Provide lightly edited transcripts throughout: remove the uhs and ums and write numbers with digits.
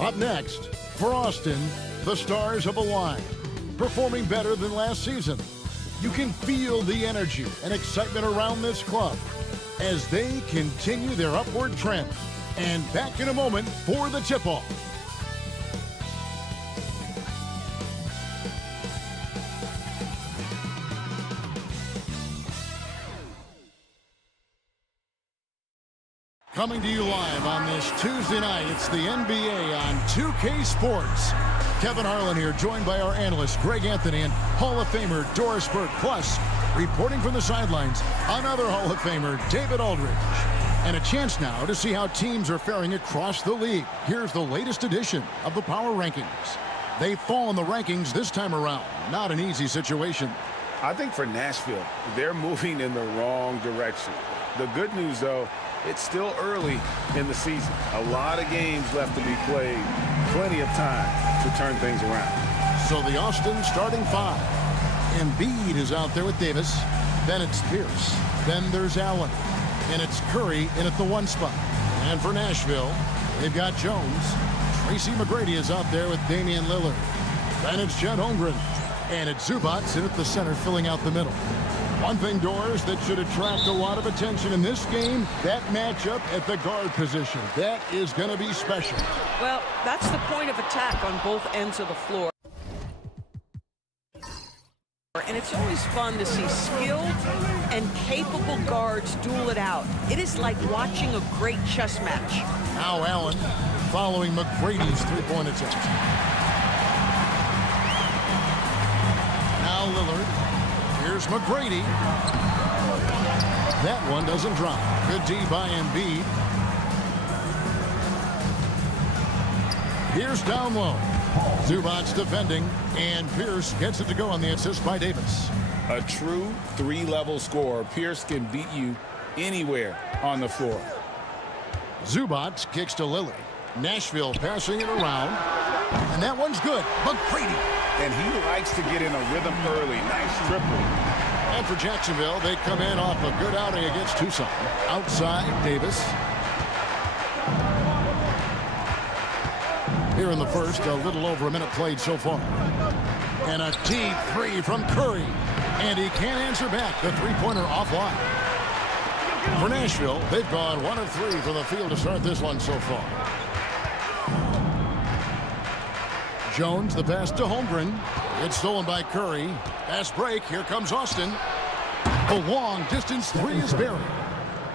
Up next, for Austin, the stars have aligned, performing better than last season. You can feel the energy and excitement around this club as they continue their upward trend. And back in a moment for the tip-off. Coming to you live on this Tuesday night, it's the NBA on 2K Sports. Kevin Harlan here, joined by our analyst, Greg Anthony, and Hall of Famer Doris Burke. Plus, reporting from the sidelines, another Hall of Famer, David Aldridge. And a chance now to see how teams are faring across the league. Here's the latest edition of the Power Rankings. They fall in the rankings this time around. Not an easy situation. I think for Nashville, they're moving in the wrong direction. The good news, though, it's still early in the season. A lot of games left to be played. Plenty of time to turn things around. So the Austin starting five. Embiid is out there with Davis. Then it's Pierce. Then there's Allen. And it's Curry in at the one spot. And for Nashville, they've got Jones. Tracy McGrady is out there with Damian Lillard. Then it's Chet Holmgren. And it's Zubac in at the center, filling out the middle. One thing, Doris, that should attract a lot of attention in this game, that matchup at the guard position. That is going to be special. Well, that's the point of attack on both ends of the floor. And it's always fun to see skilled and capable guards duel it out. It is like watching a great chess match. Now Allen following McGrady's three-point attempt. Now Lillard. Here's McGrady. That one doesn't drop. Good D by Embiid. Here's down low. Zubac defending, and Pierce gets it to go on the assist by Davis. A true three-level scorer. Pierce can beat you anywhere on the floor. Zubac kicks to Lillard. Nashville passing it around, and that one's good. McGrady. And he likes to get in a rhythm early. Nice triple. And for Jacksonville, they come in off a good outing against Tucson. Outside, Davis. Here in the first, a little over a minute played so far. And a deep three from Curry. And he can't answer back. The three-pointer offline. For Nashville, they've gone 1 of 3 from the field to start this one so far. Jones, the pass to Holmgren. It's stolen by Curry. Pass break. Here comes Austin. The long distance three is buried.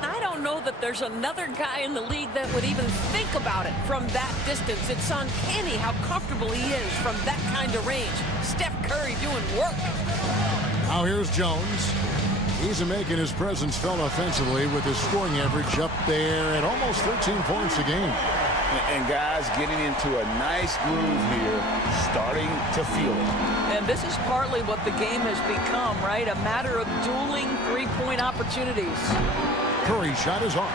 I don't know that there's another guy in the league that would even think about it from that distance. It's uncanny how comfortable he is from that kind of range. Steph Curry doing work. Now here's Jones. He's making his presence felt offensively with his scoring average up there at almost 13 points a game. And guys getting into a nice groove here, starting to feel it. And this is partly what the game has become, right? A matter of dueling three-point opportunities. Curry shot is off.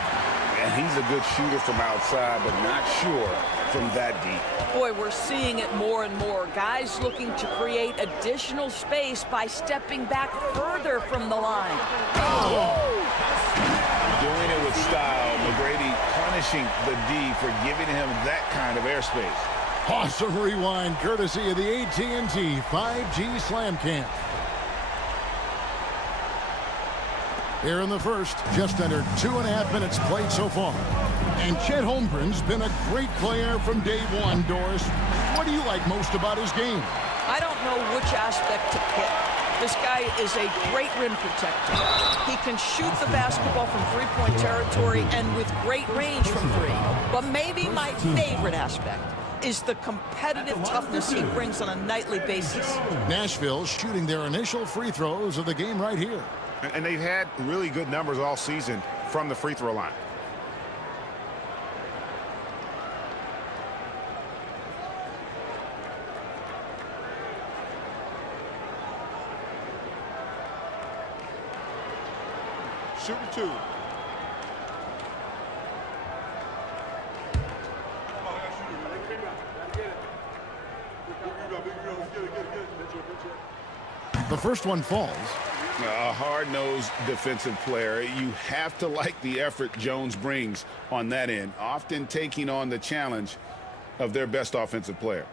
And he's a good shooter from outside, but not sure from that deep. Boy, we're seeing it more and more. Guys looking to create additional space by stepping back further from the line. Oh. Doing it with style. McGrady punishing the D for giving him that kind of airspace. Awesome rewind courtesy of the AT&T 5G Slam Cam. Here in the first, just under 2.5 minutes played so far. And Chet Holmgren's been a great player from day one, Doris. What do you like most about his game? I don't know which aspect to pick. This guy is a great rim protector. He can shoot the basketball from three-point territory and with great range from three. But maybe my favorite aspect is the competitive toughness he brings on a nightly basis. Nashville shooting their initial free throws of the game right here. And they've had really good numbers all season from the free throw line. Shooting two. The first one falls. A hard-nosed defensive player. You have to like the effort Jones brings on that end, often taking on the challenge of their best offensive player.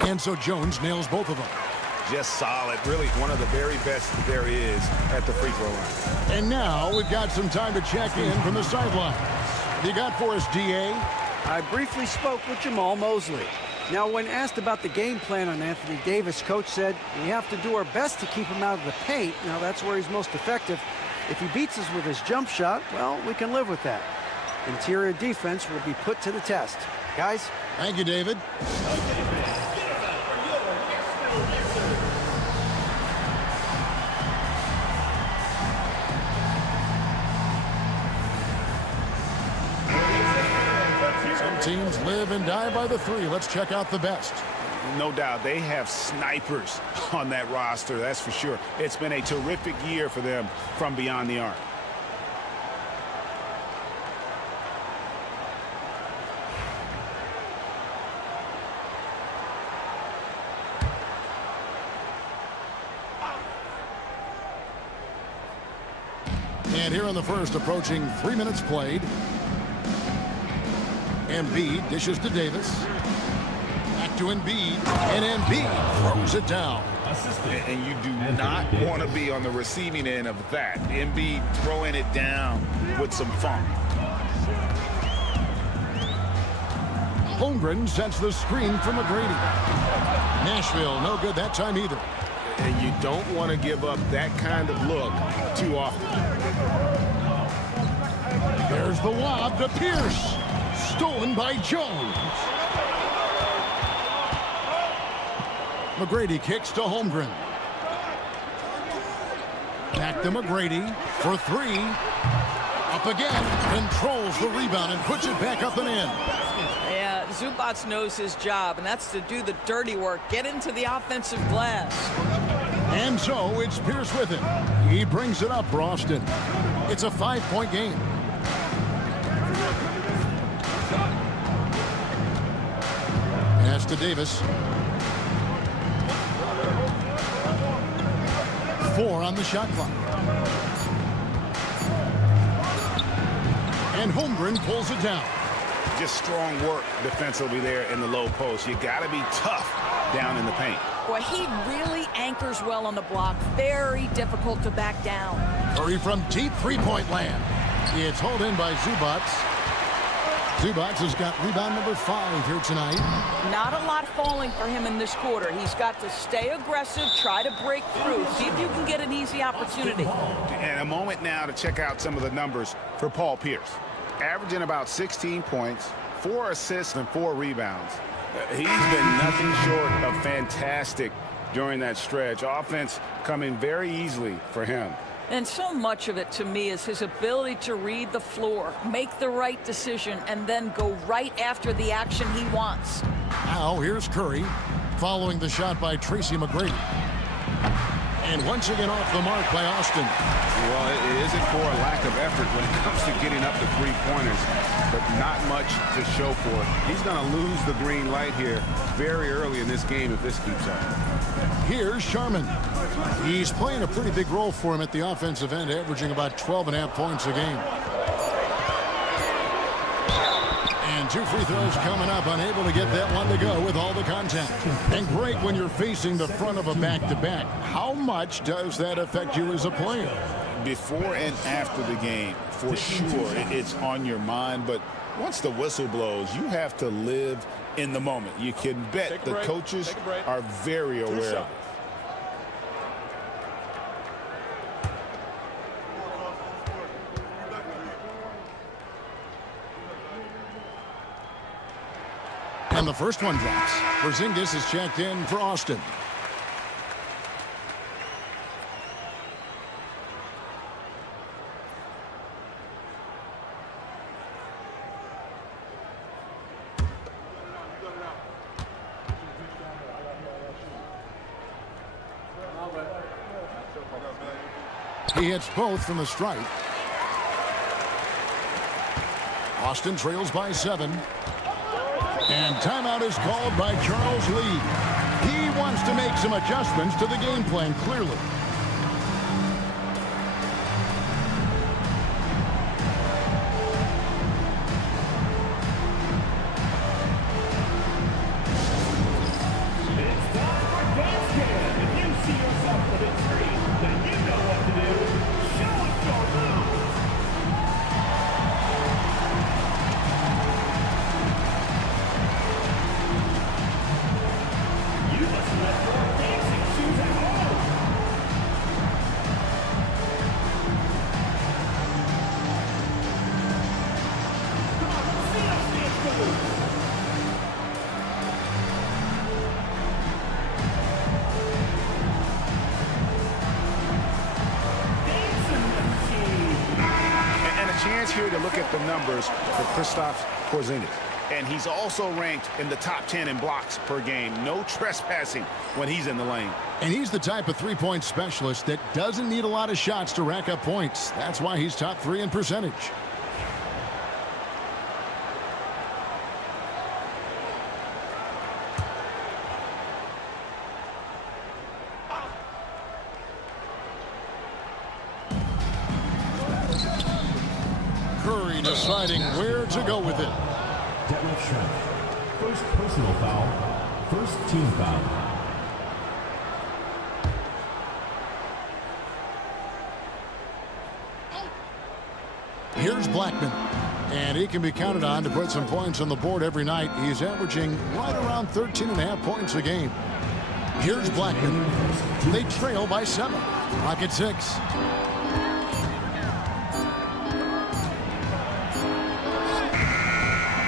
And so Jones nails both of them. Just solid. Really one of the very best there is at the free throw line. And now we've got some time to check in from the sidelines. You got for us, D.A.? I briefly spoke with Jamal Mosley. Now, when asked about the game plan on Anthony Davis, coach said, we have to do our best to keep him out of the paint. Now, that's where he's most effective. If he beats us with his jump shot, well, we can live with that. Interior defense will be put to the test. Guys? Thank you, David. Teams live and die by the three. Let's check out the best. No doubt they have snipers on that roster, that's for sure. It's been a terrific year for them from beyond the arc. And here in the first, approaching 3 minutes played. Embiid dishes to Davis. Back to Embiid. And Embiid throws it down. And you do not want to be on the receiving end of that. Embiid throwing it down with some funk. Holmgren sets the screen for McGrady. Nashville, no good that time either. And you don't want to give up that kind of look too often. There's the lob to Pierce. Stolen by Jones. McGrady kicks to Holmgren. Back to McGrady for three. Up again. Controls the rebound and puts it back up and in. Yeah, Zubac knows his job, and that's to do the dirty work. Get into the offensive glass. And so it's Pierce with it. He brings it up for Austin. It's a 5-point game. Pass to Davis. 4 on the shot clock. And Holmgren pulls it down. Just strong work defensively there in the low post. You got to be tough down in the paint. Boy, he really anchors well on the block. Very difficult to back down. Curry from deep three-point land. It's hauled in by Zubac. Zubac has got rebound number 5 here tonight. Not a lot falling for him in this quarter. He's got to stay aggressive, try to break through, see if you can get an easy opportunity. And a moment now to check out some of the numbers for Paul Pierce. Averaging about 16 points, 4 assists, and 4 rebounds. He's been nothing short of fantastic during that stretch. Offense coming very easily for him. And so much of it, to me, is his ability to read the floor, make the right decision, and then go right after the action he wants. Now here's Curry, following the shot by Tracy McGrady. And once again off the mark by Austin. Well, it isn't for a lack of effort when it comes to getting up to three-pointers, but not much to show for it. He's going to lose the green light here very early in this game if this keeps up. Here's Sharman. He's playing a pretty big role for him at the offensive end, averaging about 12.5 points a game. And And 2 free throws coming up, unable to get that one to go with all the contact. And great when you're facing the front of a back-to-back. How much does that affect you as a player? Before and after the game, for sure, it's on your mind. But once the whistle blows, you have to live in the moment. You can bet the coaches are very aware of it. And the first one drops. Porzingis is checked in for Austin. He hits both from the stripe. Austin trails by 7. And timeout is called by Charles Lee. He wants to make some adjustments to the game plan, clearly. Here to look at the numbers for Kristaps Porzingis. And he's also ranked in the top 10 in blocks per game. No trespassing when he's in the lane. And he's the type of three-point specialist that doesn't need a lot of shots to rack up points. That's why he's top 3 in percentage. Deciding where to go with it. First personal foul. First team foul. Here's Blackman. And he can be counted on to put some points on the board every night. He's averaging right around 13.5 points a game. Here's Blackman. They trail by 7. Clock at 6.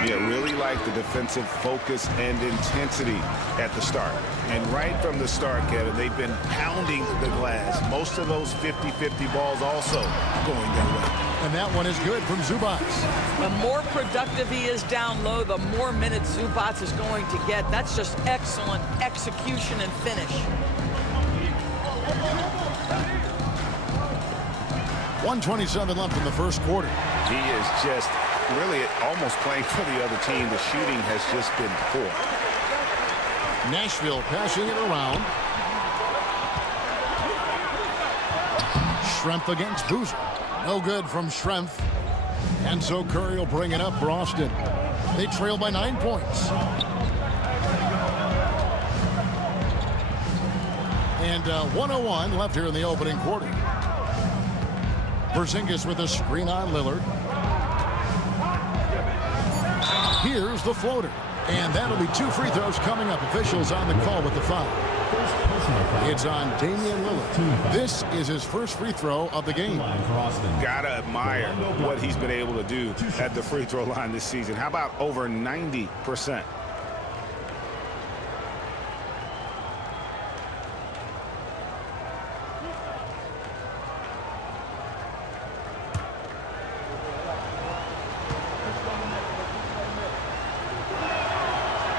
Yeah, really like the defensive focus and intensity at the start. And right from the start, Kevin, they've been pounding the glass. Most of those 50-50 balls also going their way. And that one is good from Zubac. The more productive he is down low, the more minutes Zubac is going to get. That's just excellent execution and finish. 1:27 left in the first quarter. He is just really almost playing for the other team. The shooting has just been poor. Nashville passing it around. Schrempf against Boozer. No good from Schrempf. And so Curry will bring it up for Austin. They trail by 9 points. And 1:01 left here in the opening quarter. Porzingis with a screen on Lillard. Here's the floater. And that'll be 2 free throws coming up. Officials on the call with the foul. It's on Damian Lillard. This is his first free throw of the game. Gotta admire what he's been able to do at the free throw line this season. How about over 90%?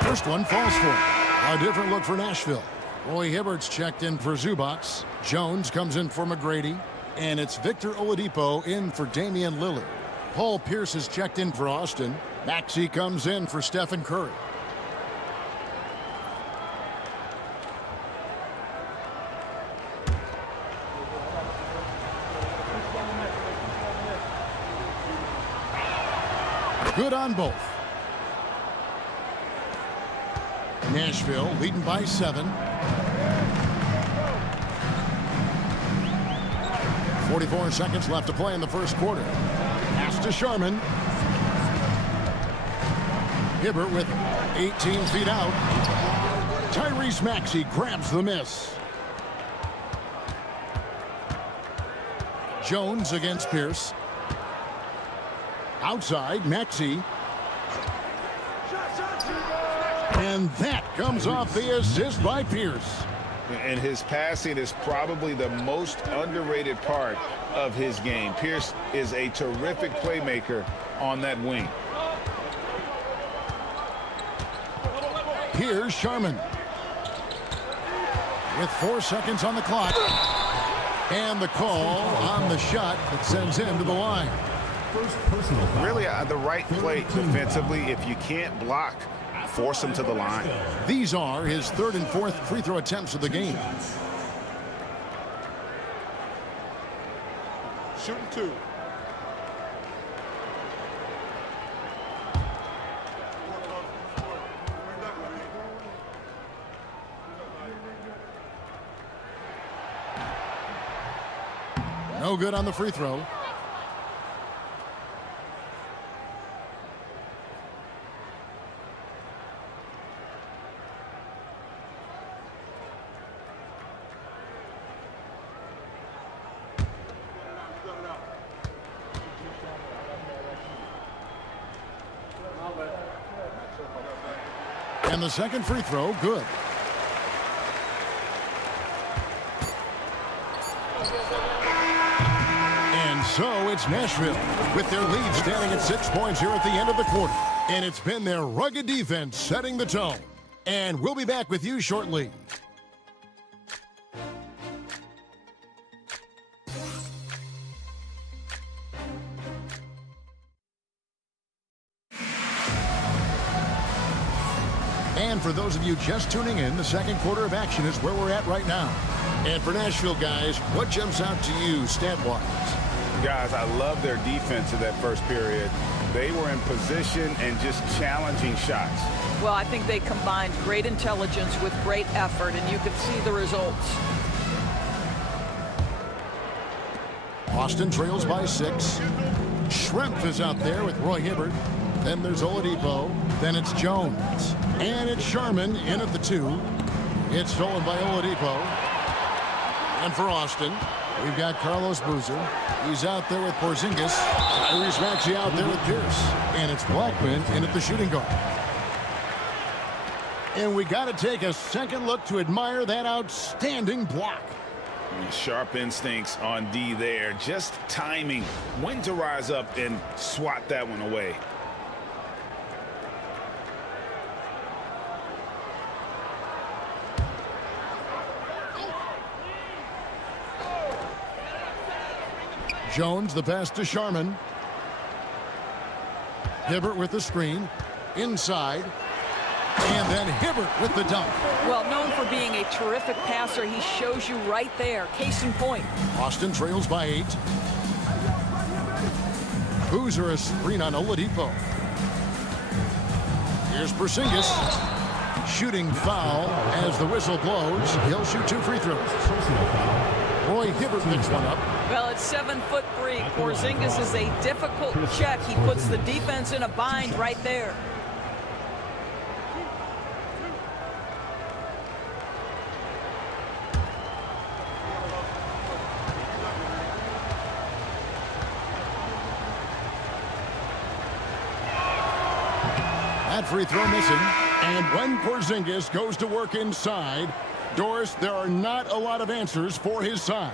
First one falls for him. A different look for Nashville. Roy Hibbert's checked in for Zubac. Jones comes in for McGrady. And it's Victor Oladipo in for Damian Lillard. Paul Pierce is checked in for Austin. Maxey comes in for Stephen Curry. Good on both. Nashville leading by 7. 44 seconds left to play in the first quarter. Pass to Sharman. Hibbert with 18 feet out. Tyrese Maxey grabs the miss. Jones against Pierce. Outside, Maxey. And that comes off the assist by Pierce. And his passing is probably the most underrated part of his game. Pierce is a terrific playmaker on that wing. Here's Sharman. With 4 seconds on the clock. And the call on the shot that sends him to the line. First personal foul. Really the right play defensively. If you can't block, force him to the line. These are his 3rd and 4th free throw attempts of the game. Shooting 2. No good on the free throw. And the second free throw, good. And so it's Nashville with their lead standing at 6 points here at the end of the quarter. And it's been their rugged defense setting the tone. And we'll be back with you shortly. And for those of you just tuning in, the second quarter of action is where we're at right now. And for Nashville, guys, what jumps out to you stat-wise? Guys, I love their defense in that first period. They were in position and just challenging shots. Well, I think they combined great intelligence with great effort, and you could see the results. Austin trails by 6. Schrempf is out there with Roy Hibbert. Then there's Oladipo. Then it's Jones. And it's Sharman in at the 2. It's stolen by Oladipo. And for Austin, we've got Carlos Boozer. He's out there with Porzingis. Tyrese Maxey out there with Pierce. And it's Blackman in at the shooting guard. And we got to take a second look to admire that outstanding block. Sharp instincts on D there. Just timing when to rise up and swat that one away. Jones, the pass to Sharman. Hibbert with the screen. Inside. And then Hibbert with the dunk. Well, known for being a terrific passer, he shows you right there. Case in point. Austin trails by 8. Boozer a screen on Oladipo. Here's Porzingis. Shooting foul as the whistle blows. He'll shoot 2 free throws. Roy Hibbert picks one up. Well, it's 7'3". Porzingis is a difficult check. He puts the defense in a bind right there. That free throw missing. And when Porzingis goes to work inside, Doris, there are not a lot of answers for his size.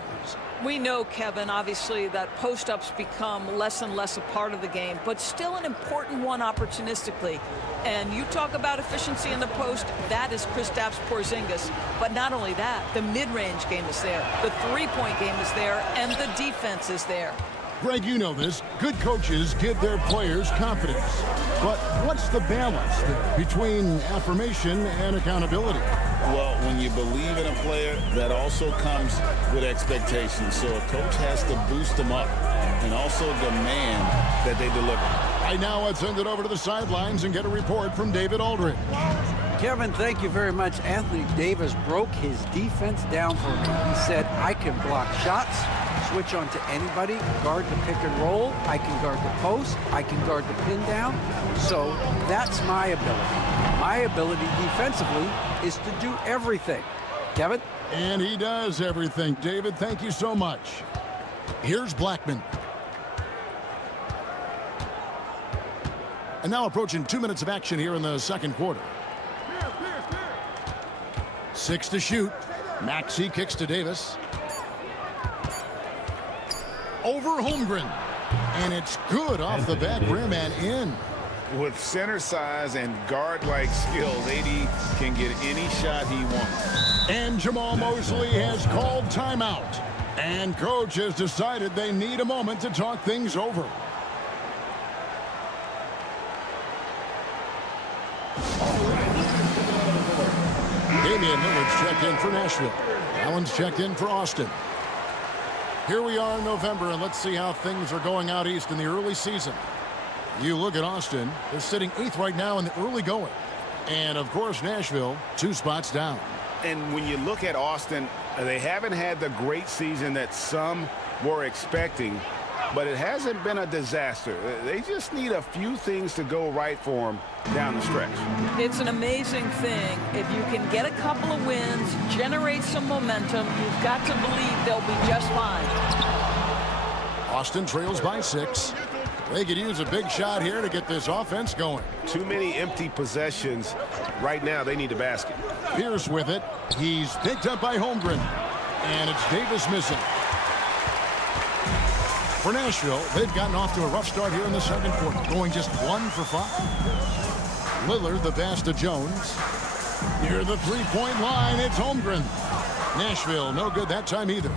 We know, Kevin, obviously, that post-ups become less and less a part of the game, but still an important one opportunistically. And you talk about efficiency in the post, that is Kristaps Porzingis. But not only that, the mid-range game is there, the three-point game is there, and the defense is there. Greg, you know this. Good coaches give their players confidence. But what's the balance there between affirmation and accountability? Well, when you believe in a player, that also comes with expectations. So a coach has to boost them up and also demand that they deliver. Right now, let's send it over to the sidelines and get a report from David Aldridge. Kevin, thank you very much. Anthony Davis broke his defense down for me. He said, I can block shots, switch on to anybody, guard the pick and roll, I can guard the post, I can guard the pin down. So that's my ability. My ability defensively is to do everything. Kevin? And he does everything. David, thank you so much. Here's Blackman. And now approaching 2 minutes of action here in the second quarter. 6 to shoot. Maxey kicks to Davis. Over Holmgren. And it's good off the back rim and in. With center size and guard-like skills, AD can get any shot he wants. And Jamal Mosley has called timeout. And coach has decided they need a moment to talk things over. Damian Lillard's checked in for Nashville. Allen's checked in for Austin. Here we are in November, and let's see how things are going out east in the early season. You look at Austin, they're sitting 8th right now in the early going. And, of course, Nashville, 2 spots down. And when you look at Austin, they haven't had the great season that some were expecting, but it hasn't been a disaster. They just need a few things to go right for them down the stretch. It's an amazing thing. If you can get a couple of wins, generate some momentum, you've got to believe they'll be just fine. Austin trails by 6. They could use a big shot here to get this offense going. Too many empty possessions. Right now, they need a basket. Pierce with it. He's picked up by Holmgren. And it's Davis missing. For Nashville, they've gotten off to a rough start here in the second quarter, going just 1 for 5. Lillard, the pass to Jones. Near the three-point line, it's Holmgren. Nashville, no good that time either.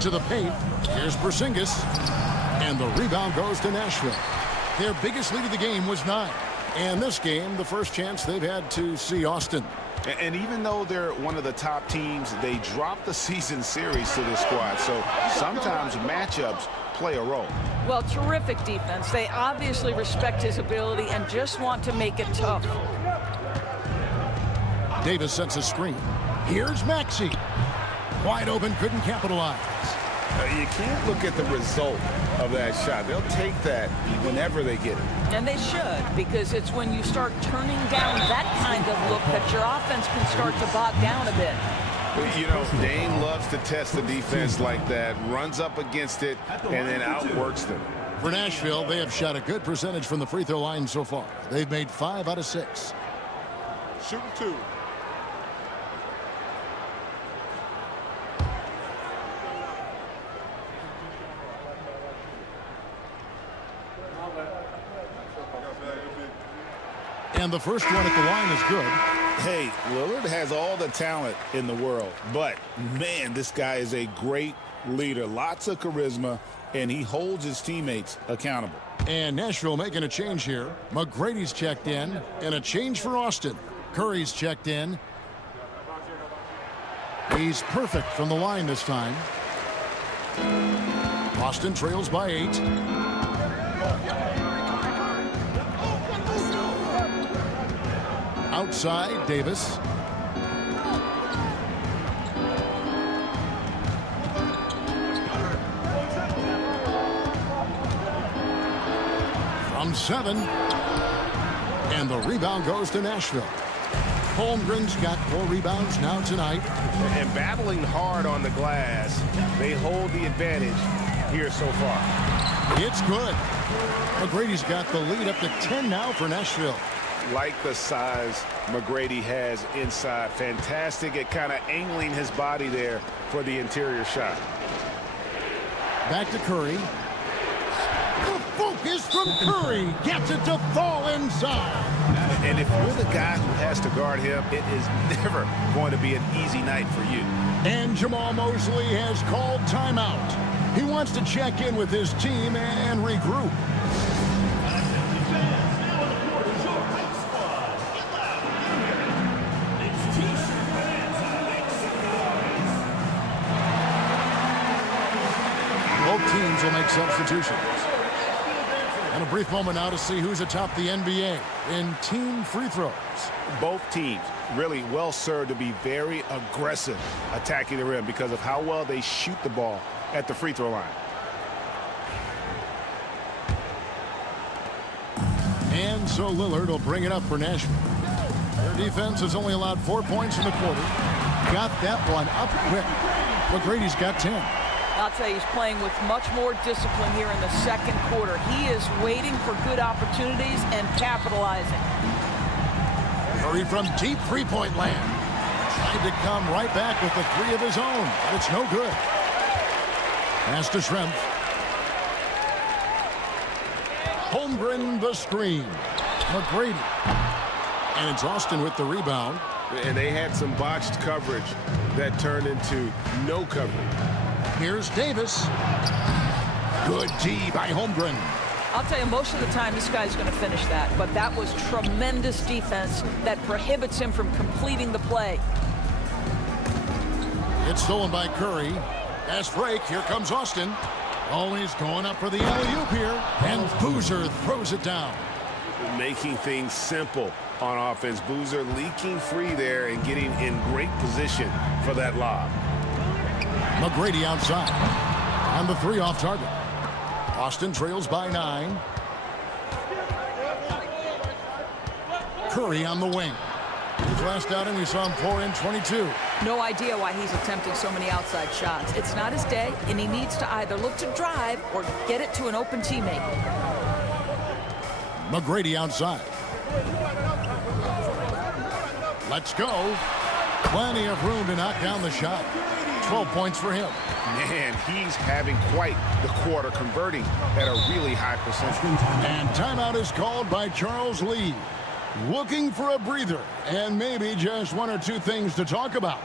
To the paint, here's Porzingis. And the rebound goes to Nashville. Their biggest lead of the game was 9. And this game, the first chance they've had to see Austin. And even though they're one of the top teams, they dropped the season series to this squad. So sometimes matchups play a role. Well, terrific defense. They obviously respect his ability and just want to make it tough. Davis sets a screen. Here's Maxey. Wide open, couldn't capitalize. You can't look at the result of that shot. They'll take that whenever they get it. And they should, because it's when you start turning down that kind of look that your offense can start to bog down a bit. You know, Dame loves to test the defense like that, runs up against it, and then outworks them. For Nashville, they have shot a good percentage from the free throw line so far. They've made 5 out of 6. Shooting 2. And the first one at the line is good. Hey, Lillard has all the talent in the world, but, man, this guy is a great leader. Lots of charisma, and he holds his teammates accountable. And Nashville making a change here. McGrady's checked in, and a change for Austin. Curry's checked in. He's perfect from the line this time. Austin trails by 8. Outside, Davis. From 7. And the rebound goes to Nashville. Holmgren's got 4 rebounds now tonight. And battling hard on the glass, they hold the advantage here so far. It's good. McGrady's got the lead up to 10 now for Nashville. Like the size McGrady has inside. Fantastic at kind of angling his body there for the interior shot. Back to Curry. The focus from Curry gets it to fall inside. And if you're the guy who has to guard him, it is never going to be an easy night for you. And Jamal Mosley has called timeout. He wants to check in with his team and regroup. Both teams will make substitutions. And And a brief moment now to see who's atop the NBA in team free throws. Both teams really well served to be very aggressive attacking the rim because of how well they shoot the ball at the free throw line. And so Lillard will bring it up for Nashville. Their defense has only allowed 4 points in the quarter. Got that one up quick. McGrady's got 10. I'll tell you, he's playing with much more discipline here in the second quarter. He is waiting for good opportunities and capitalizing. Curry from deep three-point land. Tried to come right back with the three of his own, but it's no good. Pass to Schrempf. Holmgren the screen. McGrady. And it's Austin with the rebound. And they had some botched coverage that turned into no coverage. Here's Davis. Good D by Holmgren. I'll tell you, most of the time this guy's going to finish that, but that was tremendous defense that prohibits him from completing the play. It's stolen by Curry. Fast break. Here comes Austin. Oh, he's going up for the alley-oop here. And Boozer throws it down. Making things simple on offense. Boozer leaking free there and getting in great position for that lob. McGrady outside. On the three off target. Austin trails by 9. Curry on the wing. His last outing, we saw him pour in 22. No idea why he's attempting so many outside shots. It's not his day, and he needs to either look to drive or get it to an open teammate. McGrady outside. Let's go. Plenty of room to knock down the shot. 12 points for him. Man, he's having quite the quarter, converting at a really high percentage. And timeout is called by Charles Lee. Looking for a breather and maybe just one or two things to talk about.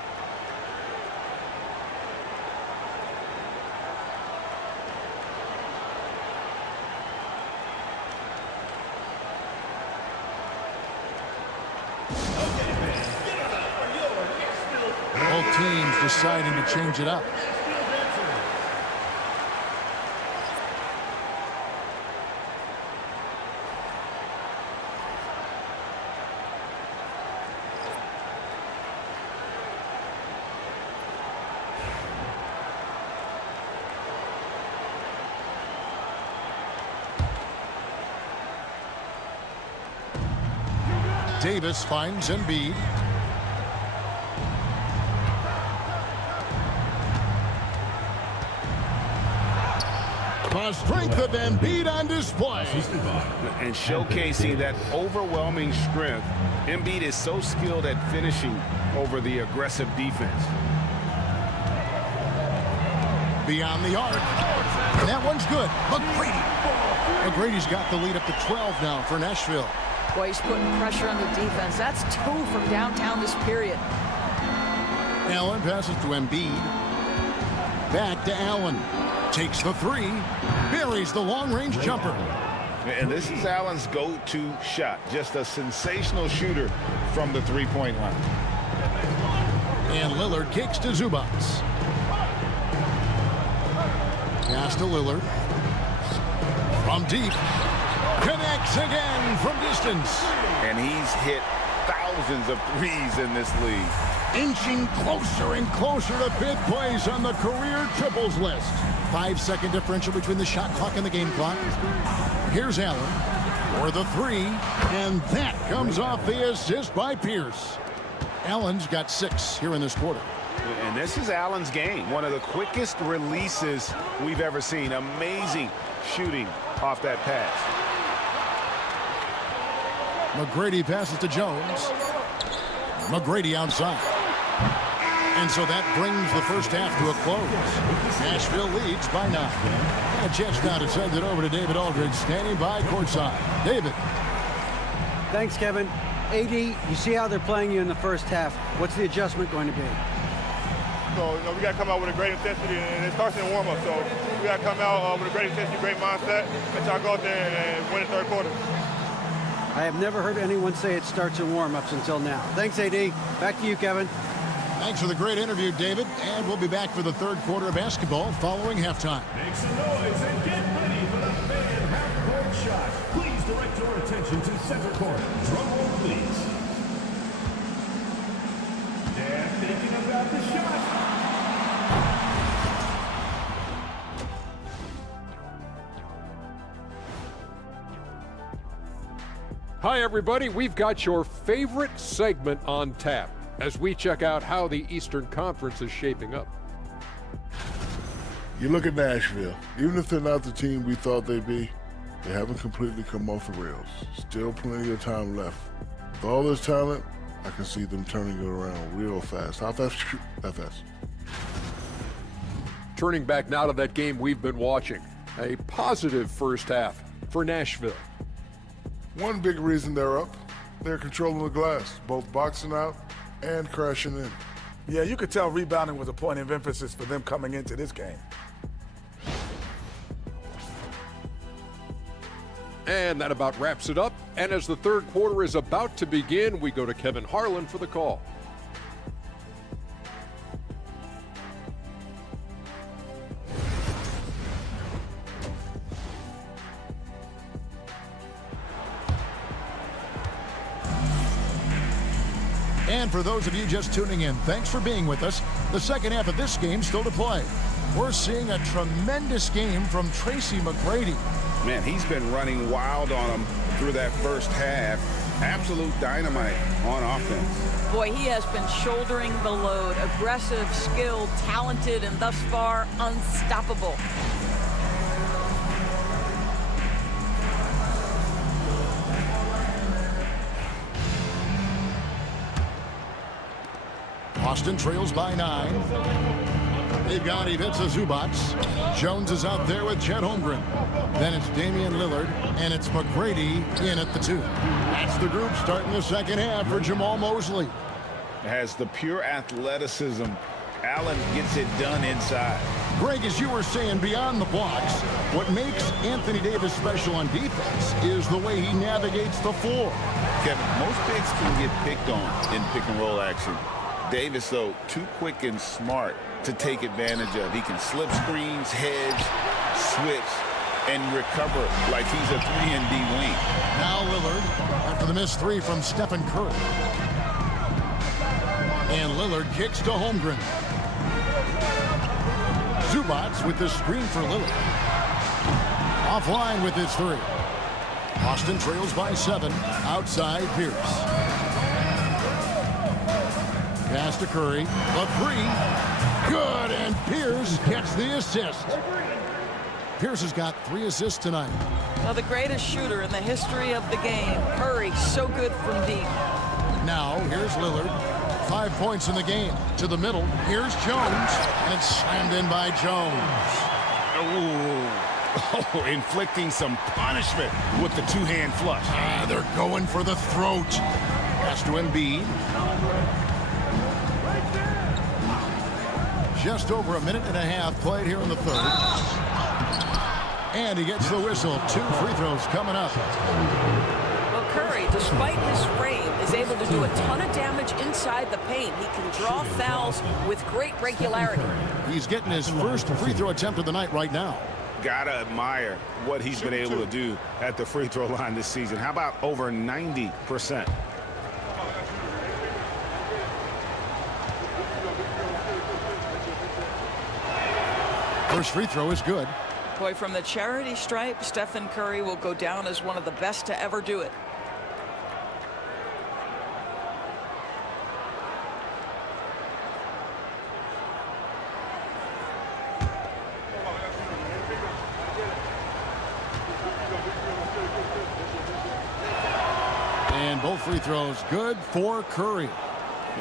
Both teams deciding to change it up. Davis finds Embiid. The strength of Embiid on display. And showcasing that overwhelming strength. Embiid is so skilled at finishing over the aggressive defense. Beyond the arc. That one's good. McGrady. McGrady's got the lead up to 12 now for Nashville. Boy, he's putting pressure on the defense. That's 2 from downtown this period. Allen passes to Embiid. Back to Allen. Takes the 3. Buries the long-range jumper. And this is Allen's go-to shot. Just a sensational shooter from the three-point line. And Lillard kicks to Zubac. Pass to Lillard. From deep. Connects again from distance. And he's hit thousands of threes in this league. Inching closer and closer to 5th place on the career triples list. 5-second differential between the shot clock and the game clock. Here's Allen for the 3. And that comes off the assist by Pierce. Allen's got 6 here in this quarter. And this is Allen's game. One of the quickest releases we've ever seen. Amazing shooting off that pass. McGrady passes to Jones. McGrady outside. And so that brings the first half to a close. Nashville leads by 9. And a chance now to send it over to David Aldridge, standing by courtside. David. Thanks, Kevin. AD, you see how they're playing you in the first half. What's the adjustment going to be? So, we got to come out with a great intensity, and it starts in the warm-up. So, we got to come out with a great intensity, great mindset, and try to go out there and win the third quarter. I have never heard anyone say it starts in warm-ups until now. Thanks, AD. Back to you, Kevin. Thanks for the great interview, David. And we'll be back for the third quarter of basketball following halftime. Make some noise and get ready for the fan half-court shot. attention to center court. Drum roll, please. They're thinking about the shot. Hi, everybody. We've got your favorite segment on tap as we check out how the Eastern Conference is shaping up. You look at Nashville. Even if they're not the team we thought they'd be, they haven't completely come off the rails. Still plenty of time left. With all this talent, I can see them turning it around real fast. How fast? That fast. Turning back now to that game we've been watching. A positive first half for Nashville. One big reason they're up, they're controlling the glass, both boxing out and crashing in. Yeah, you could tell rebounding was a point of emphasis for them coming into this game. And that about wraps it up. And as the third quarter is about to begin, we go to Kevin Harlan for the call. And for those of you just tuning in, thanks for being with us. The second half of this game still to play. We're seeing a tremendous game from Tracy McGrady. Man, he's been running wild on them through that first half. Absolute dynamite on offense. Boy, he has been shouldering the load. Aggressive, skilled, talented, and thus far unstoppable. Boston trails by 9. They've got Ivica Zubac. Jones is out there with Chet Holmgren. Then it's Damian Lillard, and it's McGrady in at the 2. That's the group starting the second half for Jamal Mosley. Has the pure athleticism. Allen gets it done inside. Greg, as you were saying, beyond the blocks, what makes Anthony Davis special on defense is the way he navigates the floor. Kevin, most bigs can get picked on in pick-and-roll action. Davis, though, too quick and smart to take advantage of. He can slip screens, hedge, switch, and recover like he's a 3-and-D wing. Now Lillard after the missed 3 from Stephen Curry. And Lillard kicks to Holmgren. Zubac with the screen for Lillard. Offline with his 3. Boston trails by 7. Outside Pierce. Pass to Curry. A 3. Good, and Pierce gets the assist. Pierce has got 3 assists tonight. Well, the greatest shooter in the history of the game. Curry, so good from deep. Now, here's Lillard. 5 points in the game. To the middle. Here's Jones. And it's slammed in by Jones. Oh, inflicting some punishment with the two-hand flush. They're going for the throat. Pass to Embiid. Just over a minute and a half played here in the third. And he gets the whistle. 2 free throws coming up. Well, Curry, despite his frame, is able to do a ton of damage inside the paint. He can draw fouls with great regularity. He's getting his first free throw attempt of the night right now. Gotta admire what he's been able to do at the free throw line this season. How about over 90%? First free throw is good. Boy, from the charity stripe, Stephen Curry will go down as one of the best to ever do it. And both free throws good for Curry.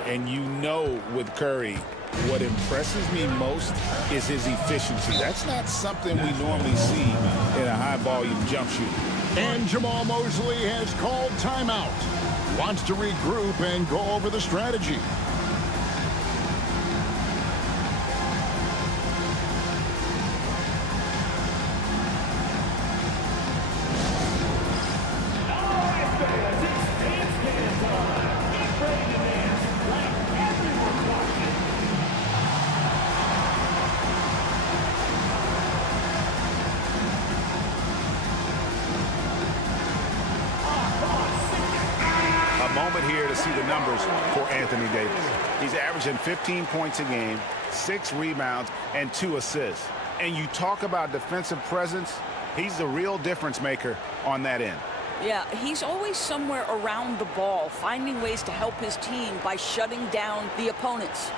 And you know with Curry, what impresses me most is his efficiency. That's not something we normally see in a high-volume jump shooter. And Jamal Mosley has called timeout. Wants to regroup and go over the strategy. see the numbers for Anthony Davis. He's averaging 15 points a game, 6 rebounds, and 2 assists. And you talk about defensive presence, he's the real difference maker on that end. Yeah, he's always somewhere around the ball, finding ways to help his team by shutting down the opponents.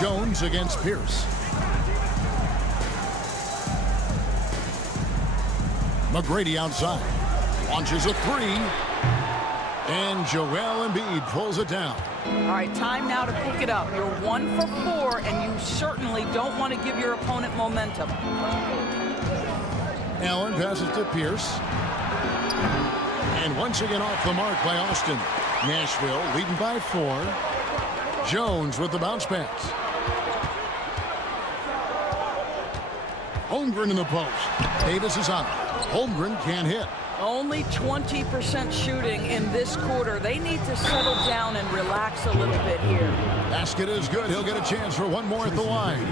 Jones against Pierce. McGrady outside. Launches a 3. And Joel Embiid pulls it down. All right, time now to pick it up. You're 1 for 4, and you certainly don't want to give your opponent momentum. Allen passes to Pierce. And once again off the mark by Austin. Nashville leading by 4. Jones with the bounce pass. Holmgren in the post. Davis is on it. Holmgren can't hit. Only 20% shooting in this quarter. They need to settle down and relax a little bit here. Basket is good. He'll get a chance for one more at the line.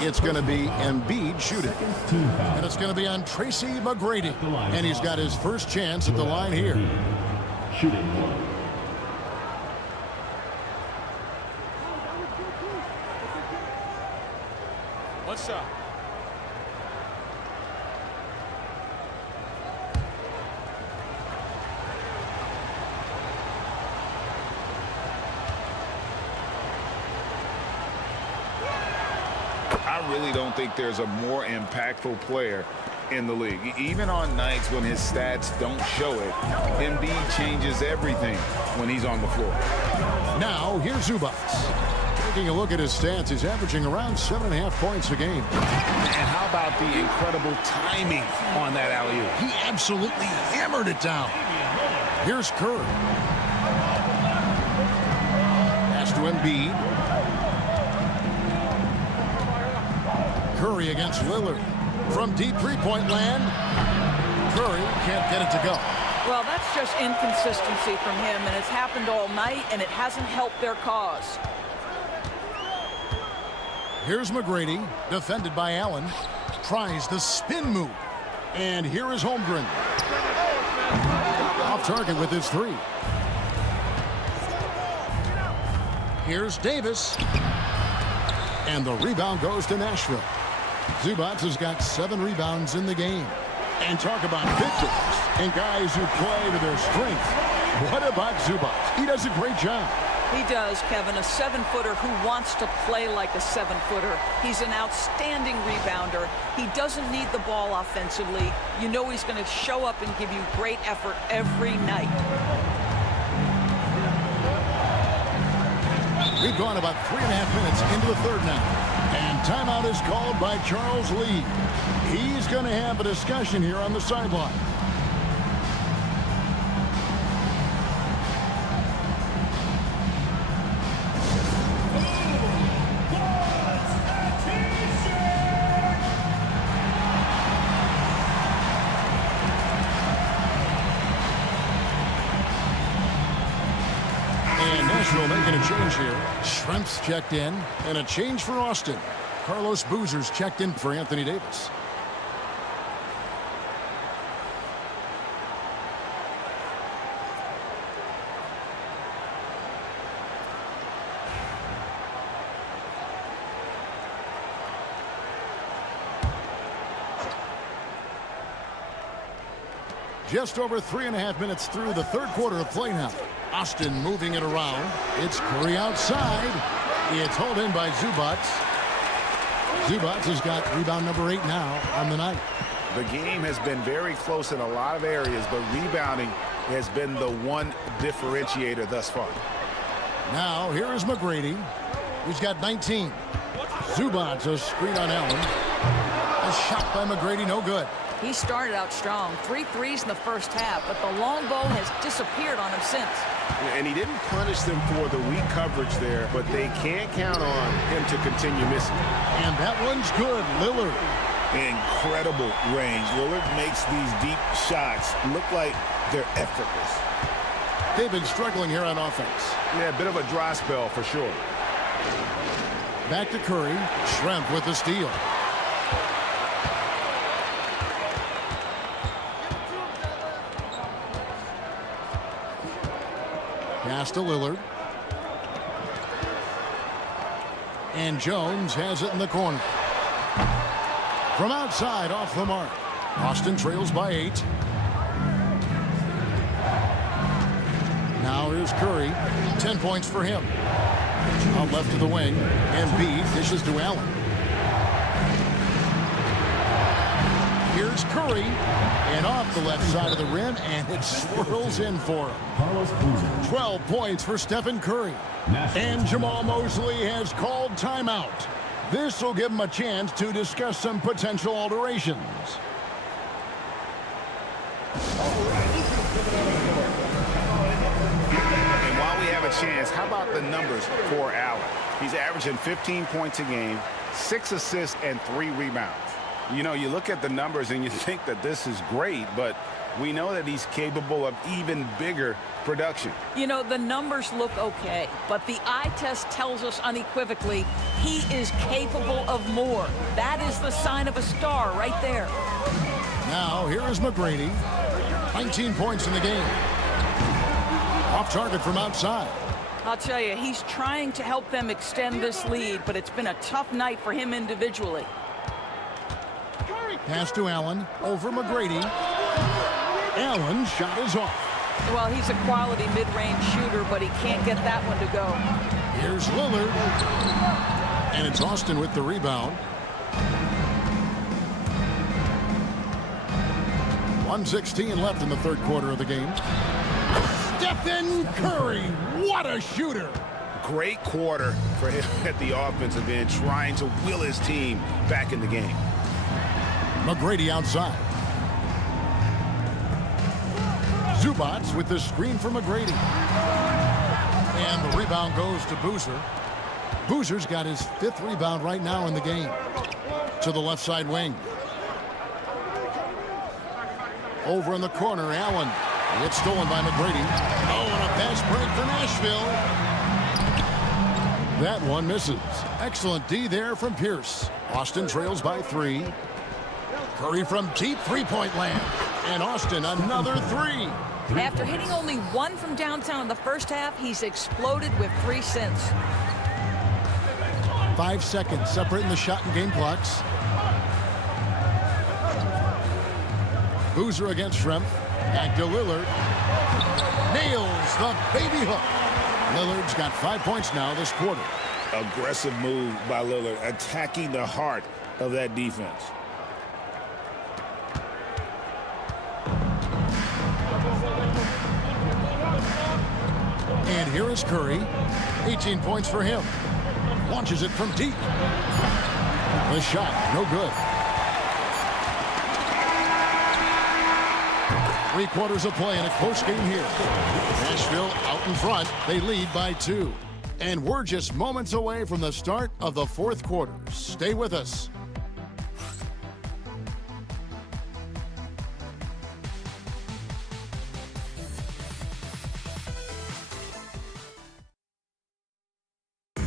It's going to be Embiid shooting. And it's going to be on Tracy McGrady. And he's got his first chance at the line here. Shooting 1. One shot. I really don't think there's a more impactful player in the league. Even on nights when his stats don't show it, Embiid changes everything when he's on the floor. Now, here's Zubac. Taking a look at his stats, he's averaging around 7.5 points a game. And how about the incredible timing on that alley-oop? He absolutely hammered it down. Here's Kerr. Pass to Embiid. Curry against Lillard. From deep three-point land, Curry can't get it to go. Well, that's just inconsistency from him, and it's happened all night, and it hasn't helped their cause. Here's McGrady, defended by Allen. Tries the spin move. And here is Holmgren. Off target with his 3. Here's Davis. And the rebound goes to Nashville. Zubac has got 7 rebounds in the game. And talk about victors and guys who play to their strength. What about Zubac? He does a great job. He does, Kevin, a 7-footer who wants to play like a 7-footer. He's an outstanding rebounder. He doesn't need the ball offensively. You know he's going to show up and give you great effort every night. We've gone about 3.5 minutes into the third now. And timeout is called by Charles Lee. He's going to have a discussion here on the sideline. Making a change here. Shrimps checked in, and a change for Austin. Carlos Boozer's checked in for Anthony Davis. Just over 3.5 minutes through the third quarter of play now. Austin moving it around. It's Curry outside. It's held in by Zubac. Zubac has got rebound number 8 now on the night. The game has been very close in a lot of areas, but rebounding has been the one differentiator thus far. Now, here is McGrady. He's got 19. Zubac, a screen on Allen. A shot by McGrady, no good. He started out strong. 3 threes in the first half, but the long ball has disappeared on him since. And he didn't punish them for the weak coverage there, but they can't count on him to continue missing. And that one's good. Lillard. Incredible range. Lillard makes these deep shots look like they're effortless. They've been struggling here on offense. Yeah, a bit of a dry spell for sure. Back to Curry. Schrempf with the steal. Pass to Lillard. And Jones has it in the corner. From outside, off the mark. Austin trails by 8. Now here's Curry. 10 points for him. Out left of the wing. Embiid dishes to Allen. Here's Curry. And off the left side of the rim, and it swirls in for him. 12 points for Stephen Curry. And Jamal Mosley has called timeout. This will give him a chance to discuss some potential alterations. And while we have a chance, how about the numbers for Allen? He's averaging 15 points a game, 6 assists, and 3 rebounds. You know, you look at the numbers and you think that this is great, but we know that he's capable of even bigger production. You know, the numbers look okay, but the eye test tells us unequivocally he is capable of more. That is the sign of a star right there. Now, here is McGrady. 19 points in the game. Off target from outside. I'll tell you, he's trying to help them extend this lead, but it's been a tough night for him individually. Pass to Allen. Over McGrady. Allen's shot is off. Well, he's a quality mid-range shooter, but he can't get that one to go. Here's Lillard. And it's Austin with the rebound. 1:16 left in the third quarter of the game. Stephen Curry, what a shooter. Great quarter for him at the offensive end, trying to will his team back in the game. McGrady outside. Zubats with the screen for McGrady. And the rebound goes to Boozer. Boozer's got his 5th rebound right now in the game. To the left side wing. Over in the corner, Allen. It's stolen by McGrady. Oh, and a fast break for Nashville. That one misses. Excellent D there from Pierce. Austin trails by 3. Curry from deep three-point land. And Austin another 3. After hitting only 1 from downtown in the first half, he's exploded with 3 since. 5 seconds separating the shot and game clocks. Boozer against Schrempf. Back to Lillard. Nails the baby hook. Lillard's got 5 points now this quarter. Aggressive move by Lillard, attacking the heart of that defense. And here is Curry. 18 points for him. Launches it from deep. The shot, no good. 3 quarters of play in a close game here. Nashville out in front. They lead by 2. And we're just moments away from the start of the 4th quarter. Stay with us.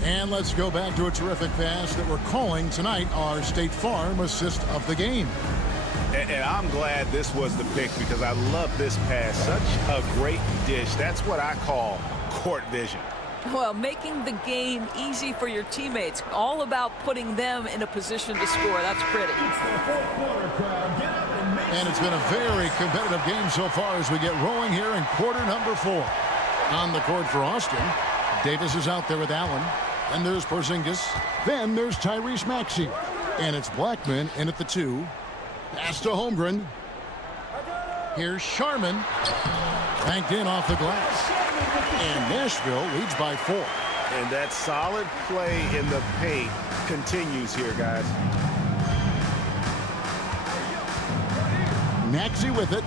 And let's go back to a terrific pass that we're calling tonight our State Farm assist of the game. And I'm glad this was the pick because I love this pass. Such a great dish. That's what I call court vision. Well, making the game easy for your teammates. All about putting them in a position to score. That's pretty. And it's been a very competitive game so far as we get rolling here in quarter number 4. On the court for Austin, Davis is out there with Allen. Then there's Porzingis. Then there's Tyrese Maxey. And it's Blackman in at the 2. Pass to Holmgren. Here's Sharman. Banked in off the glass. And Nashville leads by 4. And that solid play in the paint continues here, guys. Maxey with it.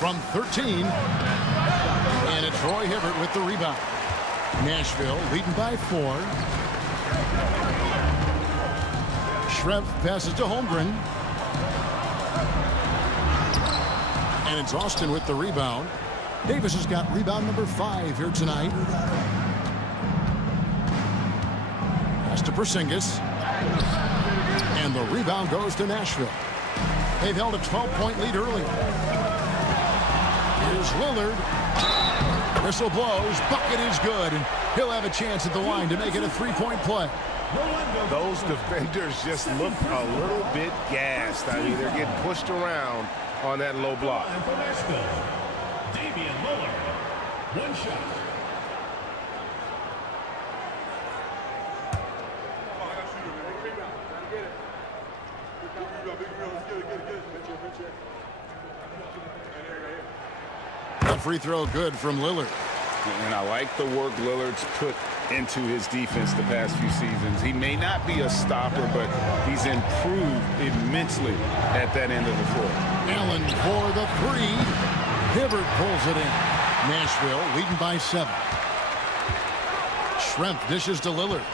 From 13. And it's Roy Hibbert with the rebound. Nashville leading by 4. Schrempf passes to Holmgren. And it's Austin with the rebound. Davis has got rebound number 5 here tonight. Pass to Porzingis. And the rebound goes to Nashville. They've held a 12-point lead early. Here's Lillard. Whistle blows. Bucket is good. And he'll have a chance at the line to make it a 3-point play. Those defenders just look a little bit gassed. I mean, they're getting pushed around on that low block. Damian Lillard, 1 shot. Free throw good from Lillard. And I like the work Lillard's put into his defense the past few seasons. He may not be a stopper, but he's improved immensely at that end of the floor. Allen for the 3. Hibbert pulls it in. Nashville leading by 7. Schrempf dishes to Lillard.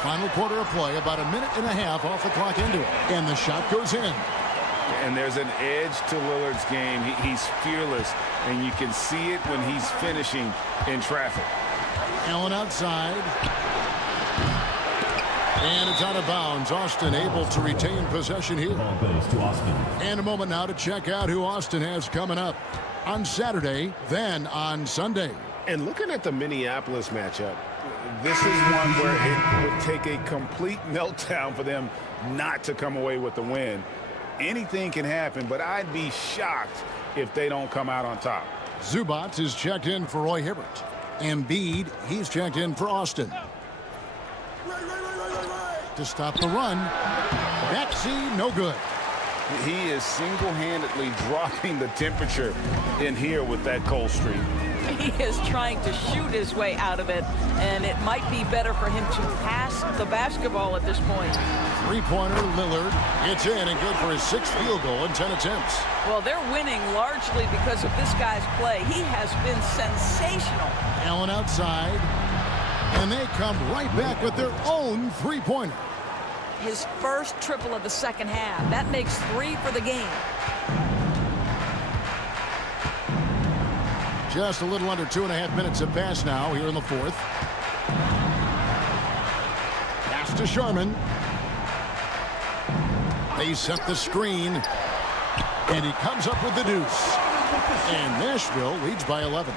Final quarter of play, about a minute and a half off the clock into it. And the shot goes in. And there's an edge to Lillard's game. He's fearless, and you can see it when he's finishing in traffic. Allen outside. And it's out of bounds. Austin able to retain possession here. Ball goes to Austin. And a moment now to check out who Austin has coming up on Saturday, then on Sunday. And looking at the Minneapolis matchup, this is one where it would take a complete meltdown for them not to come away with the win. Anything can happen, but I'd be shocked if they don't come out on top. Zubac is checked in for Roy Hibbert. Embiid, he's checked in for Austin. To stop the run. Maxey, no good. He is single-handedly dropping the temperature in here with that cold streak. He is trying to shoot his way out of it, and it might be better for him to pass the basketball at this point. Three-pointer, Lillard. It's in and good for his 6th field goal in 10 attempts. Well, they're winning largely because of this guy's play. He has been sensational. Allen outside. And they come right back with their own three-pointer. His first triple of the second half. That makes 3 for the game. Just a little under 2.5 minutes have passed now here in the 4th. Pass to Sharman. They set the screen. And he comes up with the deuce. And Nashville leads by 11.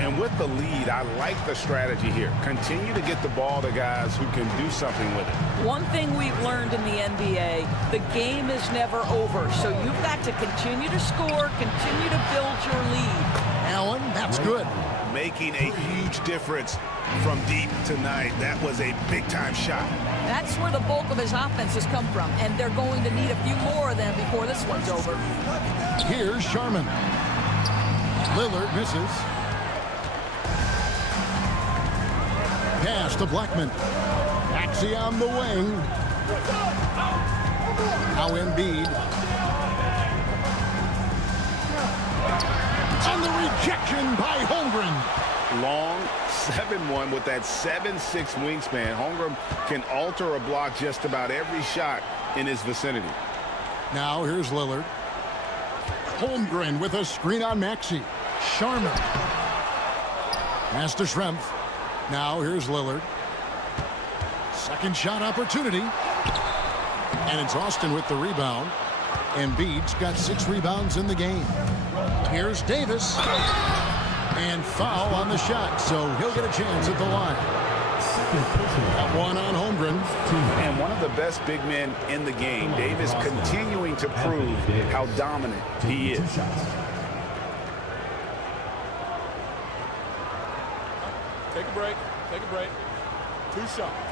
And with the lead, I like the strategy here. Continue to get the ball to guys who can do something with it. One thing we've learned in the NBA, the game is never over. So you've got to continue to score, continue to build your lead. Allen, that's good. Making a huge difference from deep tonight. That was a big-time shot. That's where the bulk of his offense has come from, and they're going to need a few more of them before this one's over. Here's Sharman. Lillard misses. Pass to Blackman. Maxey on the wing. Now Embiid. And the rejection by Holmgren. Long 7-1 with that 7'6" wingspan. Holmgren can alter a block just about every shot in his vicinity. Now here's Lillard. Holmgren with a screen on Maxey. Sharman. Pass to Schrempf. Now here's Lillard. Second shot opportunity. And it's Austin with the rebound. Embiid's got 6 rebounds in the game. Here's Davis. And foul on the shot, so he'll get a chance at the line. That one on Holmgren. And one of the best big men in the game. Davis continuing to prove how dominant he is. Take a break. Take a break. 2 shots.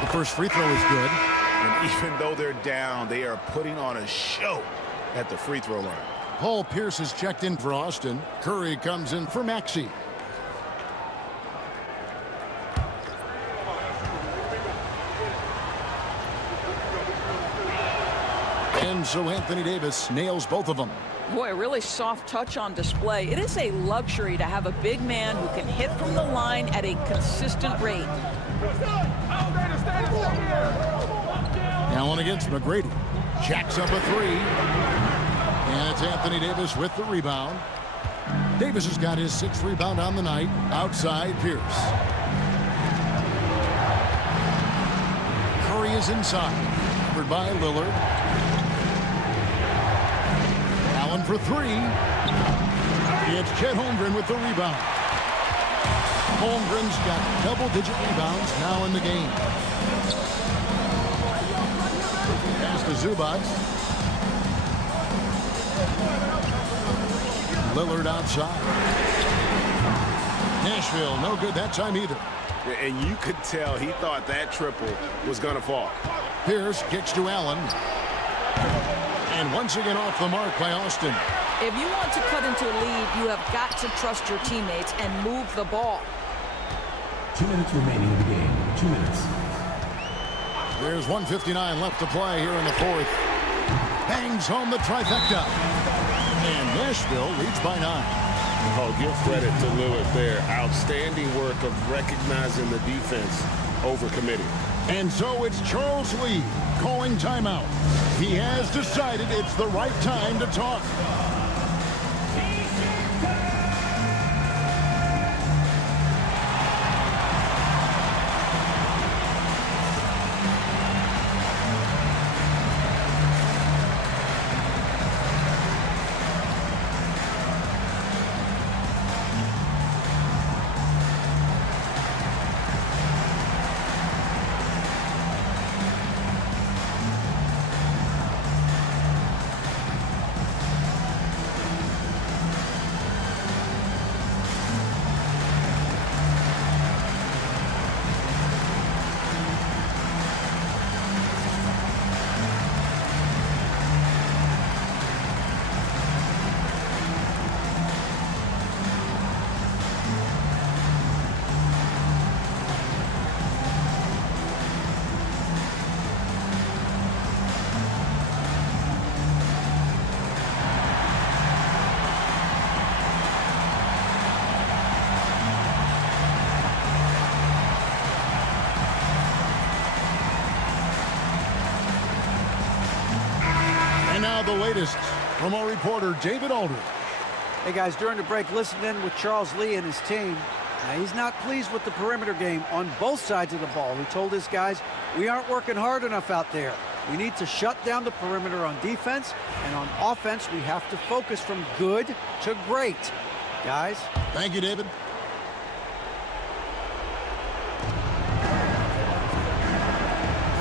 The first free throw is good. And even though they're down, they are putting on a show at the free throw line. Paul Pierce is checked in for Austin. Curry comes in for Maxey. And so Anthony Davis nails both of them. Boy, a really soft touch on display. It is a luxury to have a big man who can hit from the line at a consistent rate. Allen against McGrady. Jacks up a three. And it's Anthony Davis with the rebound. Davis has got his 6th rebound on the night. Outside Pierce. Curry is inside. Covered by Lillard. Allen for three. It's Chet Holmgren with the rebound. Holmgren's got double-digit rebounds now in the game. Pass to Zubac. Lillard outside. Nashville, no good that time either. And you could tell he thought that triple was going to fall. Pierce kicks to Allen. And once again off the mark by Austin. If you want to cut into a lead, you have got to trust your teammates and move the ball. 2 minutes remaining in the game. 2 minutes. There's 1:59 left to play here in the 4th. Bangs home the trifecta. And Nashville leads by 9. Oh, give credit to Lillard there. Outstanding work of recognizing the defense over committing. And so it's Charles Lee calling timeout. He has decided it's the right time to talk. And now the latest from our reporter, David Aldridge. Hey, guys, during the break, listen in with Charles Lee and his team. Now, he's not pleased with the perimeter game on both sides of the ball. He told his guys, we aren't working hard enough out there. We need to shut down the perimeter on defense, and on offense, we have to focus from good to great. Guys. Thank you, David.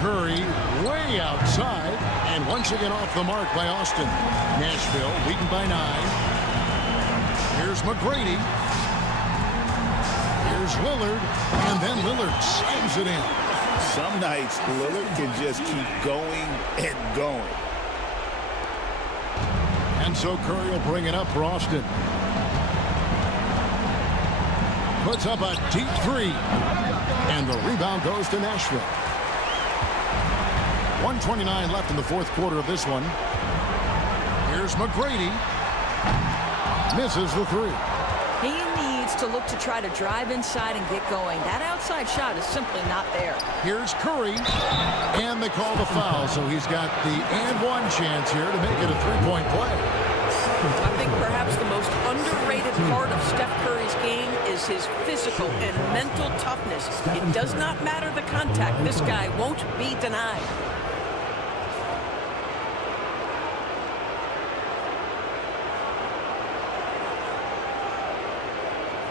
Curry way outside, and once again off the mark by Austin. Nashville leading by 9. Here's McGrady. Here's Lillard, and then Lillard slams it in. Some nights, Lillard can just keep going and going. And so Curry will bring it up for Austin. Puts up a deep three. And the rebound goes to Nashville. 1:29 left in the 4th quarter of this one. Here's McGrady. Misses the three. He needs to look to try to drive inside and get going. That outside shot is simply not there. Here's Curry. And they call the foul, so he's got the and one chance here to make it a three-point play. I think perhaps the most underrated part of Steph Curry's game is his physical and mental toughness. It does not matter the contact. This guy won't be denied.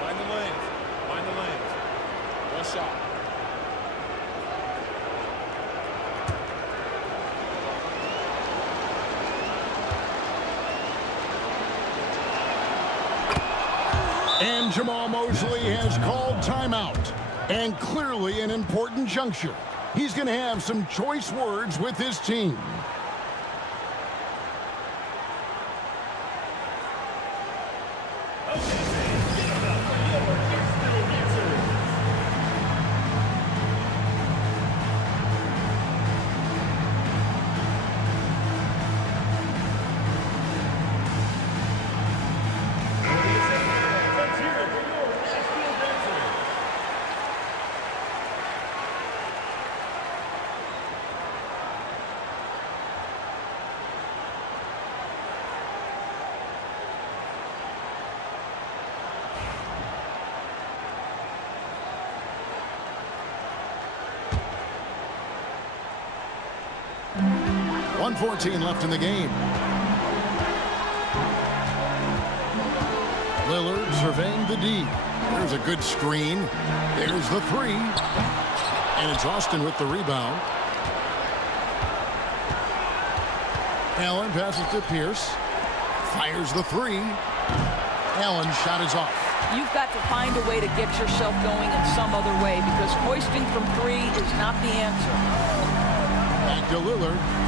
Find the lanes. Find the lanes. One shot. And Jamal Mosley has called timeout. And clearly an important juncture. He's going to have some choice words with his team. 1:14 left in the game. Lillard surveying the D. There's a good screen. There's the three. And it's Austin with the rebound. Allen passes to Pierce. Fires the three. Allen's shot is off. You've got to find a way to get yourself going in some other way because hoisting from three is not the answer. Back to Lillard.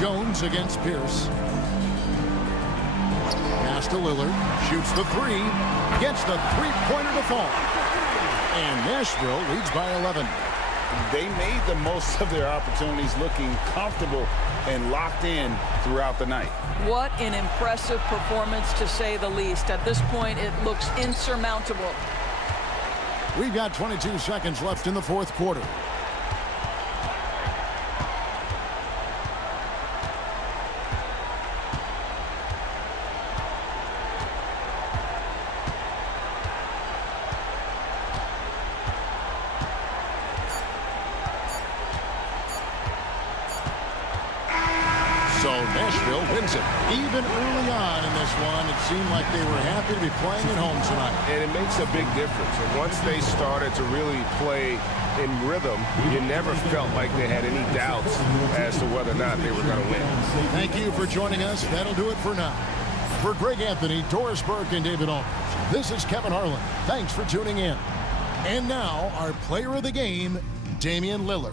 Jones against Pierce. Pass to Lillard. Shoots the three. Gets the three-pointer to fall. And Nashville leads by 11. They made the most of their opportunities, looking comfortable and locked in throughout the night. What an impressive performance, to say the least. At this point, it looks insurmountable. We've got 22 seconds left in the fourth quarter. So Nashville wins it. Even early on in this one, it seemed like they were happy to be playing at home tonight. And it makes a big difference. And once they started to really play in rhythm, you never felt like they had any doubts as to whether or not they were going to win. Thank you for joining us. That'll do it for now. For Greg Anthony, Doris Burke, and David Aldridge, this is Kevin Harlan. Thanks for tuning in. And now, our player of the game, Damian Lillard.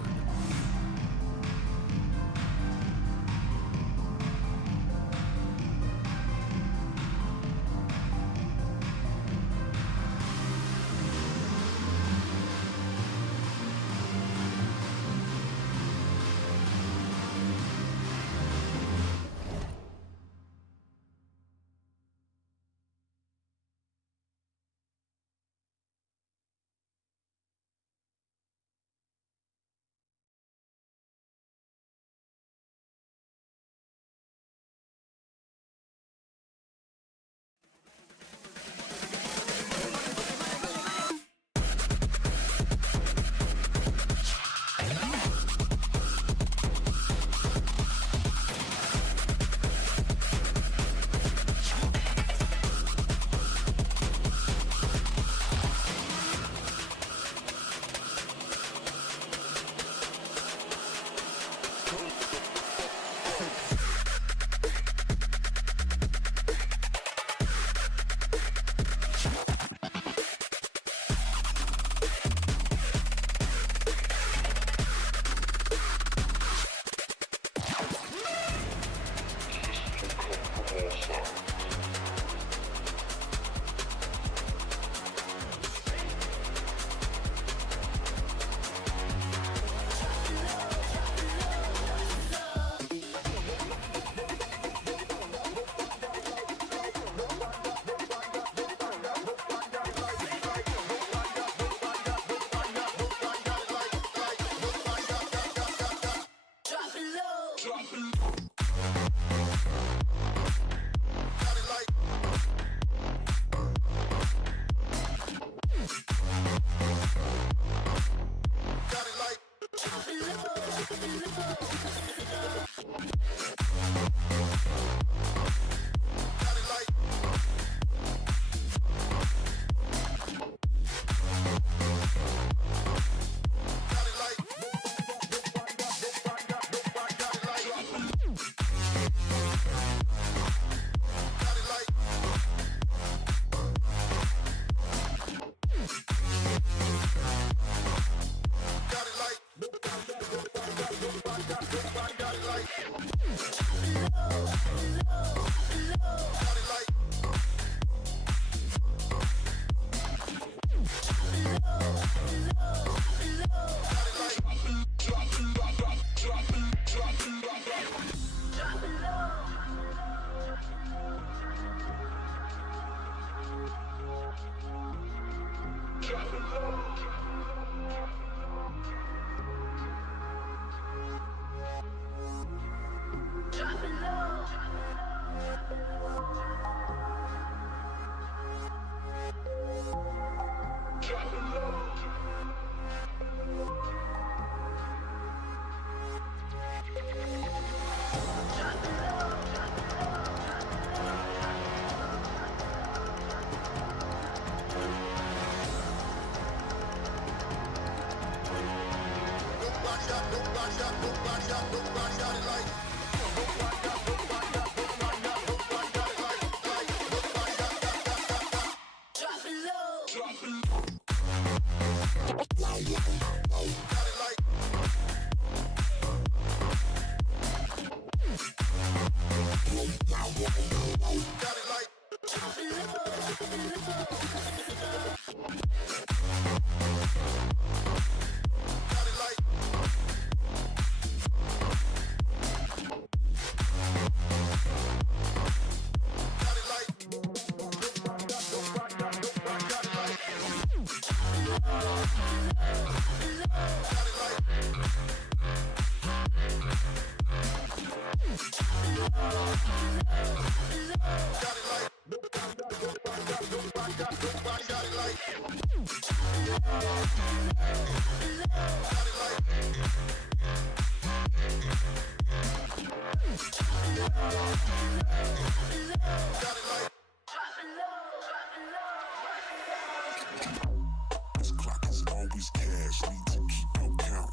This clock is always cash, need to keep no count.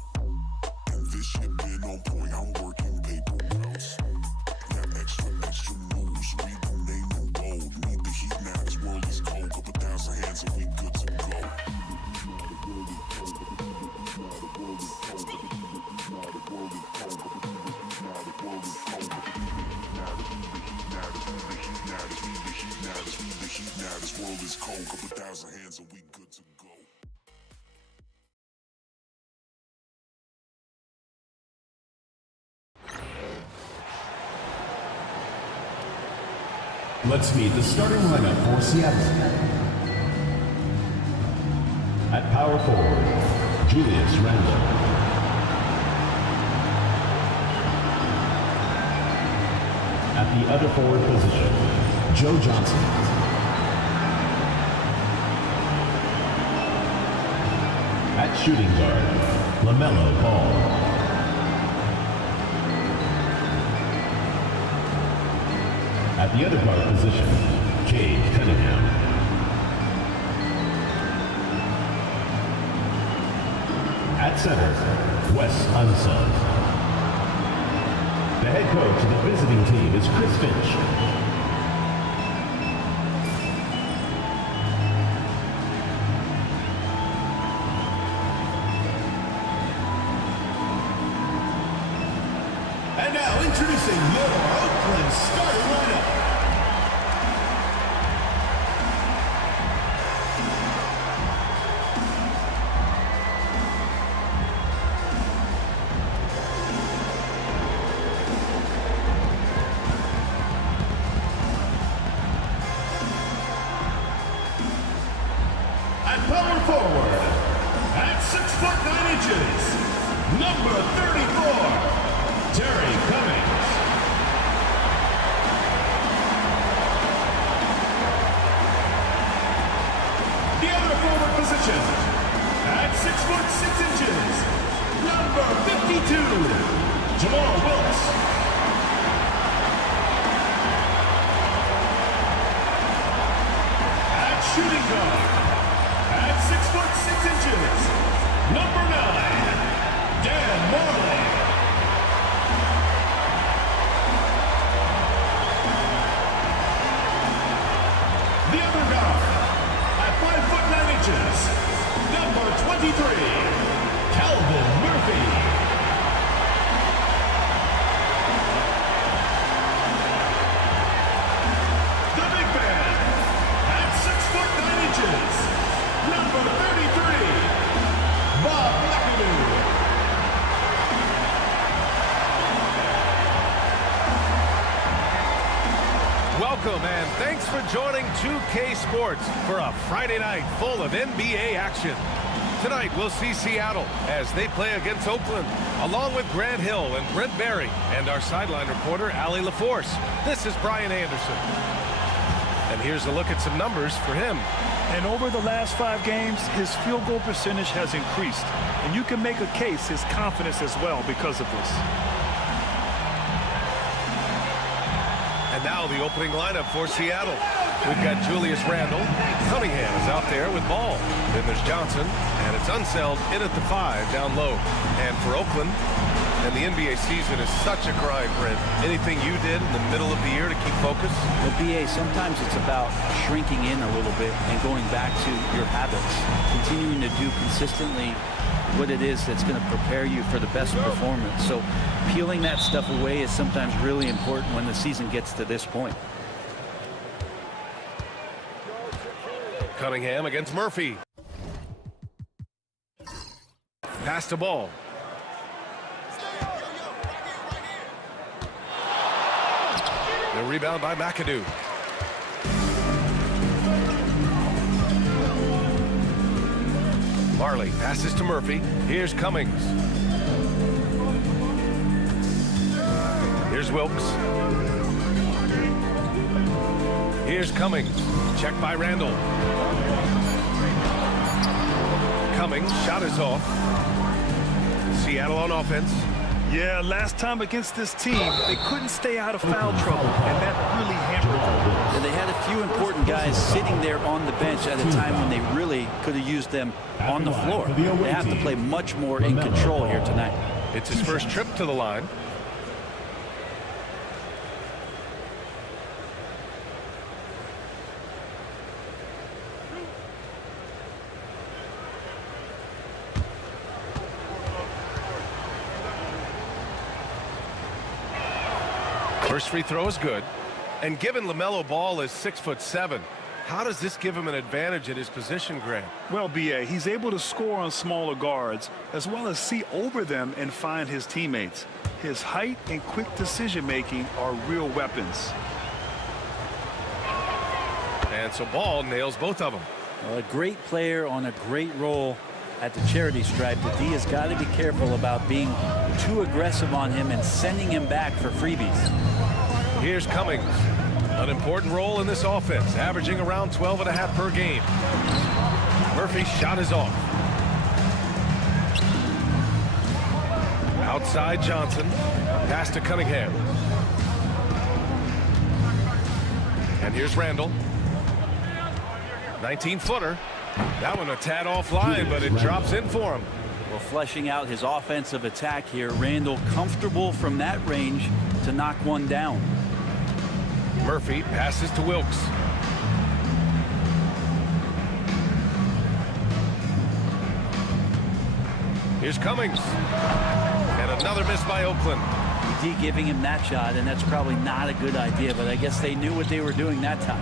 And this year been on point, I'm working paper routes. Got extra moves, read the name in bold. Need the heat now, this world is cold. Couple thousand hands and we good to go. This world is cold, couple thousand hands and we good to go. Let's meet the starting lineup for Seattle. At power forward, Julius Randle. At the other forward position, Joe Johnson. At shooting guard, LaMelo Ball. At the other guard position, Cade Cunningham. At center, Wes Unseld. The head coach of the visiting team is Chris Finch. And now introducing your Oakland starting lineup. At power forward, at 6'9", number 34. Terry Cummings. The other forward position, at 6'6", number 52, Jamal Wilkes. At shooting guard, at 6'6", number 9, Dan Marley. The other guard, at 5'9", number 23, Calvin Murphy. The big man, at 6'9", number 33, Bob McAdoo. Welcome and thanks for joining 2K Sports for a Friday night full of NBA action. Tonight we'll see Seattle as they play against Oakland, along with Grant Hill and Brent Barry and our sideline reporter, Allie LaForce. This is Brian Anderson. And here's a look at some numbers for him. And over the last 5 games, his field goal percentage has increased. And you can make a case his confidence as well because of this. And now the opening lineup for Seattle. We've got Julius Randle. Cunningham is out there with ball. Then there's Johnson, and it's Unseld in at the 5 down low. And for Oakland, And the NBA season is such a grind, Brent. Anything you did in the middle of the year to keep focus? Well, BA, sometimes it's about shrinking in a little bit and going back to your habits, continuing to do consistently what it is that's going to prepare you for the best performance. So peeling that stuff away is sometimes really important when the season gets to this point. Cunningham against Murphy. Pass the ball. The rebound by McAdoo. Marley passes to Murphy. Here's Cummings. Here's Wilkes. Here's Cummings. Check by Randall. Cummings, shot is off. Seattle on offense. Yeah, last time against this team, they couldn't stay out of foul trouble, and that really hampered them. And they had a few important guys sitting there on the bench at a time when they really could have used them on the floor. They have to play much more in control here tonight. It's his first trip to the line. First free throw is good. And given LaMelo Ball is 6'7", how does this give him an advantage at his position, Grant? Well, BA, he's able to score on smaller guards as well as see over them and find his teammates. His height and quick decision-making are real weapons. And so Ball nails both of them. Well, a great player on a great role at the charity stripe. The D has got to be careful about being too aggressive on him and sending him back for freebies. Here's Cummings. An important role in this offense, averaging around 12.5 per game. Murphy's shot is off. Outside Johnson. Pass to Cunningham. And here's Randall. 19-footer. That one a tad offline, but it drops in for him. Well, fleshing out his offensive attack here. Randall comfortable from that range to knock one down. Murphy passes to Wilkes. Here's Cummings. And another miss by Oakland. D giving him that shot, and that's probably not a good idea, but I guess they knew what they were doing that time.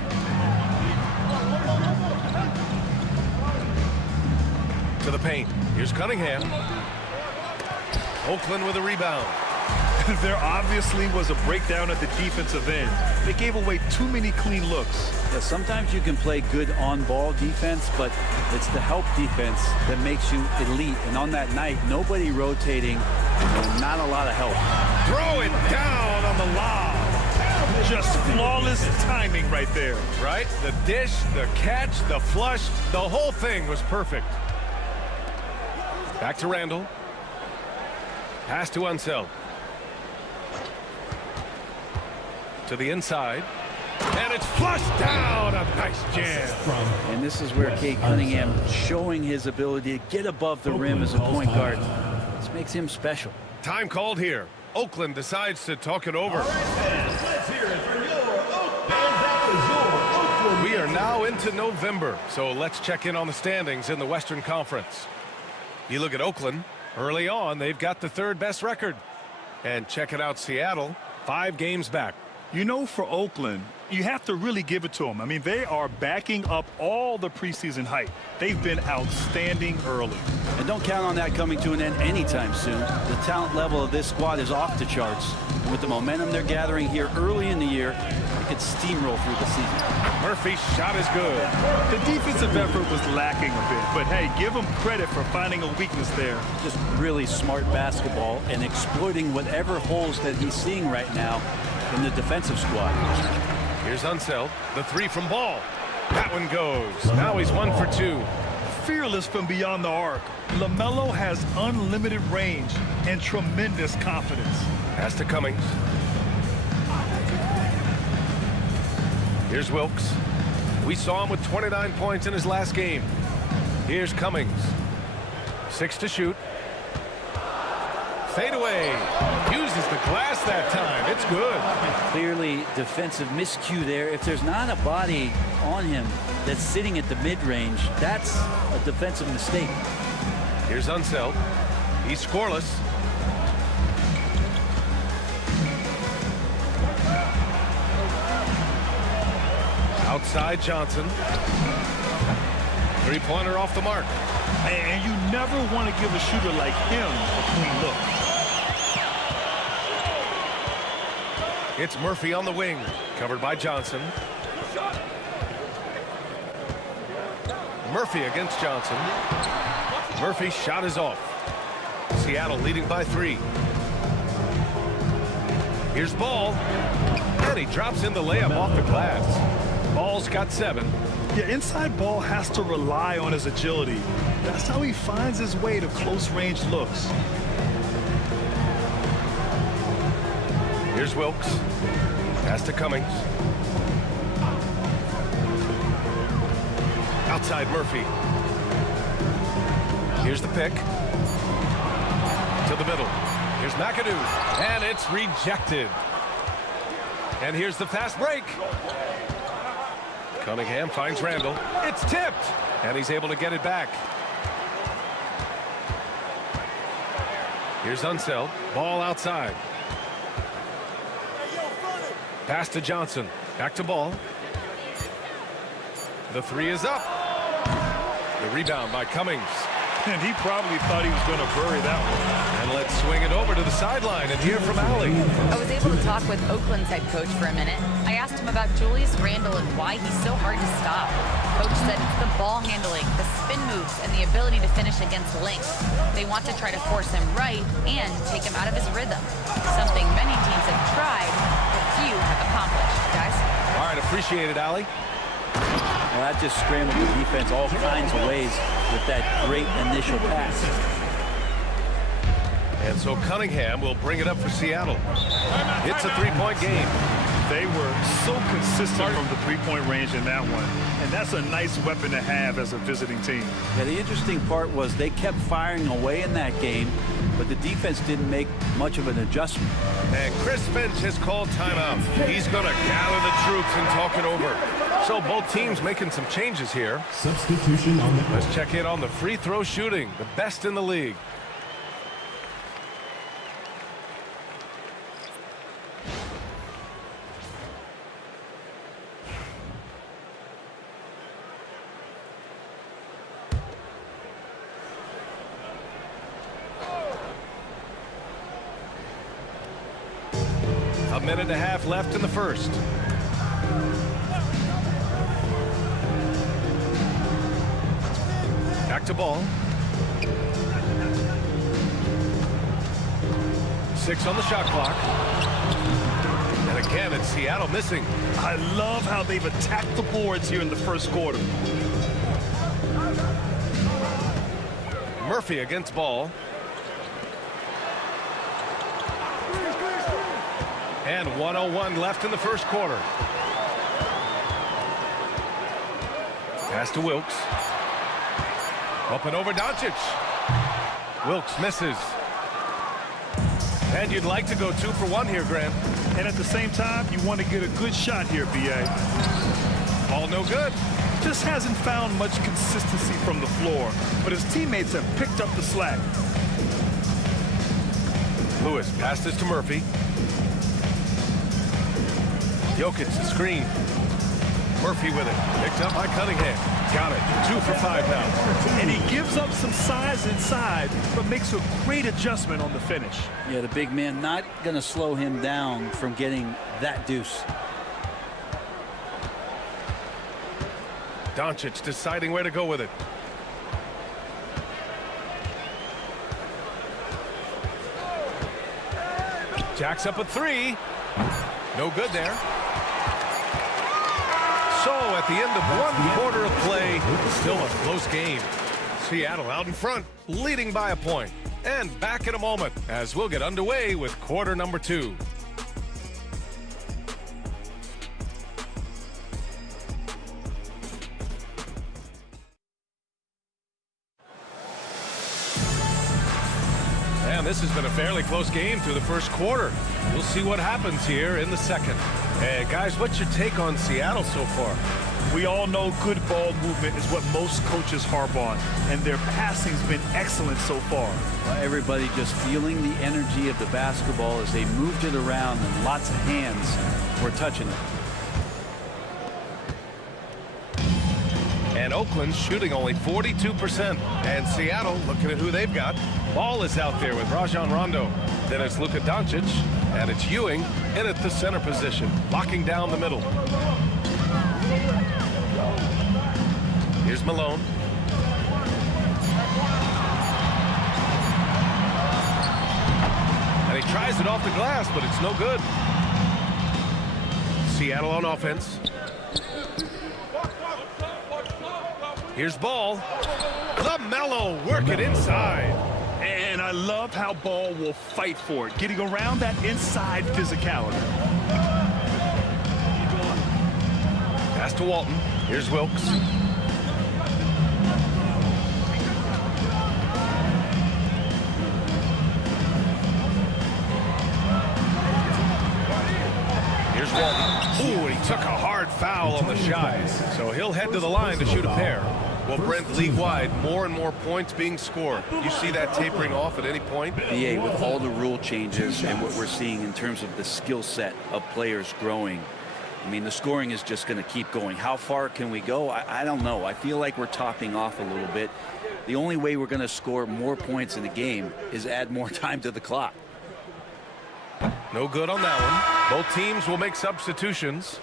To the paint. Here's Cunningham. Oakland with a rebound. There obviously was a breakdown at the defensive end. They gave away too many clean looks. Yeah, sometimes you can play good on-ball defense, but it's the help defense that makes you elite. And on that night, nobody rotating and not a lot of help. Throw it down on the lob. Just flawless timing right there. Right? The dish, the catch, the flush, the whole thing was perfect. Back to Randall. Pass to Unseld. To the inside. And it's flushed down. A nice jam. And this is where Cade Cunningham showing his ability to get above the rim as a point guard. This makes him special. Time called here. Oakland decides to talk it over. Let's hear it for your Oakland. We are now into November, so let's check in on the standings in the Western Conference. You look at Oakland, early on, they've got the third best record. And checking out Seattle, 5 games back. You know, for Oakland, you have to really give it to them. I mean, they are backing up all the preseason hype. They've been outstanding early. And don't count on that coming to an end anytime soon. The talent level of this squad is off the charts. And with the momentum they're gathering here early in the year, they could steamroll through the season. Murphy's shot is good. The defensive effort was lacking a bit, but hey, give them credit for finding a weakness there. Just really smart basketball and exploiting whatever holes that he's seeing right now in the defensive squad. Here's Unseld, the 3 from Ball. That one goes. Now he's 1 for 2. Fearless from beyond the arc. LaMelo has unlimited range and tremendous confidence. Pass to Cummings. Here's Wilkes. We saw him with 29 points in his last game. Here's Cummings. 6 to shoot. fadeaway. Uses the glass that time. It's good. Clearly defensive miscue there. If there's not a body on him that's sitting at the mid-range, that's a defensive mistake. Here's Unseld. He's scoreless. Outside Johnson. Three-pointer off the mark. And you never want to give a shooter like him a clean look. It's Murphy on the wing, covered by Johnson. Murphy against Johnson. Murphy's shot is off. Seattle leading by 3. Here's Ball. And he drops in the layup off the glass. Ball's got 7. Yeah, inside Ball has to rely on his agility. That's how he finds his way to close-range looks. Here's Wilkes. Pass to Cummings. Outside Murphy. Here's the pick. To the middle. Here's McAdoo. And it's rejected. And here's the fast break. Cunningham finds Randall. It's tipped. And he's able to get it back. Here's Unseld. Ball outside. Pass to Johnson. Back to Ball. The 3 is up. The rebound by Cummings. And he probably thought he was going to bury that one. And let's swing it over to the sideline and hear from Allie. I was able to talk with Oakland's head coach for a minute. I asked him about Julius Randle and why he's so hard to stop. Coach said it's the ball handling, the spin moves, and the ability to finish against length. They want to try to force him right and take him out of his rhythm. Something many teams have tried, but few have accomplished. Guys? All right, appreciate it, Allie. Well, that just scrambled the defense all kinds of ways with that great initial pass. And so Cunningham will bring it up for Seattle. It's a 3-point game. They were so consistent from the three-point range in that one. And that's a nice weapon to have as a visiting team. Yeah, the interesting part was they kept firing away in that game, but the defense didn't make much of an adjustment. And Chris Finch has called timeout. He's going to gather the troops and talk it over. So both teams making some changes here. Substitution on the court. Let's check in on the free throw shooting, the best in the league. A minute and a half left in the first. Back to Ball. 6 on the shot clock. And again, it's Seattle missing. I love how they've attacked the boards here in the first quarter. Murphy against Ball. And 1:01 left in the first quarter. Pass to Wilkes. Up and over Doncic. Wilkes misses. And you'd like to go 2 for 1 here, Grant. And at the same time, you want to get a good shot here, B.A. All no good. Just hasn't found much consistency from the floor, but his teammates have picked up the slack. Lewis passes to Murphy. Jokic the screen. Murphy with it. Picked up by Cunningham. Got it. 2 for 5 now. And he gives up some size inside, but makes a great adjustment on the finish. Yeah, the big man not going to slow him down from getting that deuce. Doncic deciding where to go with it. Jacks up a 3. No good there. So at the end of 1 quarter of play, still a close game. Seattle out in front, leading by a point. And back in a moment as we'll get underway with quarter number 2. Man, this has been a fairly close game through the first quarter. We'll see what happens here in the second. Hey, guys, what's your take on Seattle so far? We all know good ball movement is what most coaches harp on, and their passing's been excellent so far. Well, everybody just feeling the energy of the basketball as they moved it around, and lots of hands were touching it. And Oakland shooting only 42%. And Seattle looking at who they've got. Ball is out there with Rajon Rondo. Then it's Luka Doncic, and it's Ewing in at the center position, locking down the middle. Here's Malone. And he tries it off the glass, but it's no good. Seattle on offense. Here's Ball. LaMelo working inside. And I love how Ball will fight for it, getting around that inside physicality. Pass to Walton. Here's Wilkes. Here's Walton. Ooh, and he took a hard foul on the shot. So he'll head to the line to shoot a pair. Well, Brent, league-wide, more and more points being scored. You see that tapering off at any point? Yeah, with all the rule changes and what we're seeing in terms of the skill set of players growing, I mean, the scoring is just going to keep going. How far can we go? I don't know. I feel like we're topping off a little bit. The only way we're going to score more points in the game is add more time to the clock. No good on that one. Both teams will make substitutions.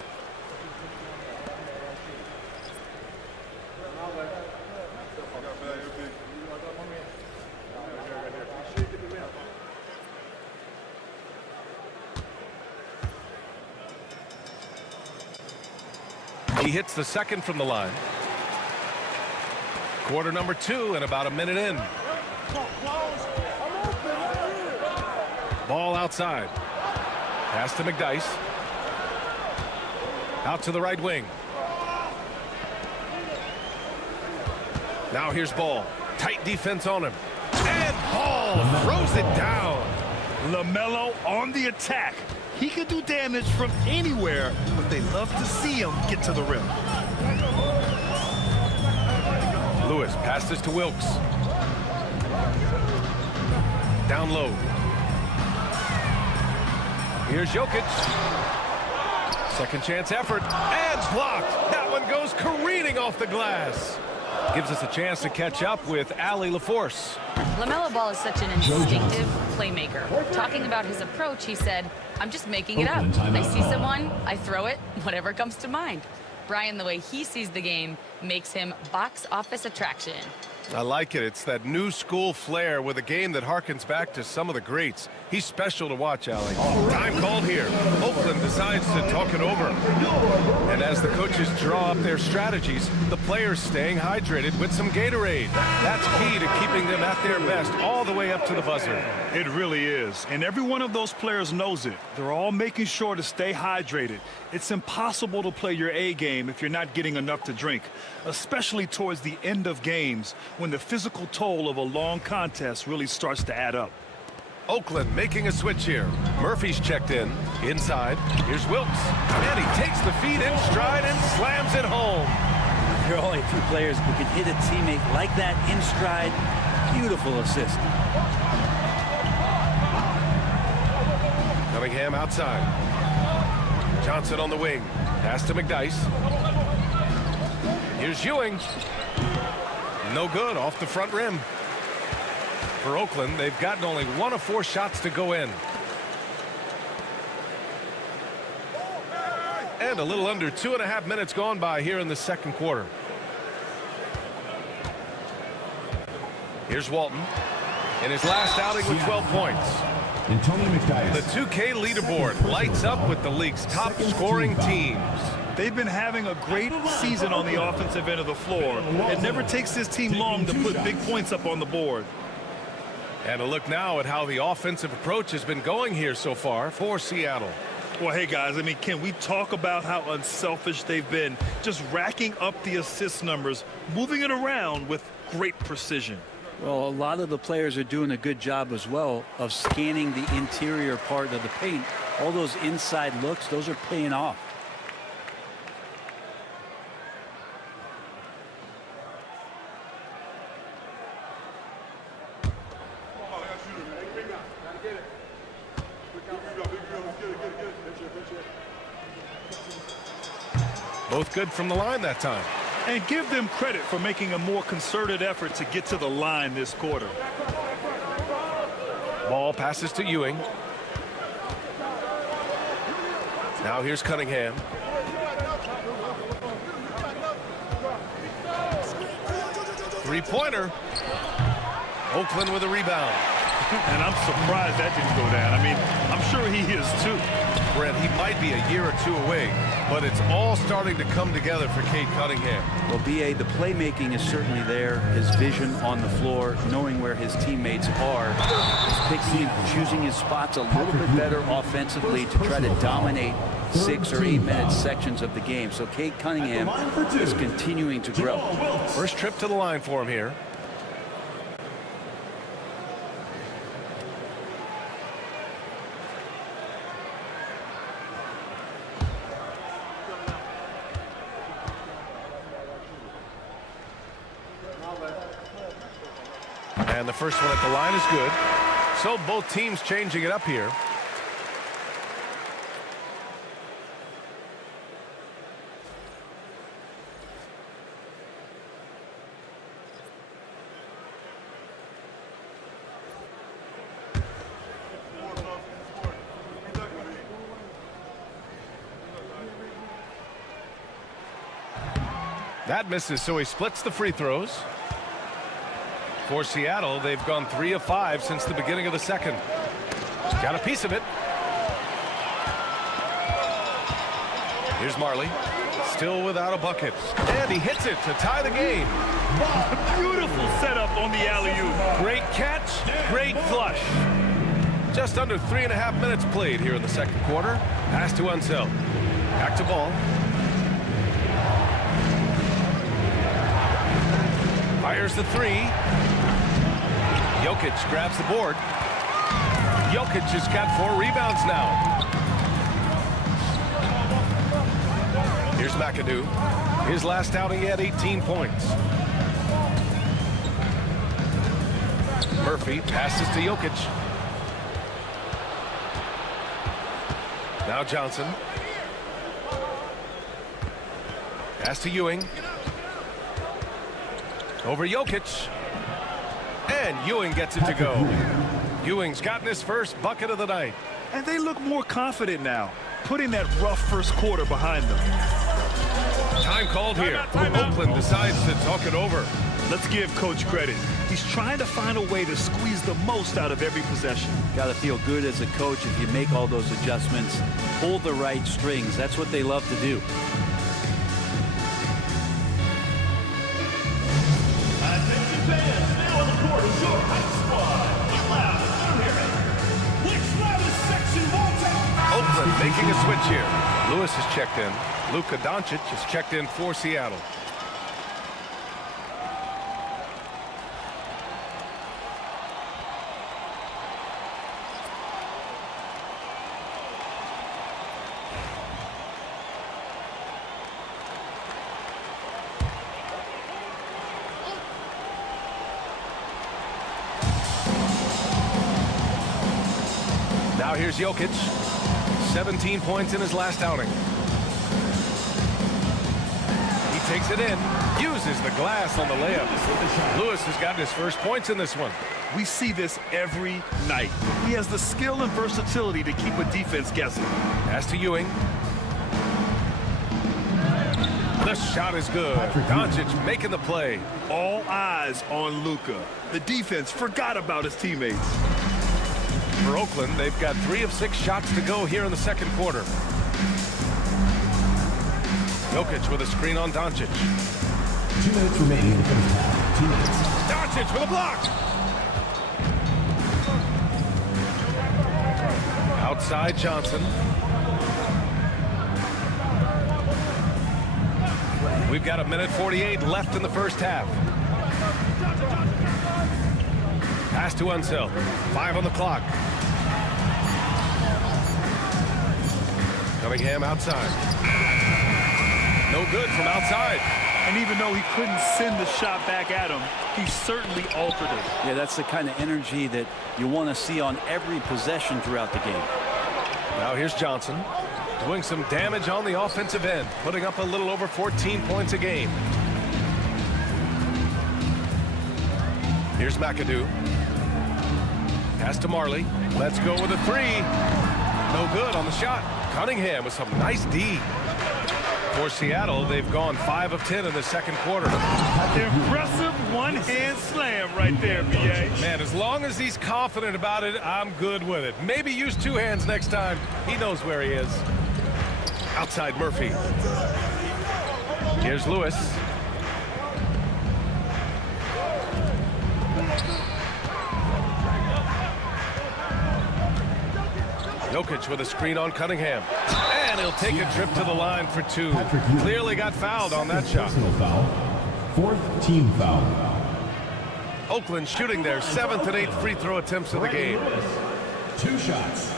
He hits the second from the line. Quarter number 2 and about a minute in. Ball outside. Pass to McDyess. Out to the right wing. Now here's Ball. Tight defense on him. And Ball throws it down. LaMelo on the attack. He can do damage from anywhere, but they love to see him get to the rim. Lewis passes to Wilkes. Down low. Here's Jokic. Second chance effort. And blocked. That one goes careening off the glass. Gives us a chance to catch up with Allie LaForce. LaMelo Ball is such an instinctive playmaker. Talking about his approach, he said, I'm just making it up. I see someone, I throw it, whatever comes to mind. Brian, the way he sees the game makes him box office attraction. I like it. It's that new school flair with a game that harkens back to some of the greats. He's special to watch, Allie. Time called here. Oakland decides to talk it over. And as the coaches draw up their strategies, the players staying hydrated with some Gatorade. That's key to keeping them at their best all the way up to the buzzer. It really is. And every one of those players knows it. They're all making sure to stay hydrated. It's impossible to play your A game if you're not getting enough to drink, especially towards the end of games when the physical toll of a long contest really starts to add up. Oakland making a switch here. Murphy's checked in. Inside. Here's Wilkes. And he takes the feed in stride and slams it home. There are only a few players who can hit a teammate like that in stride. Beautiful assist. Cunningham outside. Johnson on the wing. Pass to McDyess. Here's Ewing. No good off the front rim. For Oakland, they've gotten only 1 of 4 shots to go in. And a little under 2.5 minutes gone by here in the second quarter. Here's Walton in his last outing with 12 points. And Tony McDyess. The 2K leaderboard lights up with the league's top scoring teams. They've been having a great season on the offensive end of the floor. It never takes this team long to put big points up on the board. And a look now at how the offensive approach has been going here so far for Seattle. Well, hey, guys, I mean, can we talk about how unselfish they've been? Just racking up the assist numbers, moving it around with great precision. Well, a lot of the players are doing a good job as well of scanning the interior part of the paint. All those inside looks, those are paying off. Both good from the line that time. And give them credit for making a more concerted effort to get to the line this quarter. Ball passes to Ewing. Now here's Cunningham. Three-pointer. Oakland with a rebound. And I'm surprised that didn't go down. I mean, I'm sure he is too. Brent, he might be a year or two away, but it's all starting to come together for Cade Cunningham. Well, B.A., the playmaking is certainly there. His vision on the floor, knowing where his teammates are. He's picking and choosing his spots a little bit better offensively to try to dominate 6 or 8 minute sections of the game. So Cade Cunningham is continuing to grow. First trip to the line for him here. And the first one at the line is good. So both teams changing it up here. That misses, so he splits the free throws. For Seattle, they've gone 3 of 5 since the beginning of the second. Got a piece of it. Here's Marley. Still without a bucket. And he hits it to tie the game. Beautiful setup on the alley-oop. Great catch, great flush. Just under 3.5 minutes played here in the second quarter. Pass to Unseld. Back to ball. Fires the three. Jokic grabs the board. Jokic has got 4 rebounds now. Here's McAdoo. His last outing, he had 18 points. Murphy passes to Jokic. Now Johnson. Pass to Ewing. Over Jokic. And Ewing gets it to go. Ewing's gotten his first bucket of the night. And they look more confident now, putting that rough first quarter behind them. Time called here. Oakland decides to talk it over. Let's give Coach credit. He's trying to find a way to squeeze the most out of every possession. Got to feel good as a coach if you make all those adjustments, pull the right strings. That's what they love to do. Oakland making a switch here. Lewis has checked in. Luka Doncic has checked in for Seattle. Now here's Jokic. 17 points in his last outing. He takes it in, uses the glass on the layup. Lewis has gotten his first points in this one. We see this every night. He has the skill and versatility to keep a defense guessing. Pass to Ewing. The shot is good. Doncic making the play. All eyes on Luka. The defense forgot about his teammates. For Oakland, they've got 3 of 6 shots to go here in the second quarter. Jokic with a screen on Doncic. 2 minutes remaining in the first half. 2 minutes. Doncic with a block. Outside Johnson. We've got 1:48 left in the first half. Pass to Unseld. 5 on the clock. Cunningham outside. No good from outside. And even though he couldn't send the shot back at him, he certainly altered it. Yeah, that's the kind of energy that you want to see on every possession throughout the game. Now here's Johnson doing some damage on the offensive end, putting up a little over 14 points a game. Here's McAdoo. Pass to Marley. Let's go with a 3. No good on the shot. Cunningham with some nice D. For Seattle, they've gone 5 of 10 in the second quarter. Impressive one-hand slam right there, B.A. Man, as long as he's confident about it, I'm good with it. Maybe use 2 hands next time. He knows where he is. Outside Murphy. Here's Lewis. Jokic with a screen on Cunningham. And he'll take a trip to the line for 2. Clearly got fouled on that shot. Foul. 4th team foul. Oakland shooting their 7th and 8th free throw attempts of the game. 2 shots.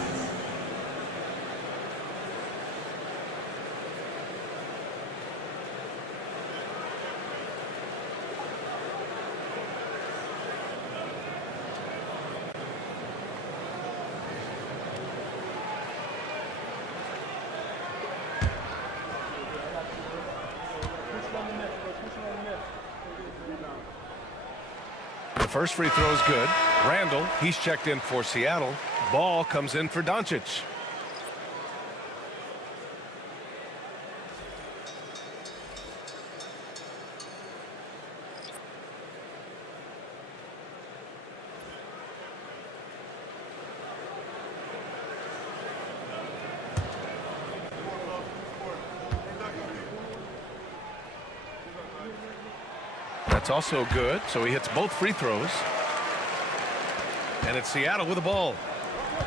The first free throw is good. Randall, he's checked in for Seattle. Ball comes in for Doncic. That's also good, so he hits both free throws. And it's Seattle with the ball.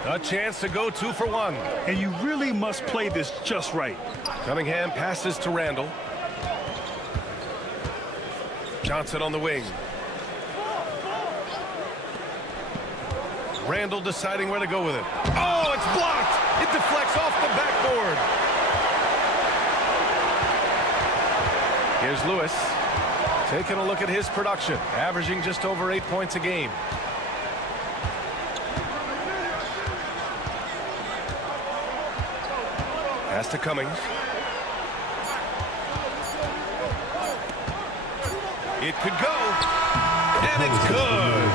A chance to go 2 for 1. And you really must play this just right. Cunningham passes to Randall. Johnson on the wing. Randall deciding where to go with it. Oh, it's blocked! It deflects off the backboard. Here's Lewis. Taking a look at his production, averaging just over 8 points a game. Pass to Cummings. It could go. And it's good.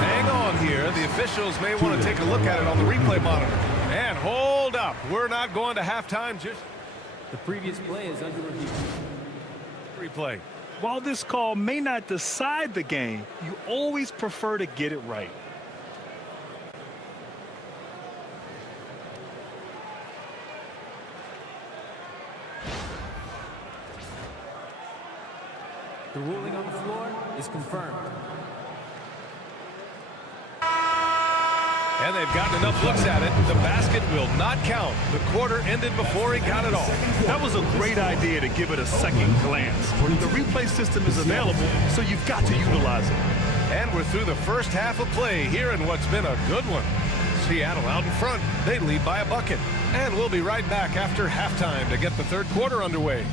Hang on here. The officials may want to take a look at it on the replay monitor. And hold up. We're not going to halftime. Just the previous play is under review. Replay. While this call may not decide the game, you always prefer to get it right. The ruling on the floor is confirmed. And they've gotten enough looks at it. The basket will not count. The quarter ended before he got it all. That was a great idea to give it a second glance. The replay system is available, so you've got to utilize it. And we're through the first half of play here in what's been a good one. Seattle out in front. They lead by a bucket. And we'll be right back after halftime to get the third quarter underway.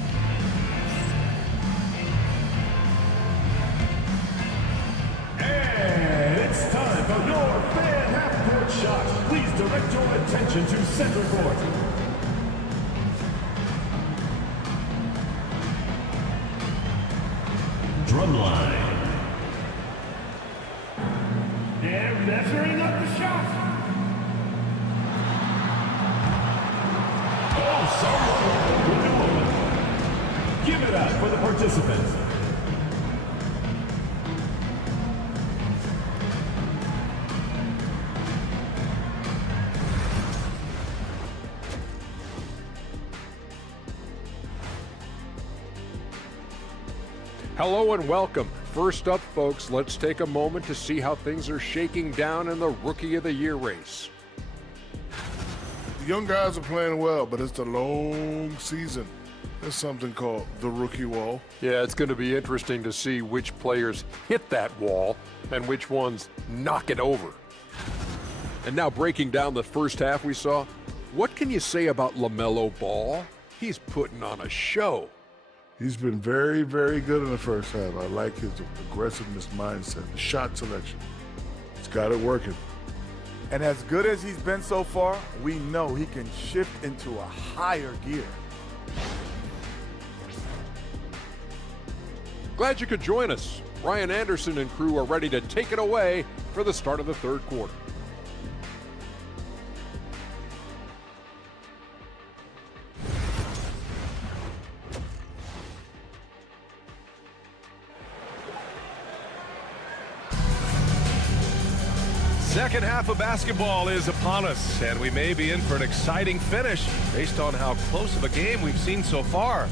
And it's time for your fan half-court shot. Please direct your attention to center court. Drumline. And measuring up the shot. Oh, someone. Give it up for the participants. Hello and welcome. First up, folks, let's take a moment to see how things are shaking down in the Rookie of the Year race. The young guys are playing well, but it's a long season. There's something called the rookie wall. Yeah, it's going to be interesting to see which players hit that wall and which ones knock it over. And now breaking down the first half we saw, what can you say about LaMelo Ball? He's putting on a show. He's been very, very good in the first half. I like his aggressiveness mindset, the shot selection. He's got it working. And as good as he's been so far, we know he can shift into a higher gear. Glad you could join us. Ryan Anderson and crew are ready to take it away for the start of the third quarter. Second half of basketball is upon us, and we may be in for an exciting finish based on how close of a game we've seen so far.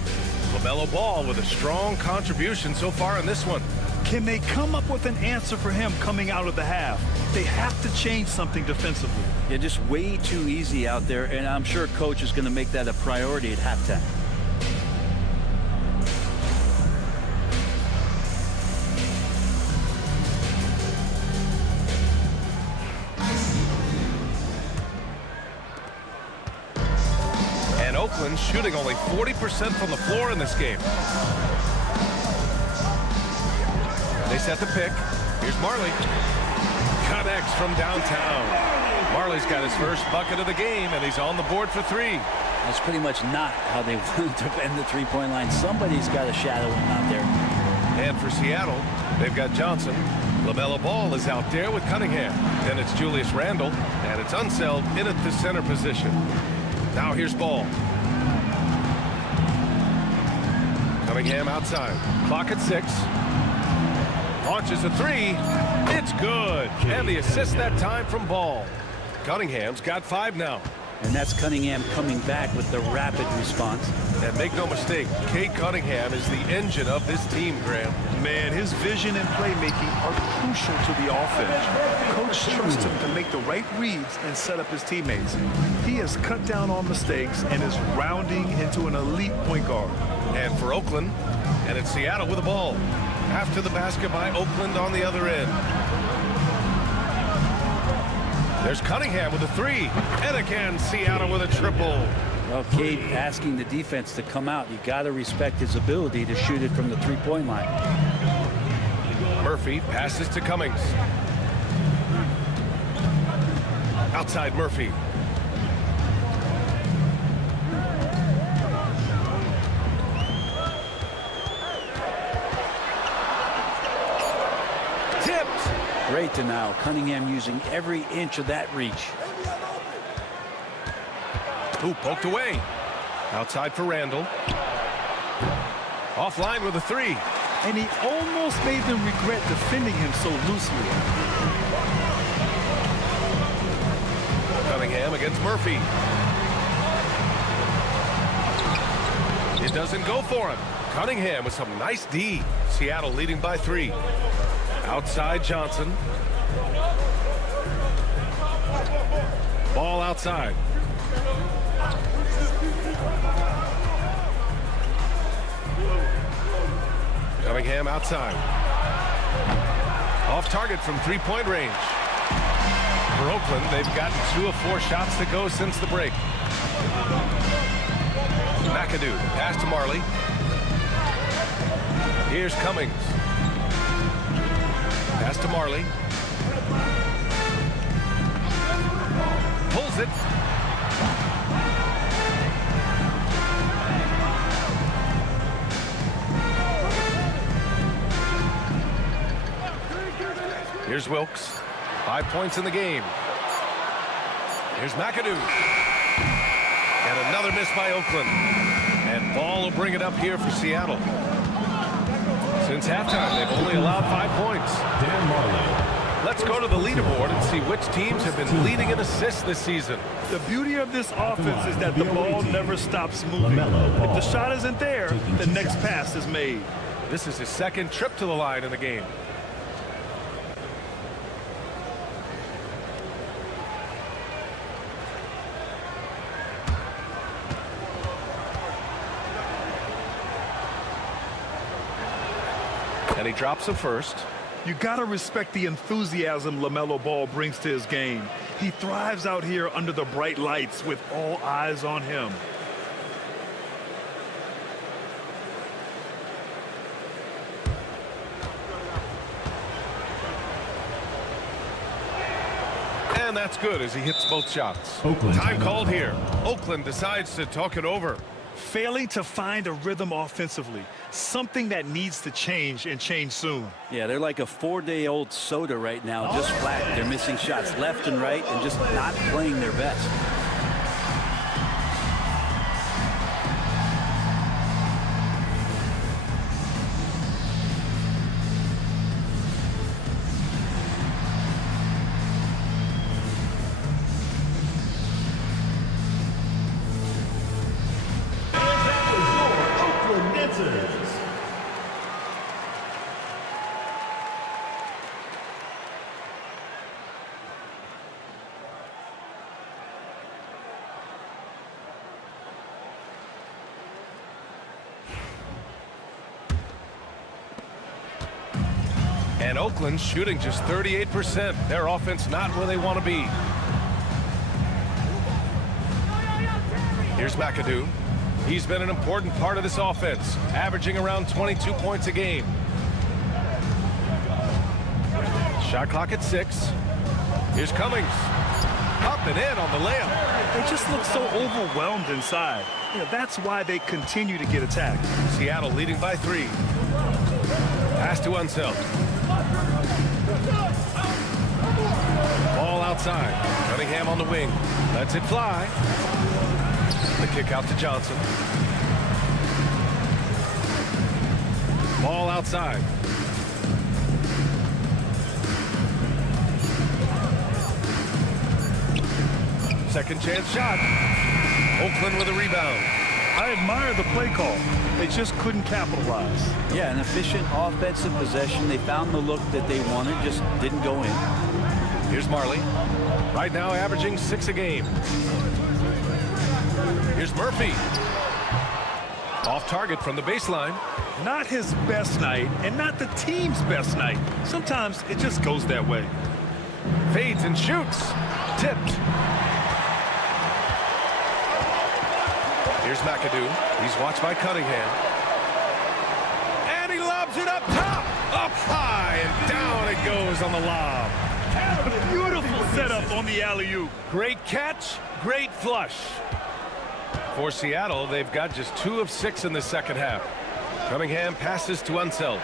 LaMelo Ball with a strong contribution so far in this one. Can they come up with an answer for him coming out of the half? They have to change something defensively. Yeah, just way too easy out there, and I'm sure coach is going to make that a priority at halftime. Oakland shooting only 40% from the floor in this game. They set the pick. Here's Marley. Connects from downtown. Marley's got his first bucket of the game, and he's on the board for three. That's pretty much not how they want to end the three-point line. Somebody's got to shadow him out there. And for Seattle, they've got Johnson. LaMelo Ball is out there with Cunningham. Then it's Julius Randle, and it's Unseld in at the center position. Now here's Ball. Cunningham outside. Clock at 6. Launches a three. It's good. And the assist that time from Ball. Cunningham's got 5 now. And that's Cunningham coming back with the rapid response. And make no mistake, Cade Cunningham is the engine of this team, Graham. Man, his vision and playmaking are crucial to the offense. Coach trusts him to make the right reads and set up his teammates. He has cut down on mistakes and is rounding into an elite point guard. And for Oakland, and it's Seattle with the ball. After the basket by Oakland on the other end. There's Cunningham with a 3. And again, Seattle with a triple. Well, Cade asking the defense to come out. You got to respect his ability to shoot it from the three-point line. Murphy passes to Cummings. Outside Murphy. Great to now. Cunningham using every inch of that reach. Ooh, poked away. Outside for Randle. Offline with a 3. And he almost made them regret defending him so loosely. Cunningham against Murphy. It doesn't go for him. Cunningham with some nice D. Seattle leading by 3. Outside Johnson. Ball outside. Cunningham outside. Off target from three-point range. For Oakland, they've gotten 2 of 4 shots to go since the break. McAdoo, pass to Marley. Here's Cummings. Pass to Marley. Pulls it. Here's Wilkes. 5 points in the game. Here's McAdoo. And another miss by Oakland. And Ball will bring it up here for Seattle. Since halftime, they've only allowed 5 points. Dan Marley. Let's go to the leaderboard and see which teams have been leading in assists this season. The beauty of this offense is that the ball never stops moving. If the shot isn't there, the next pass is made. This is his second trip to the line in the game. And he drops him first. You gotta respect the enthusiasm LaMelo Ball brings to his game. He thrives out here under the bright lights with all eyes on him. And that's good as he hits both shots. Oakland. Time called here. Oakland decides to talk it over. Failing to find a rhythm offensively, something that needs to change and change soon. Yeah, they're like a 4-day-old soda right now, just flat. They're missing shots left and right and just not playing their best. And Oakland shooting just 38%. Their offense not where they want to be. Here's McAdoo. He's been an important part of this offense, averaging around 22 points a game. Shot clock at 6. Here's Cummings. Up and in on the layup. They just look so overwhelmed inside. You know, that's why they continue to get attacked. Seattle leading by 3. Pass to Unseld. Ball outside. Cunningham on the wing. Lets it fly. The kick out to Johnson. Ball outside. Second chance shot. Oakland with a rebound. I admire the play call. They just couldn't capitalize. Yeah, an efficient offensive possession. They found the look that they wanted, just didn't go in. Here's Marley. Right now averaging 6 a game. Here's Murphy. Off target from the baseline. Not his best night and not the team's best night. Sometimes it just goes that way. Fades and shoots. Tipped. Here's McAdoo. He's watched by Cunningham. And he lobs it up top. Up high and down it goes on the lob. A beautiful setup on the alley-oop. Great catch, great flush. For Seattle, they've got just 2 of 6 in the second half. Cunningham passes to Unseld.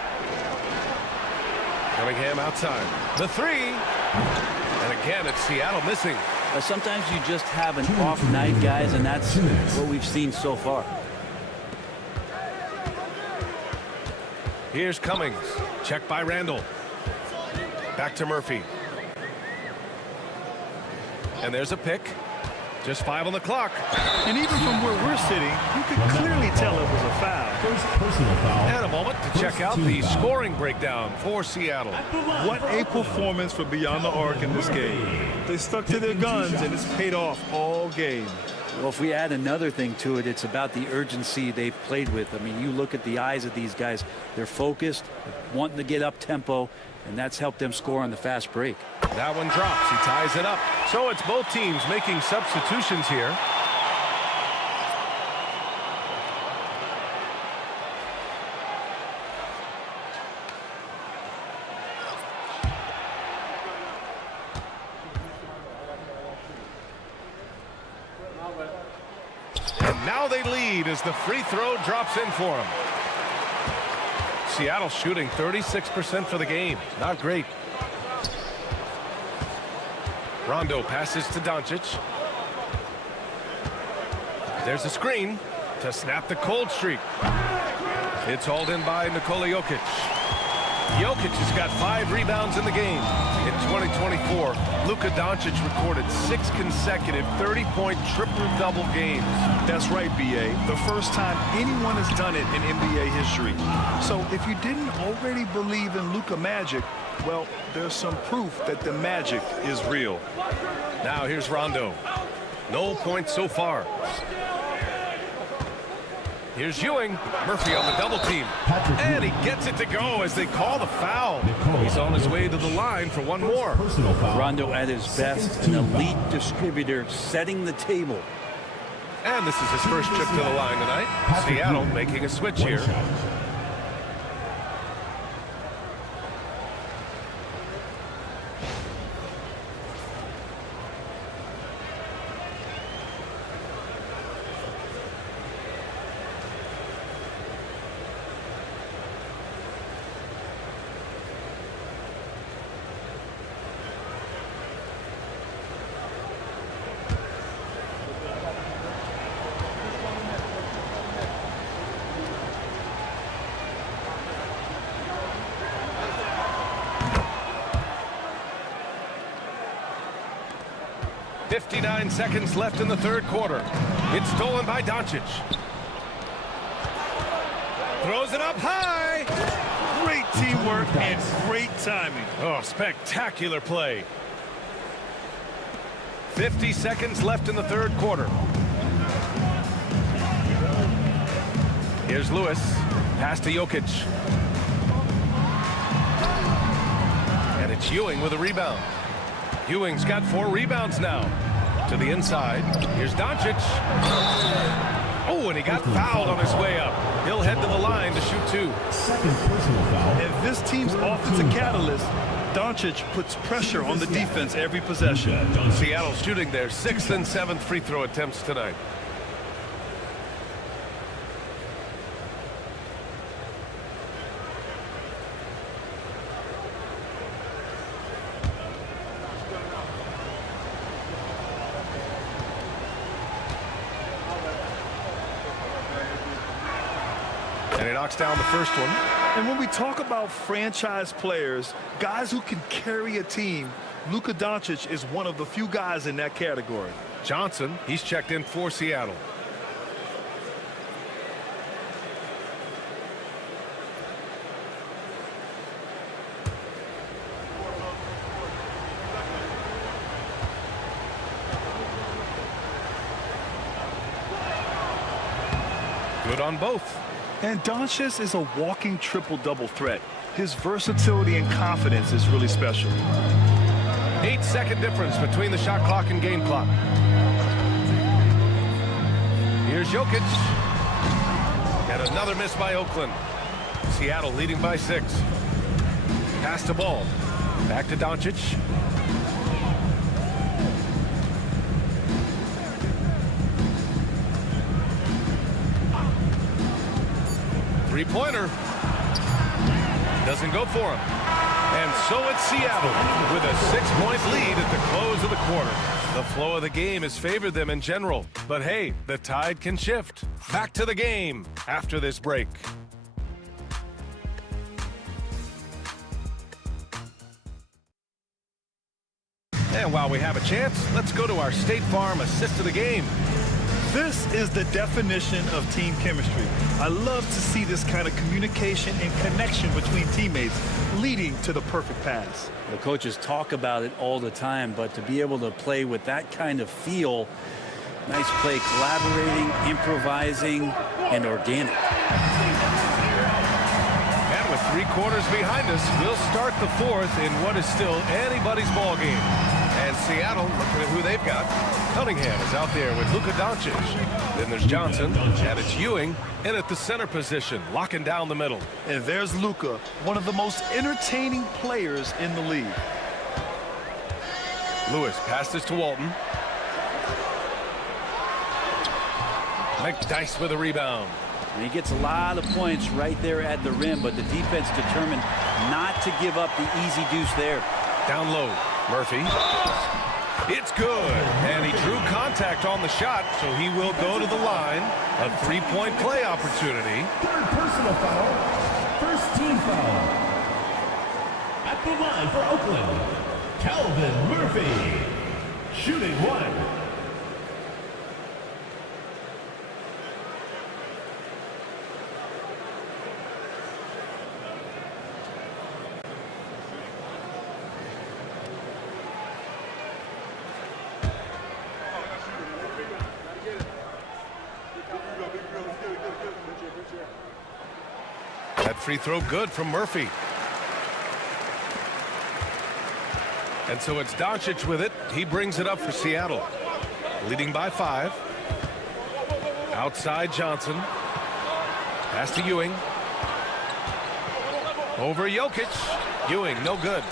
Cunningham outside. The 3. And again, it's Seattle missing. Sometimes you just have an off night, guys, and that's what we've seen so far. Here's Cummings. Check by Randall. Back to Murphy. And there's a pick. Just 5 on the clock. And even from where we're sitting, you can clearly tell it was a foul. First personal foul. And a moment to check out the scoring breakdown for Seattle. What a performance for Beyond the Arc in this game. They stuck to their guns, and it's paid off all game. Well, if we add another thing to it, it's about the urgency they've played with. I mean, you look at the eyes of these guys. They're focused, wanting to get up tempo, and that's helped them score on the fast break. That one drops. He ties it up. So it's both teams making substitutions here. And now they lead as the free throw drops in for them. Seattle shooting 36% for the game. Not great. Rondo passes to Doncic. There's a screen to snap the cold streak. It's hauled in by Nikola Jokic. Jokic has got 5 rebounds in the game. In 2024, Luka Doncic recorded 6 consecutive 30-point triple-double games. That's right, B.A. The first time anyone has done it in NBA history. So if you didn't already believe in Luka Magic, well, there's some proof that the magic is real. Now here's Rondo. No points so far. Here's Ewing. Murphy on the double team. And he gets it to go as they call the foul. He's on his way to the line for one more. Rondo at his best, an elite distributor, setting the table. And this is his first trip to the line tonight. Seattle making a switch here. .59 seconds left in the third quarter. It's stolen by Doncic. Throws it up high. Great teamwork and great timing. Oh, spectacular play. 50 seconds left in the third quarter. Here's Lewis. Pass to Jokic. And it's Ewing with a rebound. Ewing's got 4 rebounds now. To the inside. Here's Doncic. Oh, and he got fouled on his way up. He'll head to the line to shoot 2. Second personal foul. And this team's offensive catalyst, Doncic, puts pressure on the defense every possession. Seattle shooting their 6th and 7th free throw attempts tonight. And he knocks down the first one. And when we talk about franchise players, guys who can carry a team, Luka Doncic is one of the few guys in that category. Johnson, he's checked in for Seattle. Good on both. And Doncic is a walking triple-double threat. His versatility and confidence is really special. 8-second difference between the shot clock and game clock. Here's Jokic. And another miss by Oakland. Seattle leading by 6. Pass to Ball. Back to Doncic. Three-pointer. Doesn't go for him. And so it's Seattle with a 6-point lead at the close of the quarter. The flow of the game has favored them in general. But hey, the tide can shift. Back to the game after this break. And while we have a chance, let's go to our State Farm assist of the game. This is the definition of team chemistry. I love to see this kind of communication and connection between teammates leading to the perfect pass. The coaches talk about it all the time, but to be able to play with that kind of feel, nice play, collaborating, improvising, and organic. And with 3 quarters behind us, we'll start the 4th in what is still anybody's ball game. And Seattle, looking at who they've got. Cunningham is out there with Luka Doncic. Then there's Johnson, and it's Ewing in at the center position, locking down the middle. And there's Luka, one of the most entertaining players in the league. Lewis passes to Walton. McDyess with a rebound. And he gets a lot of points right there at the rim, but the defense determined not to give up the easy deuce there. Down low, Murphy. It's good, and he drew contact on the shot, so he will go to the line. A 3-point play opportunity. Third personal foul. First team foul. At the line for Oakland, Calvin Murphy. Shooting 1. free throw good from Murphy. And so it's Doncic with it. He brings it up for Seattle. Leading by 5. Outside Johnson. Pass to Ewing. Over Jokic. Ewing, no good.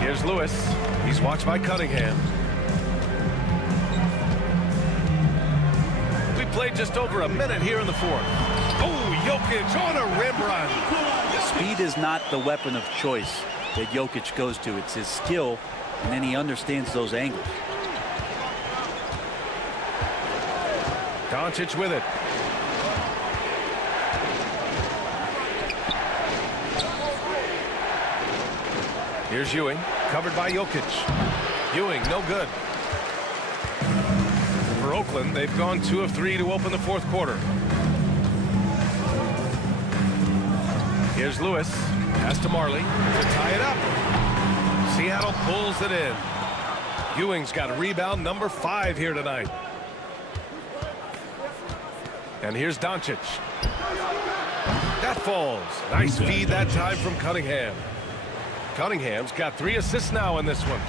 Here's Lewis. He's watched by Cunningham. We played just over a minute here in the 4th. Oh, Jokic on a rim run. Speed is not the weapon of choice that Jokic goes to. It's his skill, and then he understands those angles. Doncic with it. Here's Ewing, covered by Jokic. Ewing, no good. For Oakland, they've gone 2 of 3 to open the 4th quarter. Here's Lewis. Pass to Marley to tie it up. Seattle pulls it in. Ewing's got a rebound number 5 here tonight. And here's Doncic. That falls. Nice feed that time from Cunningham. Cunningham's got 3 assists now in this one.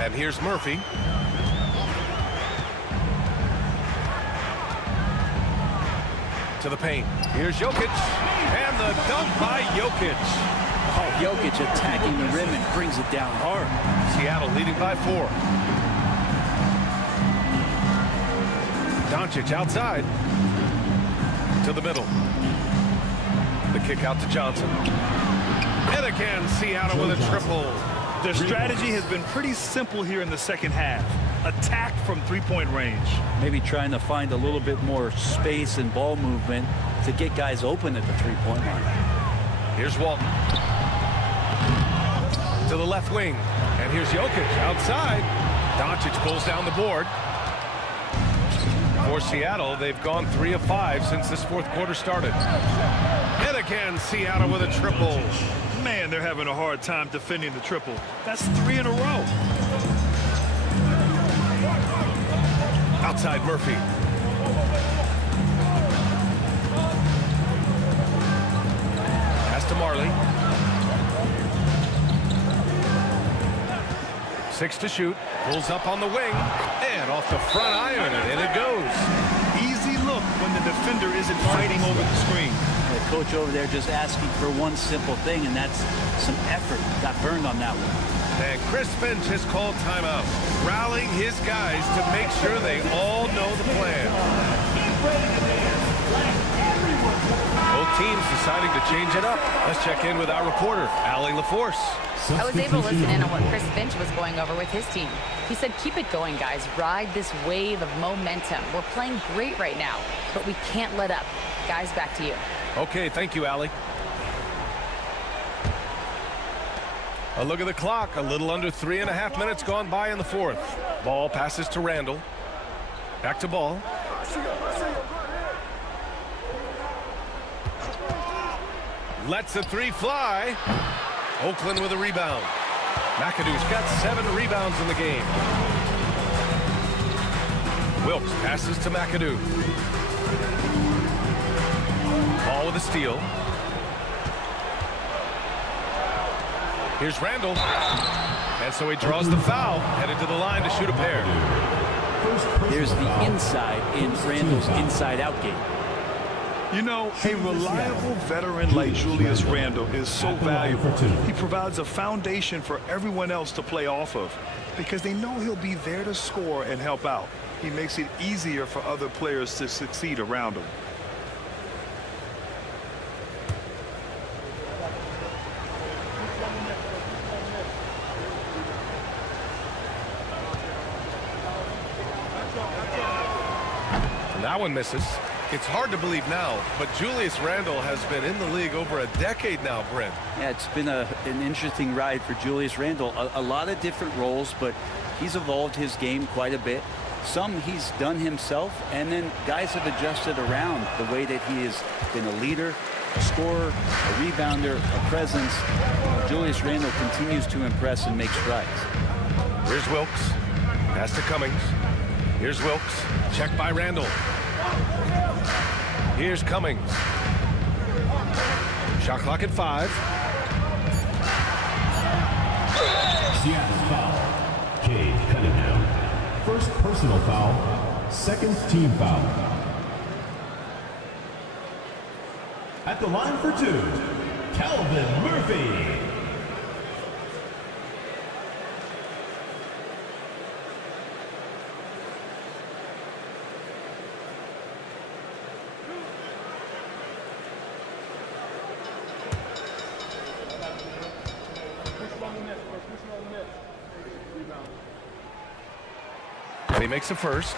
And here's Murphy. To the paint. Here's Jokic. And the dunk by Jokic. Oh, Jokic attacking the rim and brings it down hard. Seattle leading by 4. Doncic outside. To the middle. The kick out to Johnson. And again, Seattle with a triple. Their strategy has been pretty simple here in the second half. Attack from three-point range. Maybe trying to find a little bit more space and ball movement to get guys open at the three-point line. Here's Walton. To the left wing. And here's Jokic outside. Doncic pulls down the board. For Seattle, they've gone 3 of 5 since this 4th quarter started. And again, Seattle with a triple. Man, they're having a hard time defending the triple. That's 3 in a row. Outside Murphy. Pass to Marley. 6 to shoot. Pulls up on the wing. And off the front iron, and in it goes. Easy look when the defender isn't fighting over the screen. The coach over there just asking for one simple thing, and that's some effort. Got burned on that one. And Chris Finch has called timeout, rallying his guys to make sure they all know the plan. Both teams deciding to change it up. Let's check in with our reporter, Allie LaForce. I was able to listen in on what Chris Finch was going over with his team. He said, keep it going, guys. Ride this wave of momentum. We're playing great right now, but we can't let up. Guys, back to you. Okay, thank you, Allie. A look at the clock. A little under 3.5 minutes gone by in the 4th. Ball passes to Randall. Back to Ball. Lets the 3 fly. Oakland with a rebound. McAdoo's got 7 rebounds in the game. Wilkes passes to McAdoo. Ball with a steal. Here's Randall. And so he draws the foul, headed to the line to shoot a pair. There's the inside in Randall's inside-out game. You know, a reliable veteran like Julius Randle is so valuable. He provides a foundation for everyone else to play off of because they know he'll be there to score and help out. He makes it easier for other players to succeed around him. And that one misses. It's hard to believe now, but Julius Randle has been in the league over a decade now, Brent. Yeah, it's been an interesting ride for Julius Randle. A lot of different roles, but he's evolved his game quite a bit. Some he's done himself, and then guys have adjusted around the way that he has been a leader, a scorer, a rebounder, a presence. Julius Randle continues to impress and make strides. Here's Wilkes. Pass to Cummings. Here's Wilkes. Checked by Randall. Here's Cummings. Shot clock at 5. Seattle foul. Cade Cunningham. First personal foul. Second team foul. At the line for 2, Calvin Murphy. And he makes the first.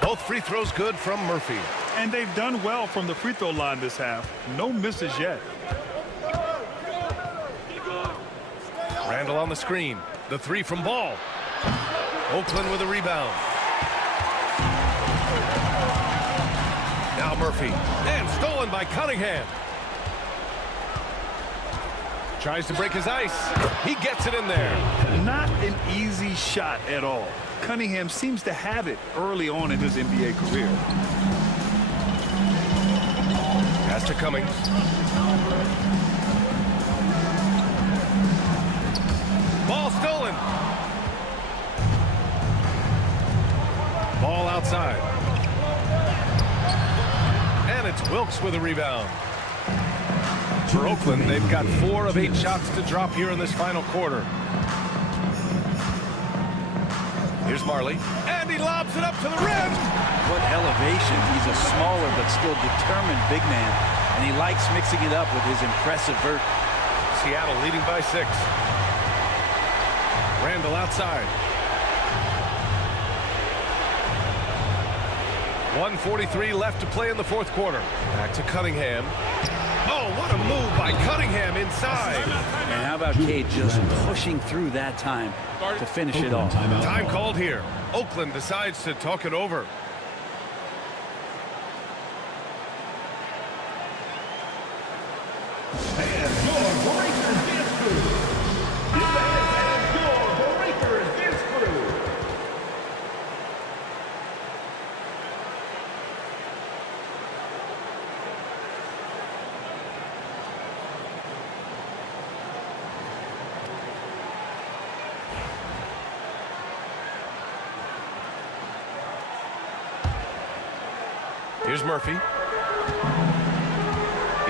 Both free throws good from Murphy. And they've done well from the free throw line this half. No misses yet. Randall on the screen. The 3 from Ball. Oakland with a rebound. Now Murphy. And stolen by Cunningham. Tries to break his ice. He gets it in there. Not an easy shot at all. Cunningham seems to have it early on in his NBA career. Pass to Cummings. Ball stolen. Ball outside. And it's Wilkes with a rebound. For Oakland, they've got 4 of 8 shots to drop here in this final quarter. Here's Marley, and he lobs it up to the rim. What elevation. He's a smaller but still determined big man, and he likes mixing it up with his impressive vert. Seattle leading by 6. Randall outside. 1:43 left to play in the fourth quarter. Back to Cunningham. Oh, what a move by Cunningham inside. And how about Cade just pushing through that time to finish it off. Time called here. Oakland decides to talk it over. Here's Murphy.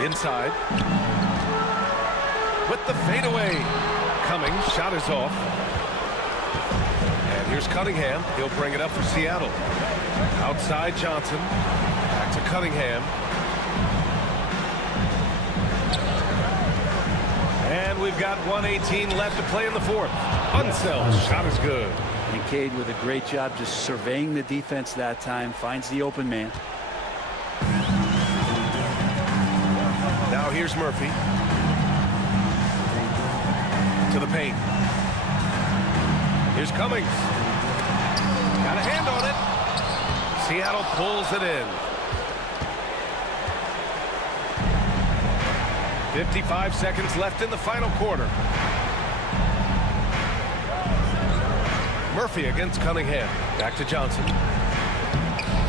Inside. With the fadeaway. Cummings, shot is off. And here's Cunningham. He'll bring it up for Seattle. Outside Johnson. Back to Cunningham. And we've got 1:18 left to play in the fourth. Unsell's shot is good. And Cade with a great job just surveying the defense that time. Finds the open man. Now here's Murphy. To the paint. Here's Cummings. Got a hand on it. Seattle pulls it in. 55 seconds left in the final quarter. Murphy against Cunningham. Back to Johnson.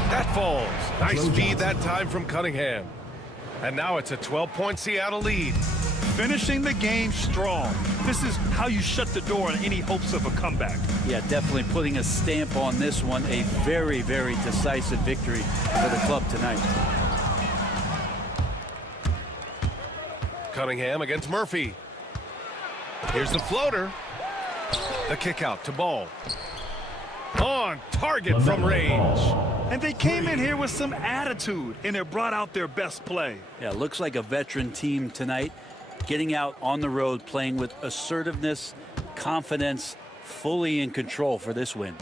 That falls. Nice speed that time from Cunningham. And now it's a 12-point Seattle lead. Finishing the game strong. This is how you shut the door on any hopes of a comeback. Yeah, definitely putting a stamp on this one. A very, very decisive victory for the club tonight. Cunningham against Murphy. Here's the floater. The kick out to Ball. On target from range. And they came in here with some attitude, and it brought out their best play. Yeah, looks like a veteran team tonight, getting out on the road, playing with assertiveness, confidence, fully in control for this win.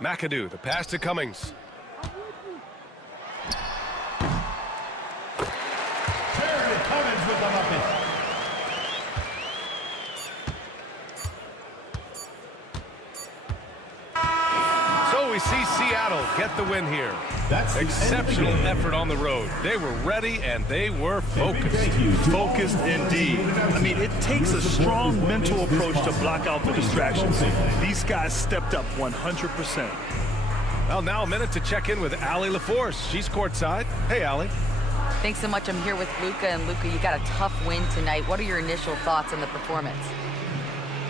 McAdoo, the pass to Cummings. we see Seattle get the win here. That's exceptional effort on the road. They were ready and they were focused. Focused indeed. I mean, it takes a strong mental approach to block out the distractions. These guys stepped up 100%. Well, now a minute to check in with Allie LaForce. She's courtside. Hey, Allie. Thanks so much. I'm here with Luka. And Luka, you got a tough win tonight. What are your initial thoughts on the performance?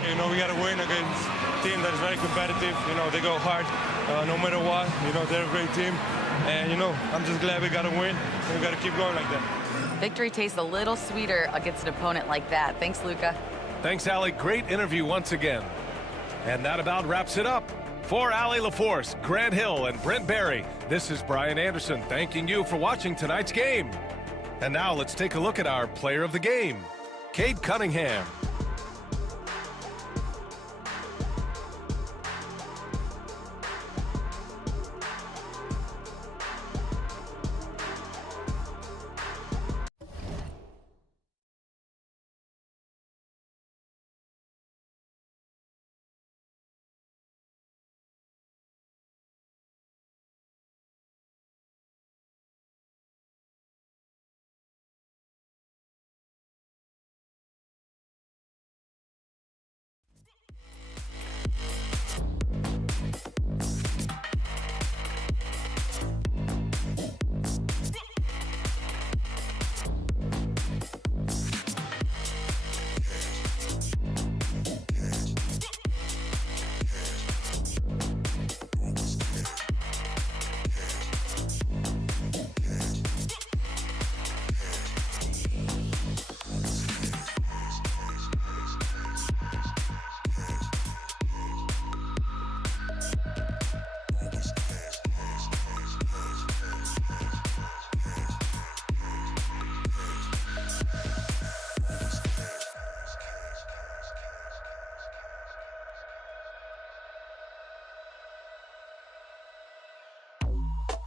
You know, we got to win against a team that is very competitive. You know, they go hard no matter what. You know, they're a great team. And, you know, I'm just glad we got to win. And we got to keep going like that. Victory tastes a little sweeter against an opponent like that. Thanks, Luka. Thanks, Allie. Great interview once again. And that about wraps it up. For Allie LaForce, Grant Hill, and Brent Barry, this is Brian Anderson thanking you for watching tonight's game. And now let's take a look at our player of the game, Cade Cunningham.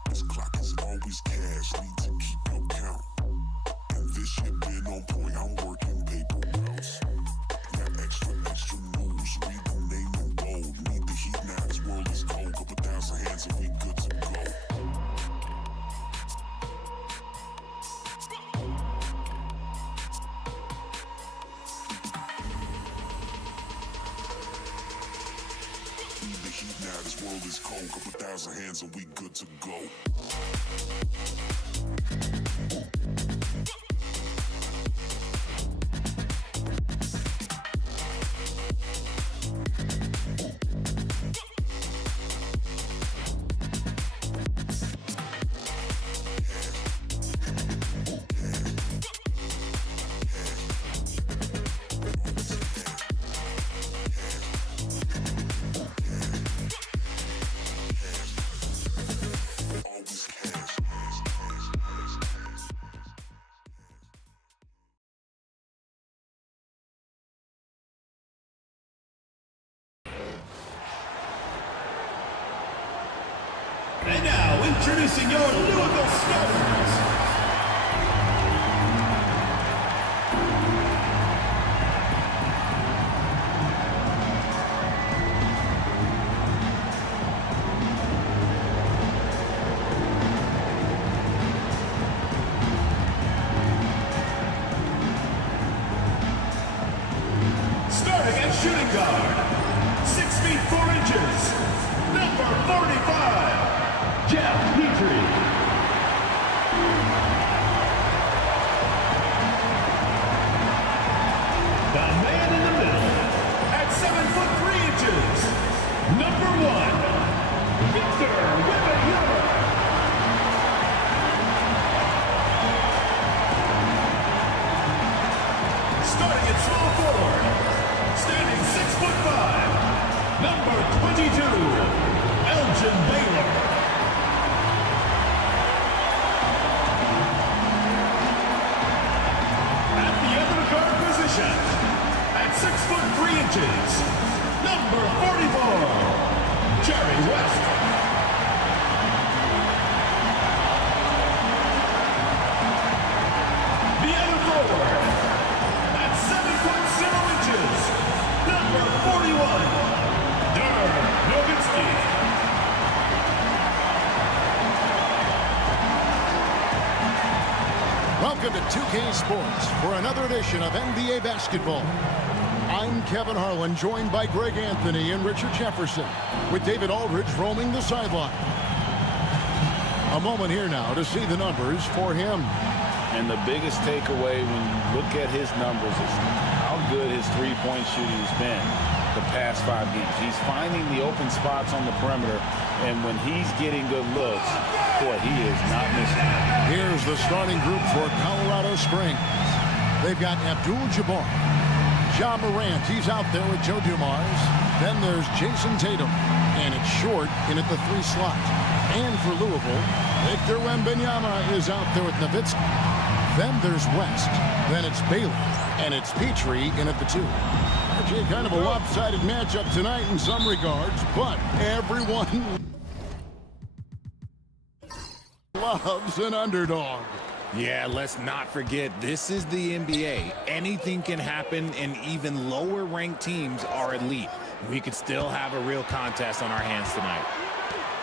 This clock is always cash, need to keep your count. And this year been on point, I'm working paper routes. Got extra moves, read the name in bold. Need the heat now, this world is cold. Couple thousand hands and we good to go. Now this world is cold, couple thousand hands and we good to go. And now, introducing your Louisville Starters. Starting at shooting guard, 6 feet 4 inches, number 45. Jeff Petrie. The man in the middle, at 7 foot 3 inches, number 1, Victor Wembanyama. Starting at small forward, standing 6 foot 5, number 22, Elgin Baylor. At 6 foot 3 inches, number 44, Jerry West. The other forward, at 7 foot 0 inches, number 41, Dirk Nowitzki. into 2K Sports for another edition of NBA basketball. I'm Kevin Harlan, joined by Greg Anthony and Richard Jefferson, with David Aldridge roaming the sideline. A moment here now to see the numbers for him. And the biggest takeaway when you look at his numbers is how good his three-point shooting has been the past 5 games. He's finding the open spots on the perimeter, and when he's getting good looks, boy, he is not missing. Here's the starting group for Colorado Springs. They've got Abdul-Jabbar, Ja Morant, he's out there with Joe Dumars. Then there's Jason Tatum, and it's Short in at the 3 slot. And for Louisville, Victor Wembanyama is out there with Nowitzki. Then there's West. Then it's Baylor. And it's Petrie in at the 2. Actually, kind of a lopsided matchup tonight in some regards, but everyone loves an underdog. Yeah, let's not forget, this is the NBA. Anything can happen, and even lower-ranked teams are elite. We could still have a real contest on our hands tonight.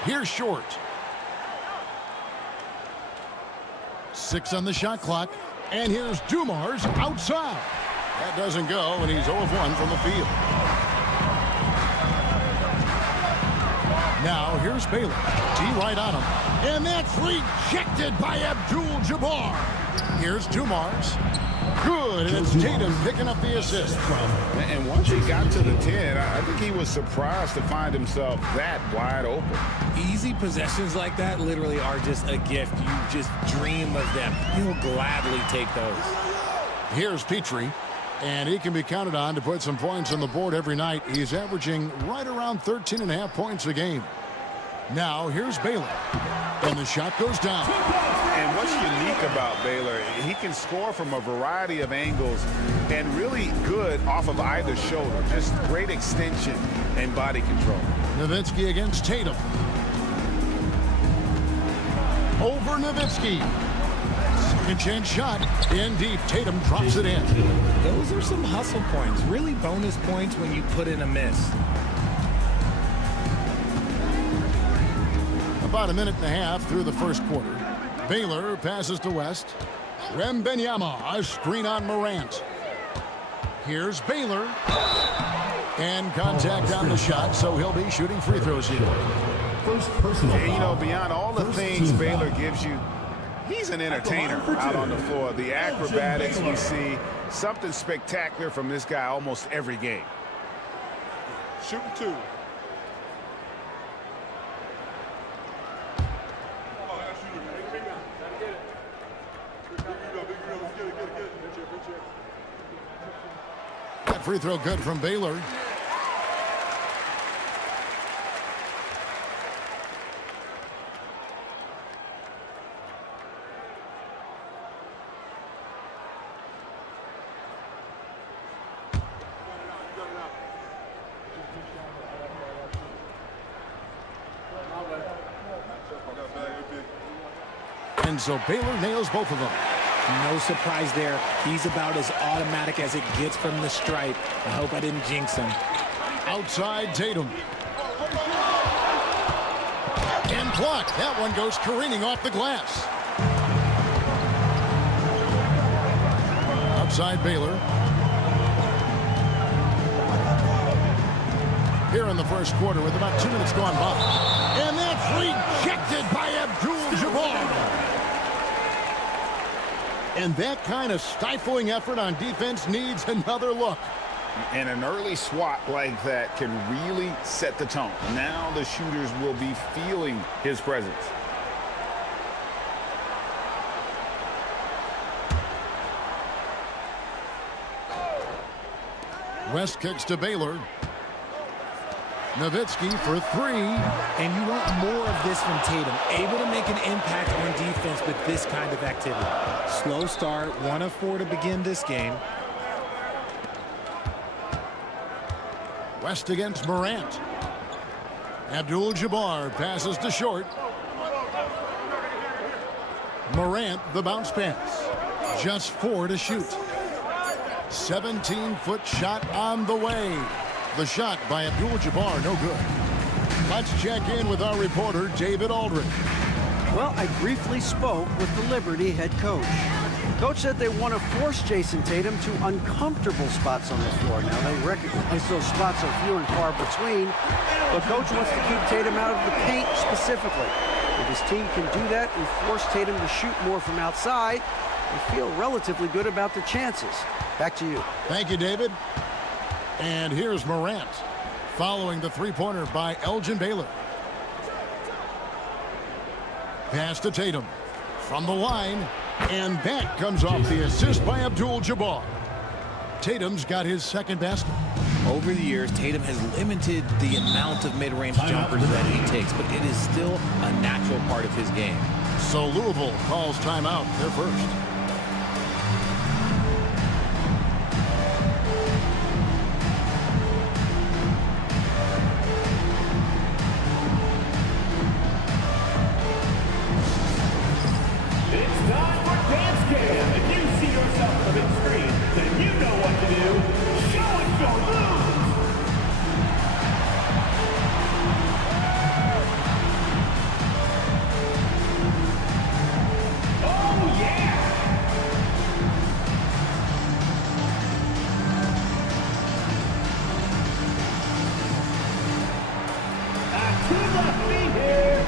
Here's Short. 6 on the shot clock. And here's Dumars outside. That doesn't go, and he's 0 of 1 from the field. Now here's Baylor. D right on him. And that's rejected by Abdul-Jabbar. Here's Dumars. Good, and it's Tatum picking up the assist. And once he got to the 10, I think he was surprised to find himself that wide open. Easy possessions like that literally are just a gift. You just dream of them. You'll gladly take those. Here's Petrie, and he can be counted on to put some points on the board every night. He's averaging right around 13.5 points a game. Now here's Baylor, and the shot goes down. And what's unique about Baylor, he can score from a variety of angles and really good off of either shoulder. Just great extension and body control. Nowitzki against Tatum. Over Nowitzki. Second chance shot in deep. Tatum drops it in. Those are some hustle points. Really bonus points when you put in a miss. About a minute and a half through the first quarter. Baylor passes to West. Wembanyama, a screen on Morant. Here's Baylor. And contact on the shot, so he'll be shooting free throws here. First personal foul. And, you know, beyond all the things Baylor gives you, he's an entertainer out on the floor. The acrobatics we see, something spectacular from this guy almost every game. Shooting 2. That free throw good from Baylor. And so Baylor nails both of them. No surprise there. He's about as automatic as it gets from the stripe. I hope I didn't jinx him. Outside Tatum. And blocked. That one goes careening off the glass. Outside Baylor. Here in the first quarter with about 2 minutes gone by. And that's rejected by Abdul-Jabbar. And that kind of stifling effort on defense needs another look. And an early swat like that can really set the tone. Now the shooters will be feeling his presence. West kicks to Baylor. Nowitzki for 3. And you want more of this from Tatum. Able to make an impact on defense with this kind of activity. Slow start, 1 of 4 to begin this game. West against Morant. Abdul-Jabbar passes to Short. Morant, the bounce pass. Just 4 to shoot. 17-foot shot on the way. The shot by Abdul-Jabbar, no good. Let's check in with our reporter, David Aldridge. Well, I briefly spoke with the Liberty head coach. Coach said they want to force Jason Tatum to uncomfortable spots on the floor. Now, they recognize those spots are few and far between, but Coach wants to keep Tatum out of the paint specifically. If his team can do that and force Tatum to shoot more from outside, they feel relatively good about their chances. Back to you. Thank you, David. And here's Morant following the three-pointer by Elgin Baylor. Pass to Tatum from the line, and that comes off the assist by Abdul-Jabbar. Tatum's got his second basket. Over the years, Tatum has limited the amount of mid-range jumpers that he takes, but it is still a natural part of his game. So Louisville calls timeout, their first. It's time for Dance Cam. If you see yourself on the big screen, then you know what to do. Show us your moves. Oh, yeah. To the feet here.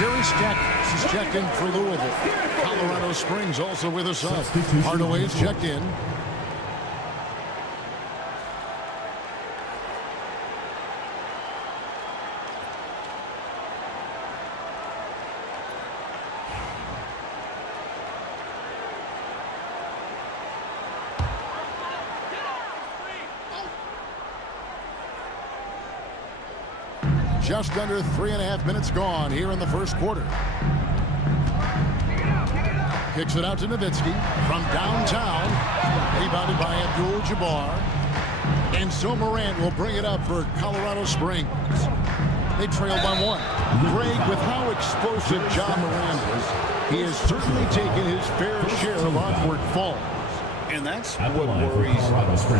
Jerry Stackhouse is checked in for Louisville. Colorado Springs also with us up. Hardaway's checked in. Just under 3.5 minutes gone here in the first quarter. Kicks it out to Nowitzki from downtown. Rebounded by Abdul-Jabbar. And so Morant will bring it up for Colorado Springs. They trail by one. Greg, with how explosive John Morant is, he has certainly taken his fair share of awkward falls. And that's what worries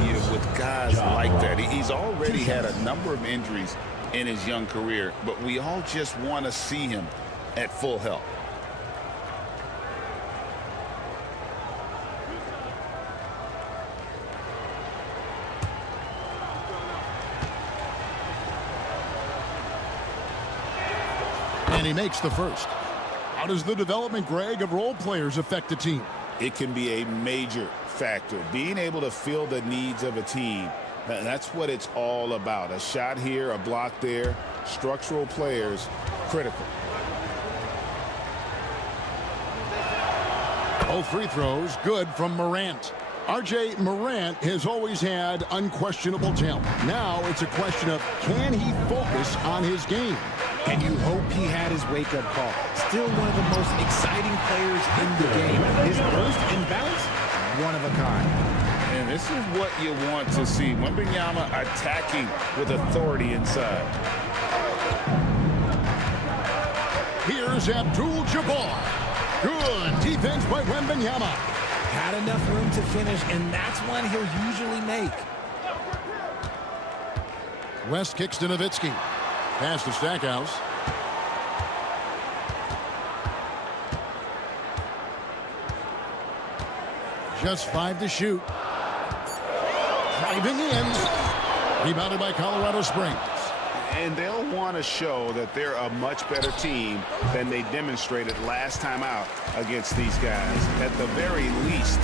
you with guys like that. He's already had a number of injuries in his young career, but we all just want to see him at full health. And he makes the first. How does the development, Greg, of role players affect the team? It can be a major factor. Being able to fill the needs of a team, that's what it's all about. A shot here, a block there. Structural players, critical. Both free throws good from Morant. RJ, Morant has always had unquestionable talent. Now it's a question of, can he focus on his game? And you hope he had his wake-up call. Still one of the most exciting players in the game. His burst and bounce, one of a kind. And this is what you want to see. Wembanyama attacking with authority inside. Here's Abdul-Jabbar. Good defense by Wembanyama. Had enough room to finish, and that's one he'll usually make. West kicks to Nowitzki. Pass to Stackhouse. Just 5 to shoot. Driving in. Rebounded by Colorado Springs. And they'll want to show that they're a much better team than they demonstrated last time out against these guys. At the very least,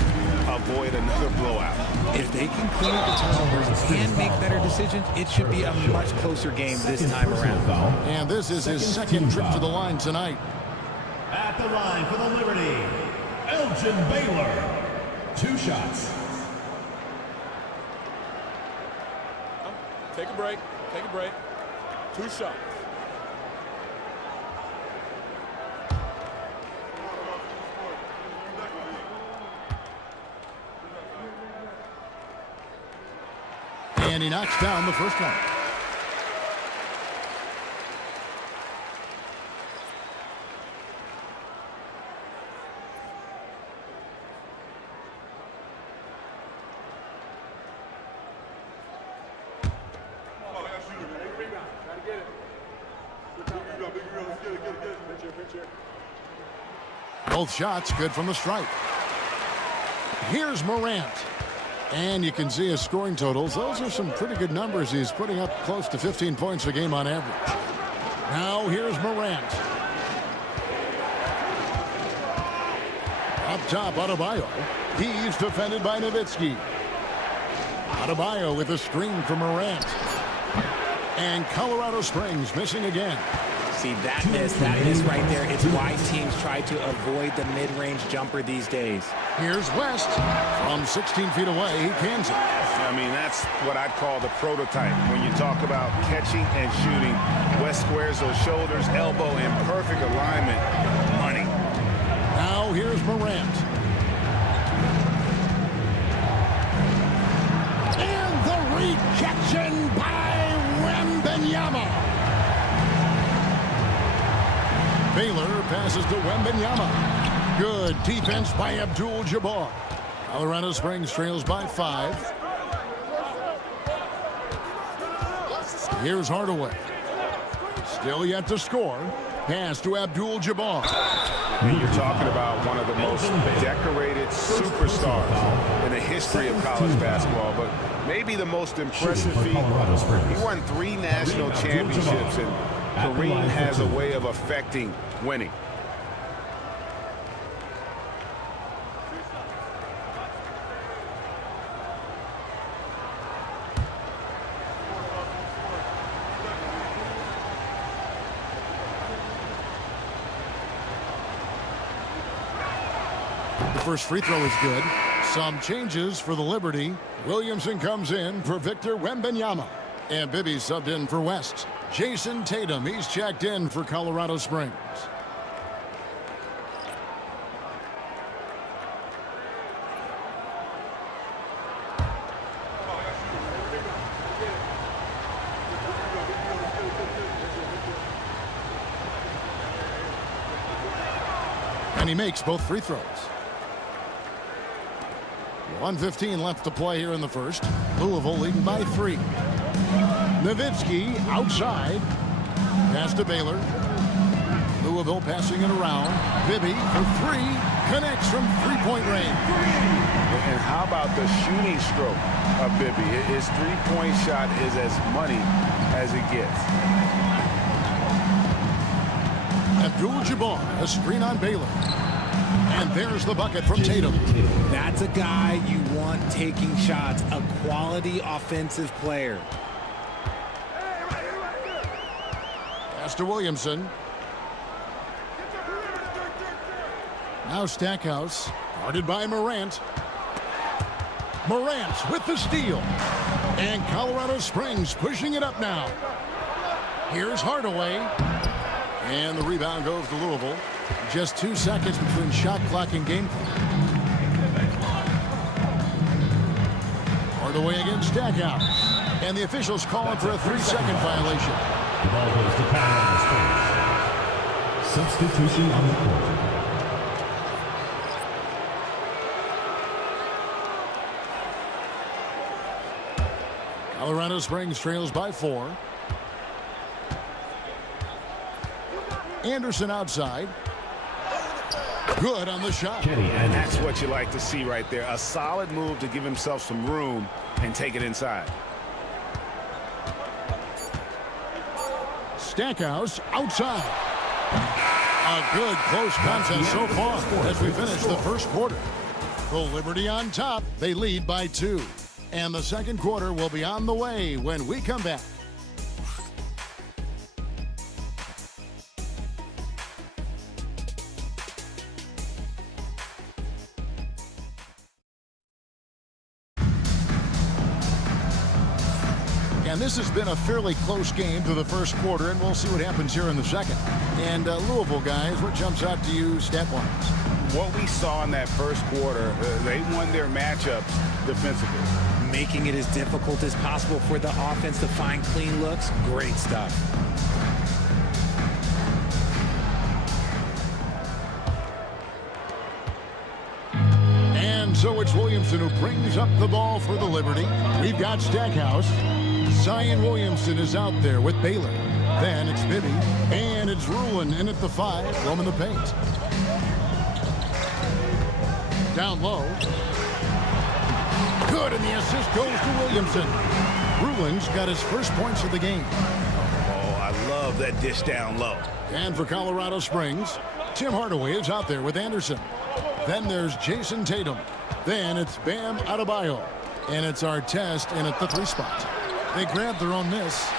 avoid another blowout. If they can clean up the turnovers and make better decisions, it should be a much closer game this time around. And this is his second trip to the line tonight. At the line for the Liberty, Elgin Baylor. 2 shots. Take a break. Take a break. 2 shots. And he knocks down the first one. Both shots good from the stripe. Here's Morant. And you can see his scoring totals. Those are some pretty good numbers. He's putting up close to 15 points a game on average. Now here's Morant. Up top, Adebayo. He's defended by Nowitzki. Adebayo with a screen from Morant. And Colorado Springs missing again. See, that miss right there, it's why teams try to avoid the mid-range jumper these days. Here's West. From 16 feet away, he cans it. I mean, that's what I'd call the prototype. When you talk about catching and shooting, West squares those shoulders, elbow in perfect alignment. Money. Now here's Morant. And the rejection by Wembanyama. Baylor passes to Wembanyama. Good defense by Abdul-Jabbar. Colorado Springs trails by 5. Here's Hardaway. Still yet to score. Pass to Abdul-Jabbar. You're talking about one of the most decorated superstars in the history of college basketball, but maybe the most impressive feat. He won 3 national championships, and Kareem has a way of affecting winning. The first free throw is good. Some changes for the Liberty. Williamson comes in for Victor Wembanyama. And Bibby subbed in for West. Jason Tatum, he's checked in for Colorado Springs. And he makes both free throws. 1:15 left to play here in the first. Louisville leading by 3. Nowitzki outside. Pass to Baylor. Louisville passing it around. Bibby for 3. Connects from three-point range. And how about the shooting stroke of Bibby? His three-point shot is as money as it gets. Abdul-Jabbar, a screen on Baylor. And there's the bucket from Tatum. That's a guy you want taking shots, a quality offensive player. Pass to Williamson. Now Stackhouse, guarded by Morant. Morant with the steal. And Colorado Springs pushing it up now. Here's Hardaway. And the rebound goes to Louisville. Just 2 seconds between shot clock and game clock. Hardaway against Stackhouse. And the officials calling for a 3-second violation. The ball goes to Colorado Springs. Substitution on the court. Colorado Springs trails by 4. Anderson outside. Good on the shot. And that's what you like to see right there. A solid move to give himself some room and take it inside. Stackhouse outside. A good close contest so far as we finish the first quarter. The Liberty on top. They lead by 2. And the second quarter will be on the way when we come back. And this has been a fairly close game through the first quarter, and we'll see what happens here in the second. And Louisville, guys, what jumps out to you stat-wise? What we saw in that first quarter, they won their matchups defensively. Making it as difficult as possible for the offense to find clean looks. Great stuff. And so it's Williamson who brings up the ball for the Liberty. We've got Stackhouse. Zion Williamson is out there with Baylor. Then it's Bibby. And it's Rulin in at the 5, roaming the paint. Down low. Good, and the assist goes to Williamson. Rulin's got his first points of the game. Oh, I love that dish down low. And for Colorado Springs, Tim Hardaway is out there with Anderson. Then there's Jason Tatum. Then it's Bam Adebayo. And it's Artest in at the 3 spot. They grabbed their own miss.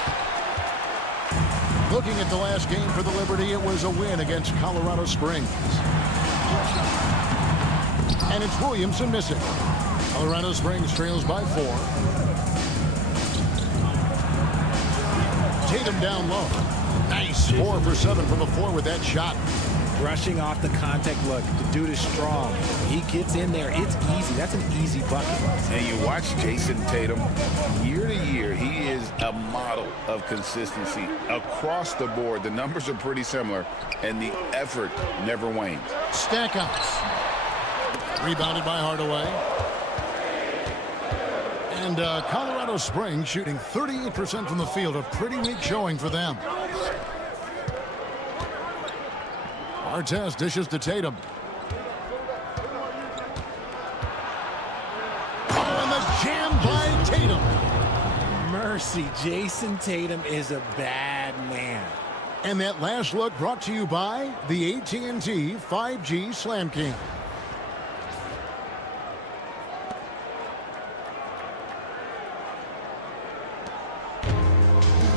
Looking at the last game for the Liberty, it was a win against Colorado Springs. And it's Williamson missing. Colorado Springs trails by 4. Tatum down low. Nice 4 for 7 from the floor with that shot. Brushing off the contact. Look, the dude is strong. He gets in there. It's easy. That's an easy bucket. And you watch Jason Tatum, year to year, he is a model of consistency across the board. The numbers are pretty similar, and the effort never wanes. Stackhouse. Rebounded by Hardaway. And Colorado Springs shooting 38% from the field. A pretty weak showing for them. Artest dishes to Tatum. Oh, and the jam by Tatum. Mercy, Jason Tatum is a bad man. And that last look brought to you by the AT&T 5G Slam King.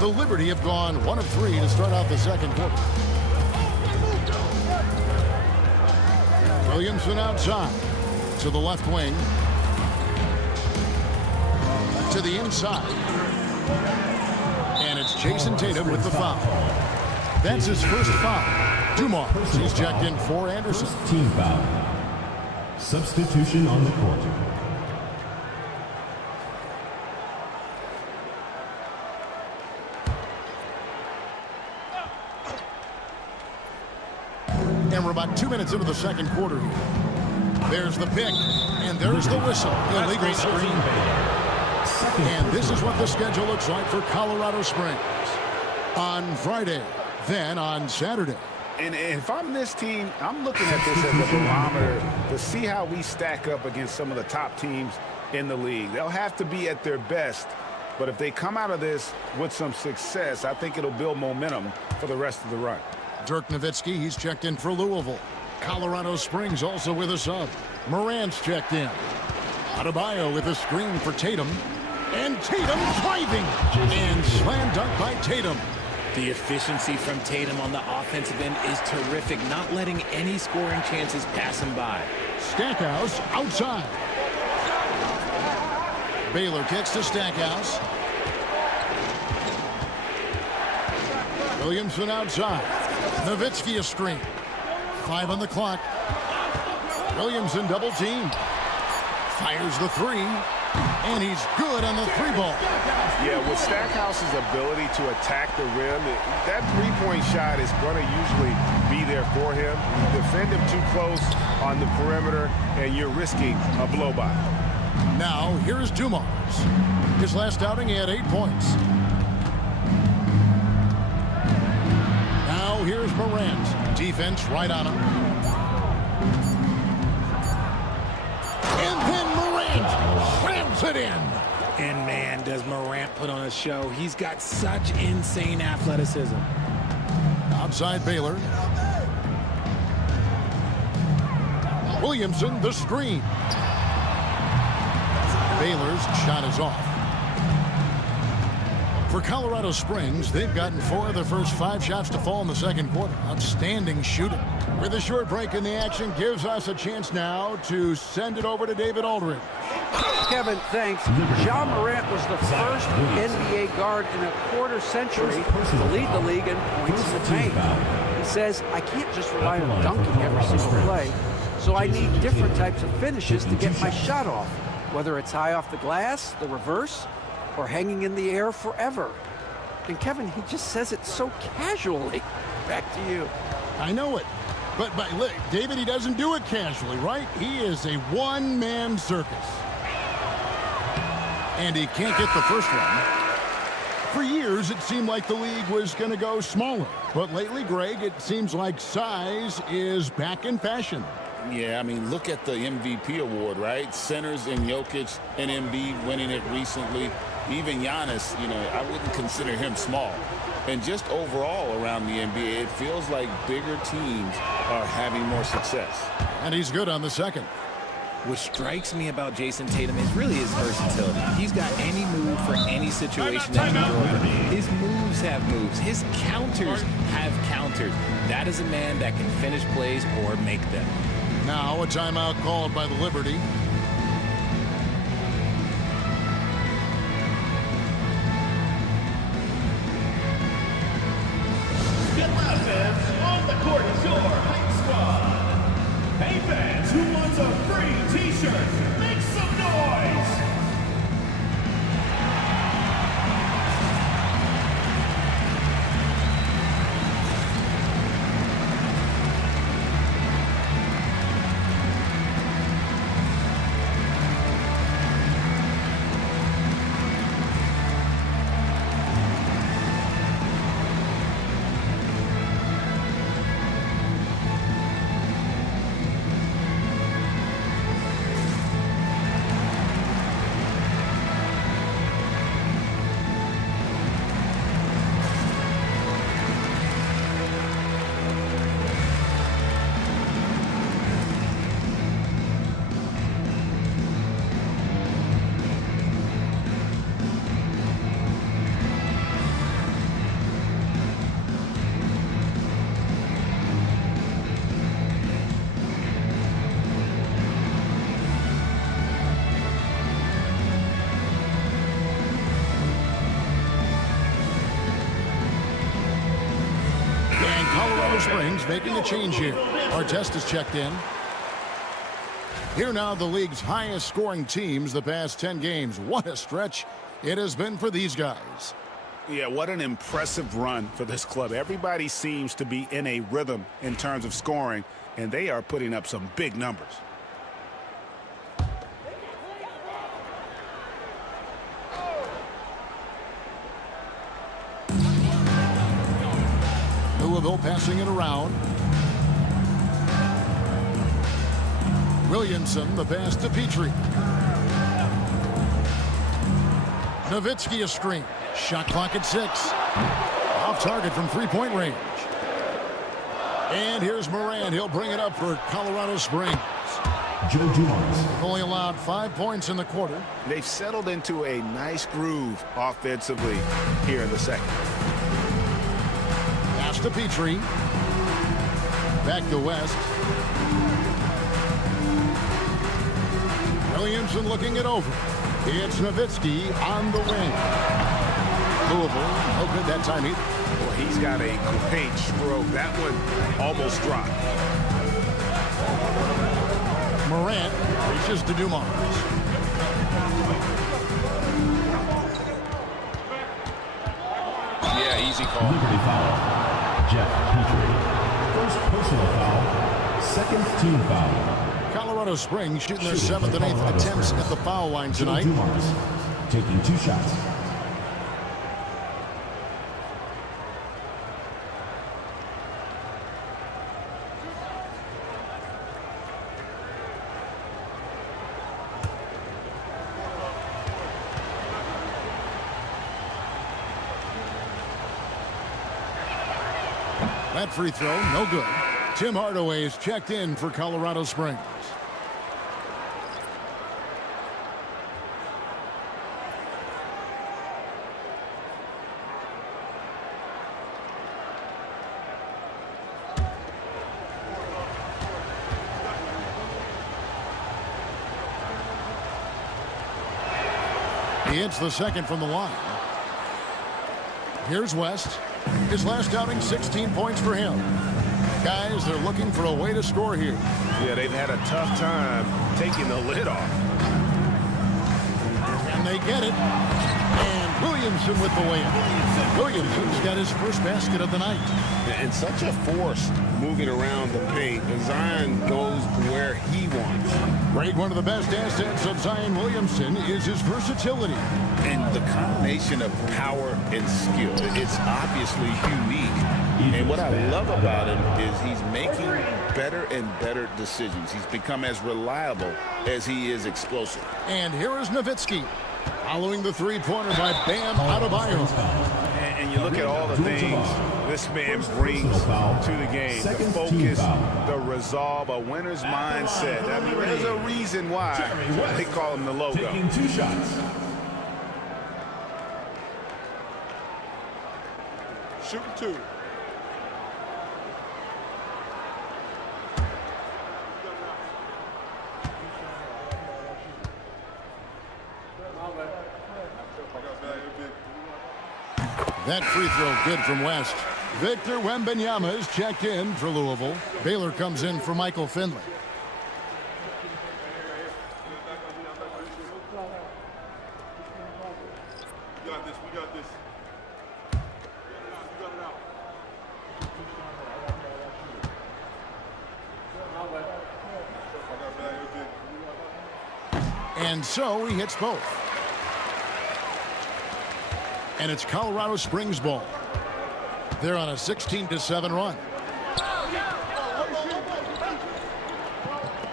The Liberty have gone 1 of 3 to start out the second quarter. Williamson outside to the left wing, to the inside, and it's Jason Tatum with the foul. That's his first foul. Dumars, he's checked in for Anderson. First team foul. Substitution on the court. And we're about 2 minutes into the second quarter here. There's the pick, and there's the whistle. Illegal screen. And this is what the schedule looks like for Colorado Springs on Friday, then on Saturday. And if I'm this team, I'm looking at this as a barometer to see how we stack up against some of the top teams in the league. They'll have to be at their best, but if they come out of this with some success, I think it'll build momentum for the rest of the run. Dirk Nowitzki, he's checked in for Louisville. Colorado Springs also with a sub. Morant's checked in. Adebayo with a screen for Tatum. And Tatum driving. And slam dunk by Tatum. The efficiency from Tatum on the offensive end is terrific, not letting any scoring chances pass him by. Stackhouse outside. Baylor kicks to Stackhouse. Williamson outside. Nowitzki a screen. 5 on the clock. Williamson double team. Fires the 3. And he's good on the 3-ball. Yeah, with Stackhouse's ability to attack the rim, that 3-point shot is going to usually be there for him. You defend him too close on the perimeter, and you're risking a blow-by. Now, here's Dumars. His last outing, he had 8 points. Now, here's Morant. Defense right on him. And then Morant slams it in. And man, does Morant put on a show. He's got such insane athleticism. Outside Baylor. Williamson, the screen. Baylor's shot is off. For Colorado Springs, they've gotten 4 of their first 5 shots to fall in the second quarter. Outstanding shooting. With a short break in the action, gives us a chance now to send it over to David Aldridge. Kevin, thanks. Ja Morant was the first NBA guard in a quarter century to lead the league in points in the paint. He says, I can't just rely on dunking every single play, so I need different types of finishes to get my shot off, whether it's high off the glass, the reverse, or hanging in the air forever. And Kevin, he just says it so casually. Back to you. I know it. But look, David, he doesn't do it casually, right? He is a one-man circus. And he can't get the first one. For years, it seemed like the league was going to go smaller. But lately, Greg, it seems like size is back in fashion. Yeah, I mean, look at the MVP award, right? Centers and Jokic and Embiid winning it recently. Even Giannis, I wouldn't consider him small. And just overall around the NBA, it feels like bigger teams are having more success. And he's good on the second. What strikes me about Jason Tatum is really his versatility. He's got any move for any situation that you throw at him. His moves have moves. His counters have counters. That is a man that can finish plays or make them. Now a timeout called by the Liberty. Get loud, fans. On the court is your hype squad. Hey, fans, who wants a free t-shirt? Make some noise. Springs making a change here. Artest is checked in. Here now the league's highest scoring teams the past 10 games. What a stretch it has been for these guys. Yeah, what an impressive run for this club. Everybody seems to be in a rhythm in terms of scoring, and they are putting up some big numbers. Louisville passing it around. Williamson, the pass to Petrie. Nowitzki a screen. Shot clock at 6. Off target from three-point range. And here's Moran. He'll bring it up for Colorado Springs. Joe Dumars. Only allowed 5 points in the quarter. They've settled into a nice groove offensively here in the second. Pass to Petrie. Back to West. Williamson looking it over. It's Nowitzki on the wing. Louisville, no good that time either. Well, he's got a great stroke. That one almost dropped. Morant reaches to Dumars. Yeah, easy call. Liberty foul. Jeff Petrie. First personal foul. Second team foul. Colorado Springs shooting their 7th and 8th attempts at the foul line tonight. Dumars taking 2 shots. That free throw, no good. Tim Hardaway is checked in for Colorado Springs. He hits the second from the line. Here's West. His last outing, 16 points for him. Guys, they're looking for a way to score here. Yeah, they've had a tough time taking the lid off. And they get it. And Williamson with the win. Williamson's got his first basket of the night. And such a force moving around the paint. Zion goes where he wants. Greg, one of the best assets of Zion Williamson is his versatility. And the combination of power and skill, it's obviously unique. And what I love about him is he's making better and better decisions. He's become as reliable as he is explosive. And here is Nowitzki, following the three-pointer by Bam Adebayo. And you look at all the things this man brings to the game. The focus, the resolve, a winner's mindset. I mean, there's a reason why they call him the logo. Taking 2 shots. Shooting 2. That free throw good from West. Victor Wembanyama is checked in for Louisville. Baylor comes in for Michael Finley. We got this. We got this. And so he hits both. And it's Colorado Springs ball. They're on a 16-7 run.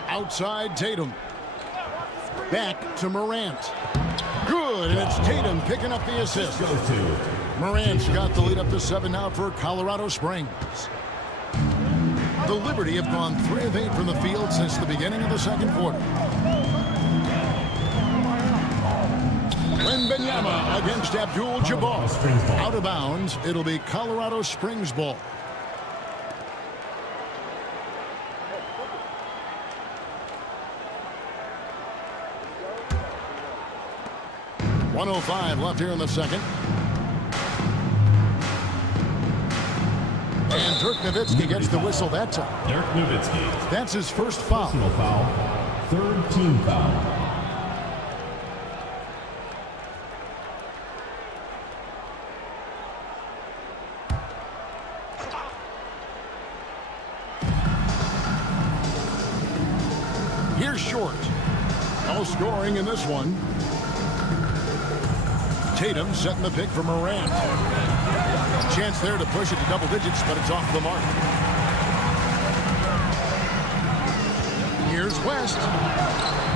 Outside Tatum. Back to Morant. Good, and it's Tatum picking up the assist. Morant's got the lead up to 7 now for Colorado Springs. The Liberty have gone 3 of 8 from the field since the beginning of the second quarter. Wembanyama against Abdul-Jabbar. Out of bounds, it'll be Colorado Springs ball. .105 left here in the second. And Dirk Nowitzki gets the whistle that time. Dirk Nowitzki. That's his first foul. Personal foul. 3rd team foul. Here's Short. No scoring in this one. Tatum setting the pick for Morant. Chance there to push it to double digits, but it's off the mark. Here's West.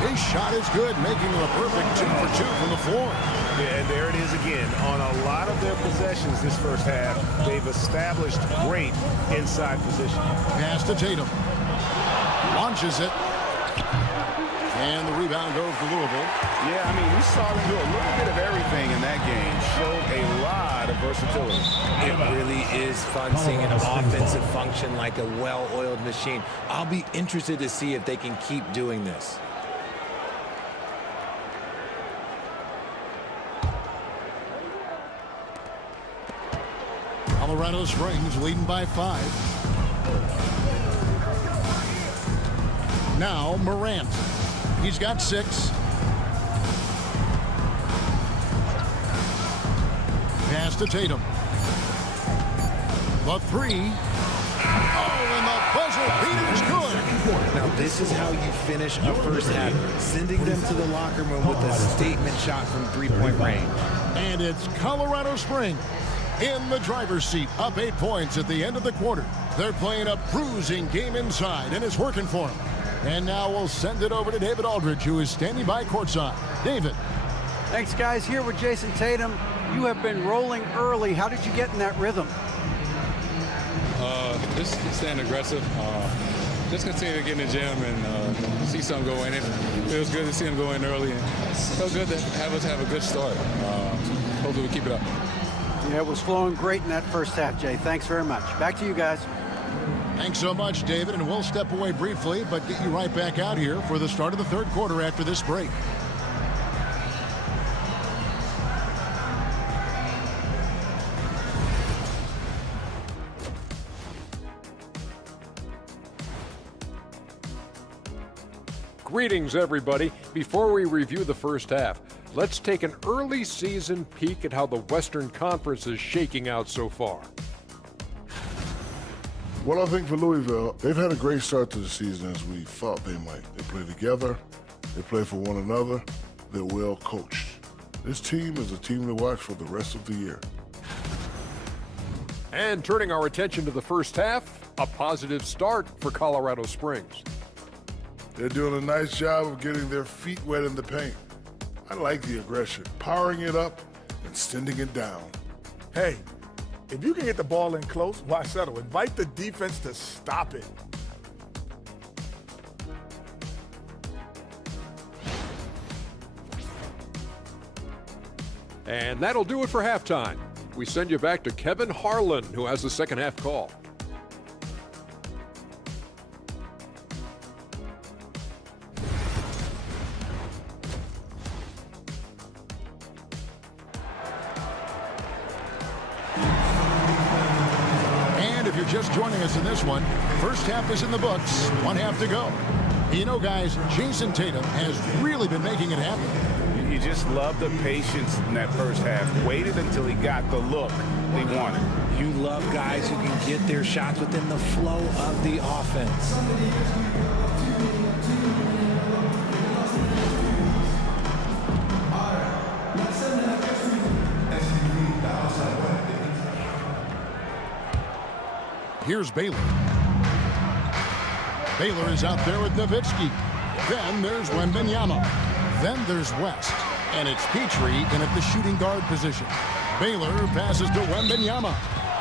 His shot is good, making it a perfect 2 for 2 from the floor. Yeah, and there it is again. On a lot of their possessions this first half, they've established great inside position. Pass to Tatum. Launches it. And the rebound goes to Louisville. Yeah, I mean, we saw them do a little bit of everything in that game. Showed a lot of versatility. It really is fun seeing an offensive function like a well-oiled machine. I'll be interested to see if they can keep doing this. Colorado Springs leading by 5. Now Morant. He's got 6. Pass to Tatum. The 3. Oh, and the buzzer beater's good. Now, this is how you finish a first half, sending them to the locker room with a statement shot from three-point range. And it's Colorado Springs in the driver's seat, up 8 points at the end of the quarter. They're playing a bruising game inside, and it's working for them. And now we'll send it over to David Aldridge, who is standing by courtside. David. Thanks, guys. Here with Jason Tatum. You have been rolling early. How did you get in that rhythm? Just staying aggressive. Just continue to get in the gym and see something go in. It feels good to see him go in early. And it felt good to have us have a good start. Hopefully we keep it up. Yeah, it was flowing great in that first half, Jay. Thanks very much. Back to you guys. Thanks so much, David, and we'll step away briefly, but get you right back out here for the start of the third quarter after this break. Greetings, everybody. Before we review the first half, let's take an early season peek at how the Western Conference is shaking out so far. Well, I think for Louisville, they've had a great start to the season as we thought they might. They play together, they play for one another, they're well coached. This team is a team to watch for the rest of the year. And turning our attention to the first half, a positive start for Colorado Springs. They're doing a nice job of getting their feet wet in the paint. I like the aggression, powering it up and sending it down. Hey, if you can get the ball in close, why settle? Invite the defense to stop it. And that'll do it for halftime. We send you back to Kevin Harlan, who has the second half call. If you're just joining us in this one, first half is in the books, one half to go. You know, guys, Jason Tatum has really been making it happen. You just love the patience in that first half. Waited until he got the look he wanted. You love guys who can get their shots within the flow of the offense. Here's Baylor. Baylor is out there with Nowitzki. Then there's Wembanyama. Then there's West. And it's Petrie in at the shooting guard position. Baylor passes to Wembanyama.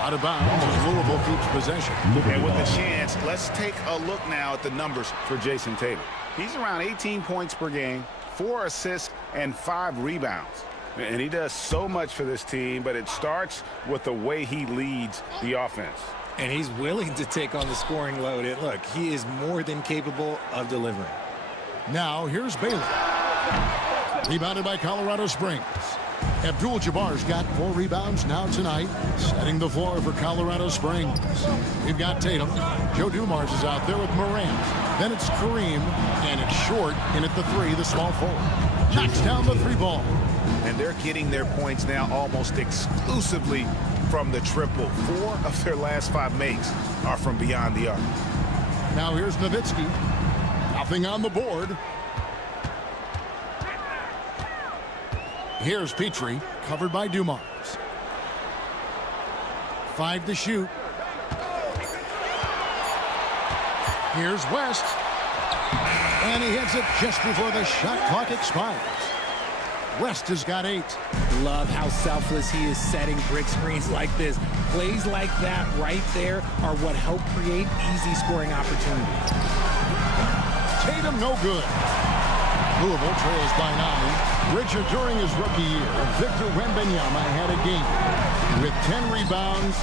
Out of bounds as Louisville keeps possession. And with the chance, let's take a look now at the numbers for Jason Tatum. He's around 18 points per game, 4 assists, and 5 rebounds. And he does so much for this team, but it starts with the way he leads the offense. And he's willing to take on the scoring load. And look, he is more than capable of delivering. Now here's Baylor. Rebounded by Colorado Springs. Abdul-Jabbar's got 4 rebounds now tonight, setting the floor for Colorado Springs. We've got Tatum. Joe Dumars is out there with Morant. Then it's Kareem, and it's Short in at the 3, the small forward. Knocks down the 3 ball. And they're getting their points now almost exclusively from the triple. 4 of their last 5 makes are from beyond the arc. Now here's Nowitzki. Nothing on the board. Here's Petrie, covered by Dumars. 5 to shoot. Here's West. And he hits it just before the shot clock expires. West has got 8. Love how selfless he is setting brick screens like this. Plays like that right there are what help create easy scoring opportunities. Tatum no good. Louisville trails by 9. Richard, during his rookie year, Victor Wembanyama had a game with 10 rebounds,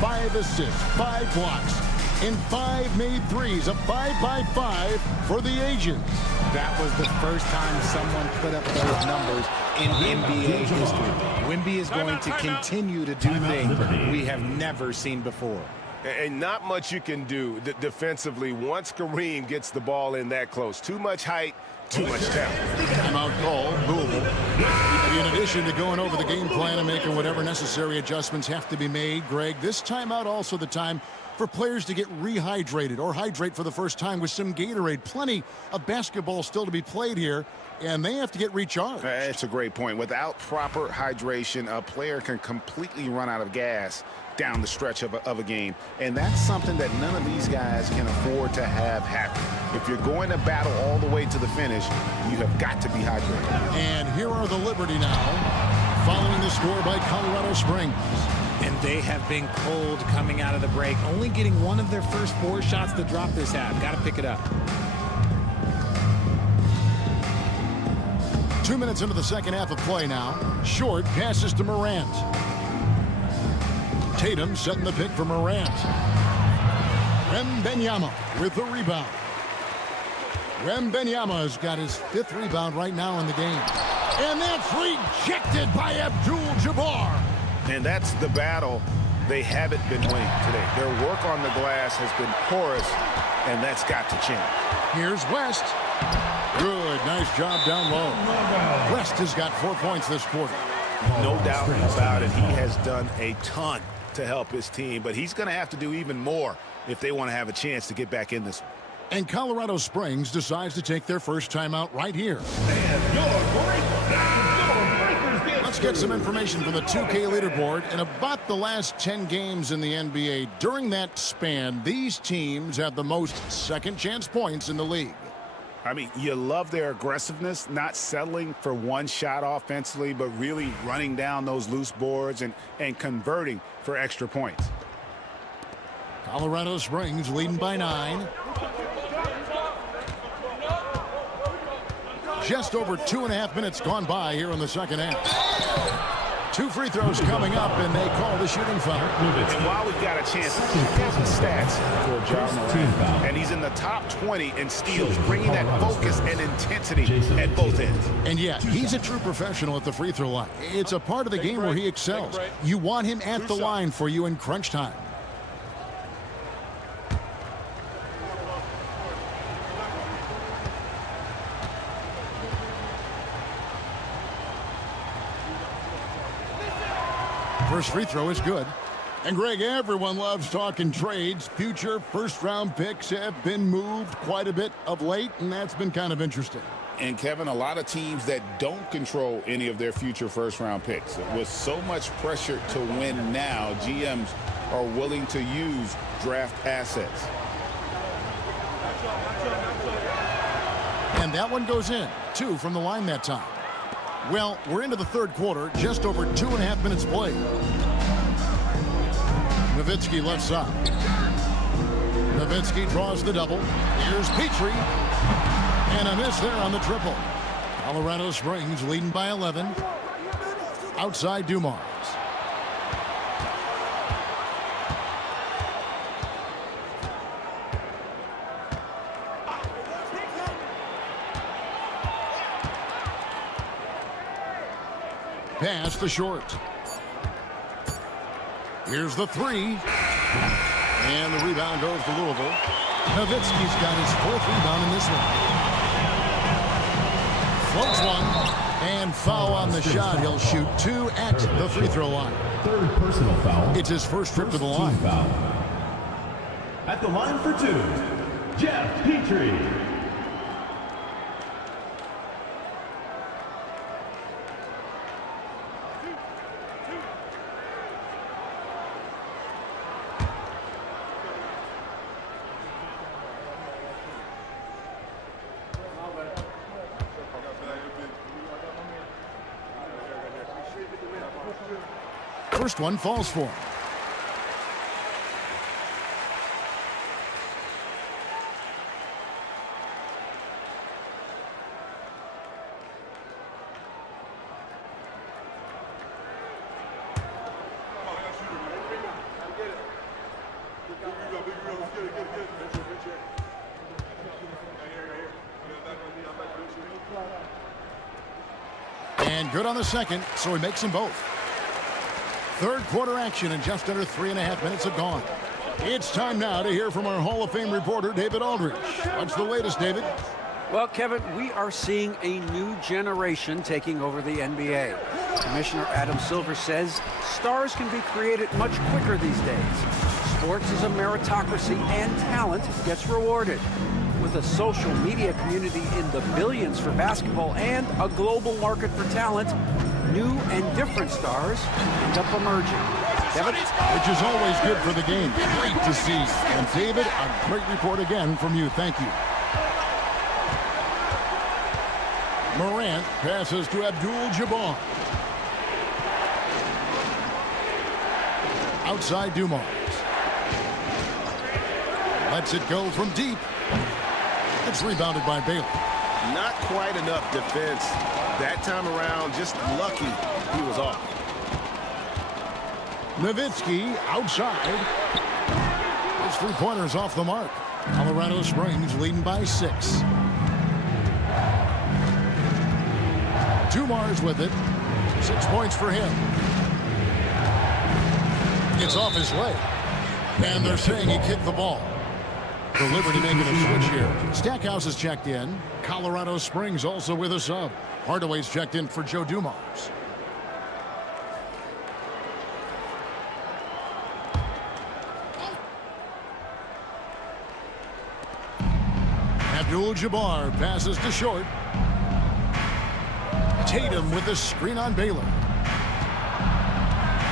5 assists, 5 blocks, and 5 made threes, a 5-by-5 for the ages. That was the first time someone put up those numbers in NBA history. Wemby is going to continue to do things we have never seen before. And not much you can do defensively once Kareem gets the ball in that close. Too much height, too much talent. Timeout call, Louisville. In addition to going over the game plan and making whatever necessary adjustments have to be made, Greg, this timeout also the time for players to get rehydrated or hydrate for the first time with some Gatorade. Plenty of basketball still to be played here, and they have to get recharged. That's a great point. Without proper hydration, a player can completely run out of gas down the stretch of a game. And that's something that none of these guys can afford to have happen. If you're going to battle all the way to the finish, you have got to be hydrated. And here are the Liberty now, following the score by Colorado Springs. And they have been cold coming out of the break, only getting one of their first 4 shots to drop this half. Got to pick it up. 2 minutes into the second half of play now. Short passes to Morant. Tatum setting the pick for Morant. Wembanyama with the rebound. Wembanyama has got his 5th rebound right now in the game. And that's rejected by Abdul-Jabbar. And that's the battle they haven't been winning today. Their work on the glass has been porous, and that's got to change. Here's West. Good, nice job down low. West has got 4 points this quarter. No doubt about it. He has done a ton to help his team, but he's going to have to do even more if they want to have a chance to get back in this one. And Colorado Springs decides to take their first timeout right here. Let's get some information from the 2K leaderboard. In about the last 10 games in the NBA, during that span, these teams have the most second chance points in the league. I mean, you love their aggressiveness, not settling for one shot offensively, but really running down those loose boards and converting for extra points. Colorado Springs leading by 9. Just over 2.5 minutes gone by here in the second half. 2 free throws coming up, and they call the shooting foul. And while we've got a chance to check out the stats for John Morant, and he's in the top 20 in steals, bringing that focus and intensity at both ends. And yet, he's a true professional at the free throw line. It's a part of the game where he excels. You want him at the line for you in crunch time. First free throw is good. And Greg, everyone loves talking trades. Future first-round picks have been moved quite a bit of late, and that's been kind of interesting. And, Kevin, a lot of teams that don't control any of their future first-round picks. With so much pressure to win now, GMs are willing to use draft assets. And that one goes in. 2 from the line that time. Well, we're into the third quarter, just over 2.5 minutes played. Nowitzki left side. Nowitzki draws the double. Here's Petrie. And a miss there on the triple. Colorado Springs leading by 11. Outside Dumars. Pass the short. Here's the 3. And the rebound goes to Louisville. Nowitzki's got his 4th rebound in this one. Floats one. And foul on the shot. He'll shoot 2 at the free throw line. Third personal foul. It's his first trip to the line. Foul. At the line for 2, Jeff Petrie. First one falls for him. And good on the second, so he makes them both. Third quarter action in just under 3.5 minutes have gone. It's time now to hear from our Hall of Fame reporter, David Aldridge. What's the latest, David? Well, Kevin, we are seeing a new generation taking over the NBA. Commissioner Adam Silver says stars can be created much quicker these days. Sports is a meritocracy and talent gets rewarded. With a social media community in the billions for basketball and a global market for talent, new and different stars end up emerging. Kevin? Which is always good for the game. Great to see. And David, a great report again from you. Thank you. Morant passes to Abdul-Jabbar. Outside Dumars. Lets it go from deep. It's rebounded by Bailey. Not quite enough defense that time around. Just lucky he was off. Nowitzki outside. His three-pointers off the mark. Colorado Springs leading by 6. Dumars with it. 6 points for him. It's off his leg. And they're saying he kicked the ball. The Liberty making a switch here. Stackhouse is checked in. Colorado Springs also with a sub. Hardaway's checked in for Joe Dumars. Abdul-Jabbar passes to short. Tatum with the screen on Baylor.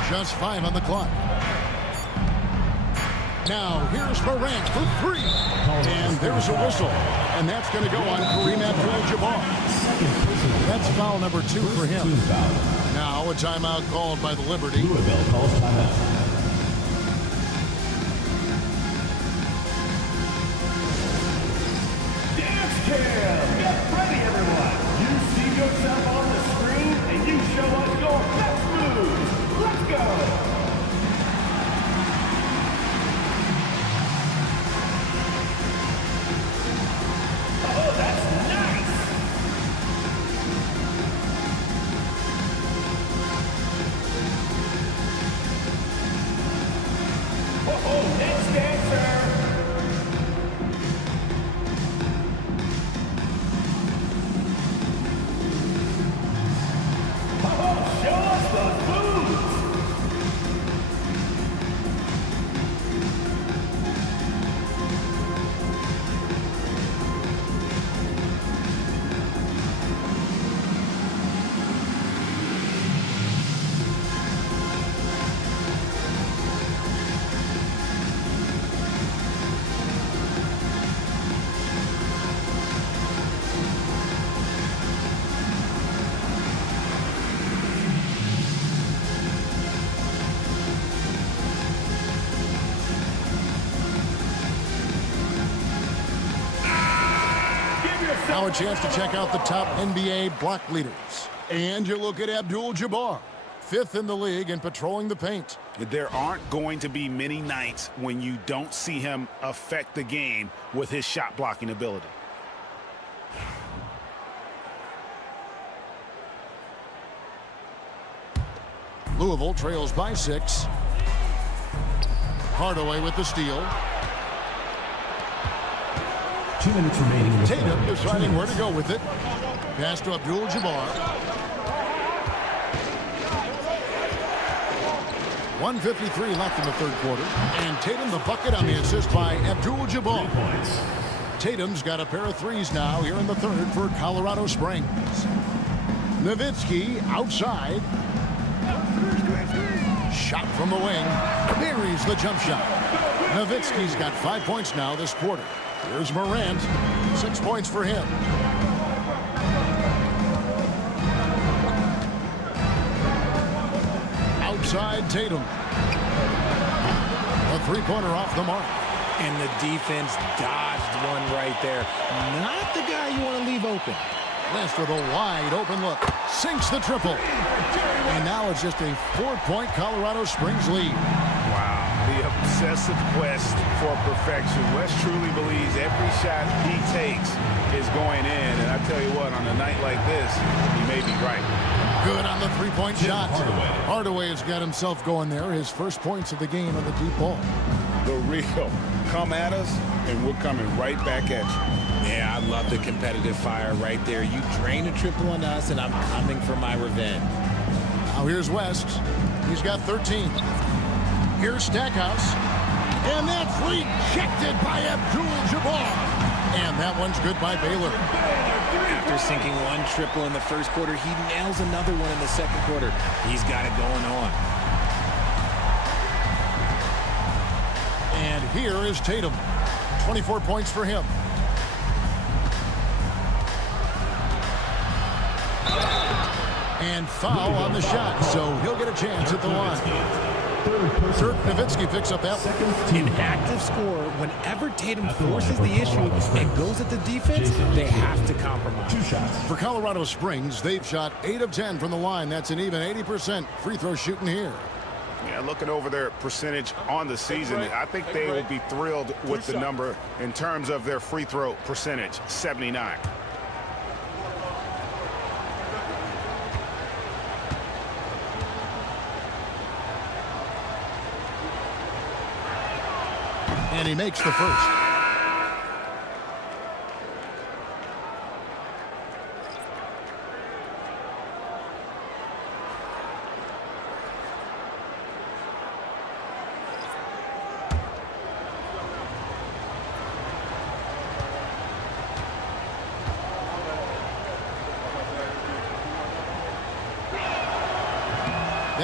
Just 5 on the clock. Now here's Morant for 3. And there's a whistle. And that's going to go on Kareem Abdul-Jabbar. That's foul number 2 for him. Now a timeout called by the Liberty. Louisville calls timeout. Dance cam! Get ready, everyone! You see yourself on the screen, and you show us your best moves. Let's go! Oh, that's nice! Oh, next dancer! Oh, show us those moves! Now a chance to check out the top NBA block leaders. And you look at Abdul-Jabbar, 5th in the league and patrolling the paint. There aren't going to be many nights when you don't see him affect the game with his shot blocking ability. Louisville trails by 6. Hardaway with the steal. 2 minutes remaining in the Tatum deciding where to go with it. Pass to Abdul-Jabbar. 1:53 left in the third quarter. And Tatum the bucket on the assist by Abdul-Jabbar. Tatum's got a pair of threes now here in the third for Colorado Springs. Nowitzki outside. Shot from the wing. Buries the jump shot. Nowitzki's got 5 points now this quarter. Here's Morant. 6 points for him. Outside Tatum. A three-pointer off the mark. And the defense dodged one right there. Not the guy you want to leave open. Last with a wide open look. Sinks the triple. And now it's just a 4-point Colorado Springs lead. Wow. The obsessive quest for perfection. Wes truly believes every shot he takes is going in. And I tell you what, on a night like this, he may be right. Good on the three-point shot. Hardaway has got himself going there. His first points of the game on the deep ball. The real come at us, and we're coming right back at you. Yeah, I love the competitive fire right there. You drain a triple on us, and I'm coming for my revenge. Now here's West. He's got 13. Here's Stackhouse. And that's rejected by Abdul-Jabbar. And that one's good by Baylor. After sinking one triple in the first quarter, he nails another one in the second quarter. He's got it going on. And here is Tatum. 24 points for him. And foul on the shot, so he'll get a chance at the line. Dirk Nowitzki picks up that one. An active scorer, whenever Tatum forces the issue and goes at the defense, they have to compromise. 2 shots. For Colorado Springs, they've shot 8 of 10 from the line. That's an even 80% free throw shooting here. Yeah, looking over their percentage on the season, I think they will be thrilled with the number in terms of their free throw percentage, 79. And he makes the first.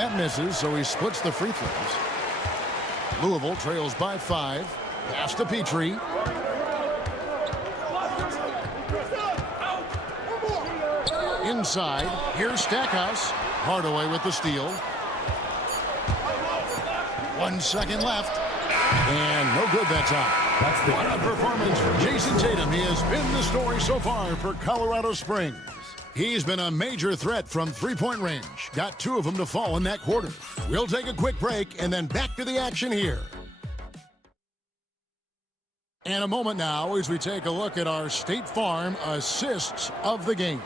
That misses, so he splits the free throws. Louisville trails by 5. Pass to Petrie. Inside, here's Stackhouse. Hardaway with the steal. 1 second left. And no good that time. What a performance for Jason Tatum. He has been the story so far for Colorado Springs. He's been a major threat from three-point range. Got 2 of them to fall in that quarter. We'll take a quick break and then back to the action here. And a moment now as we take a look at our State Farm assists of the game.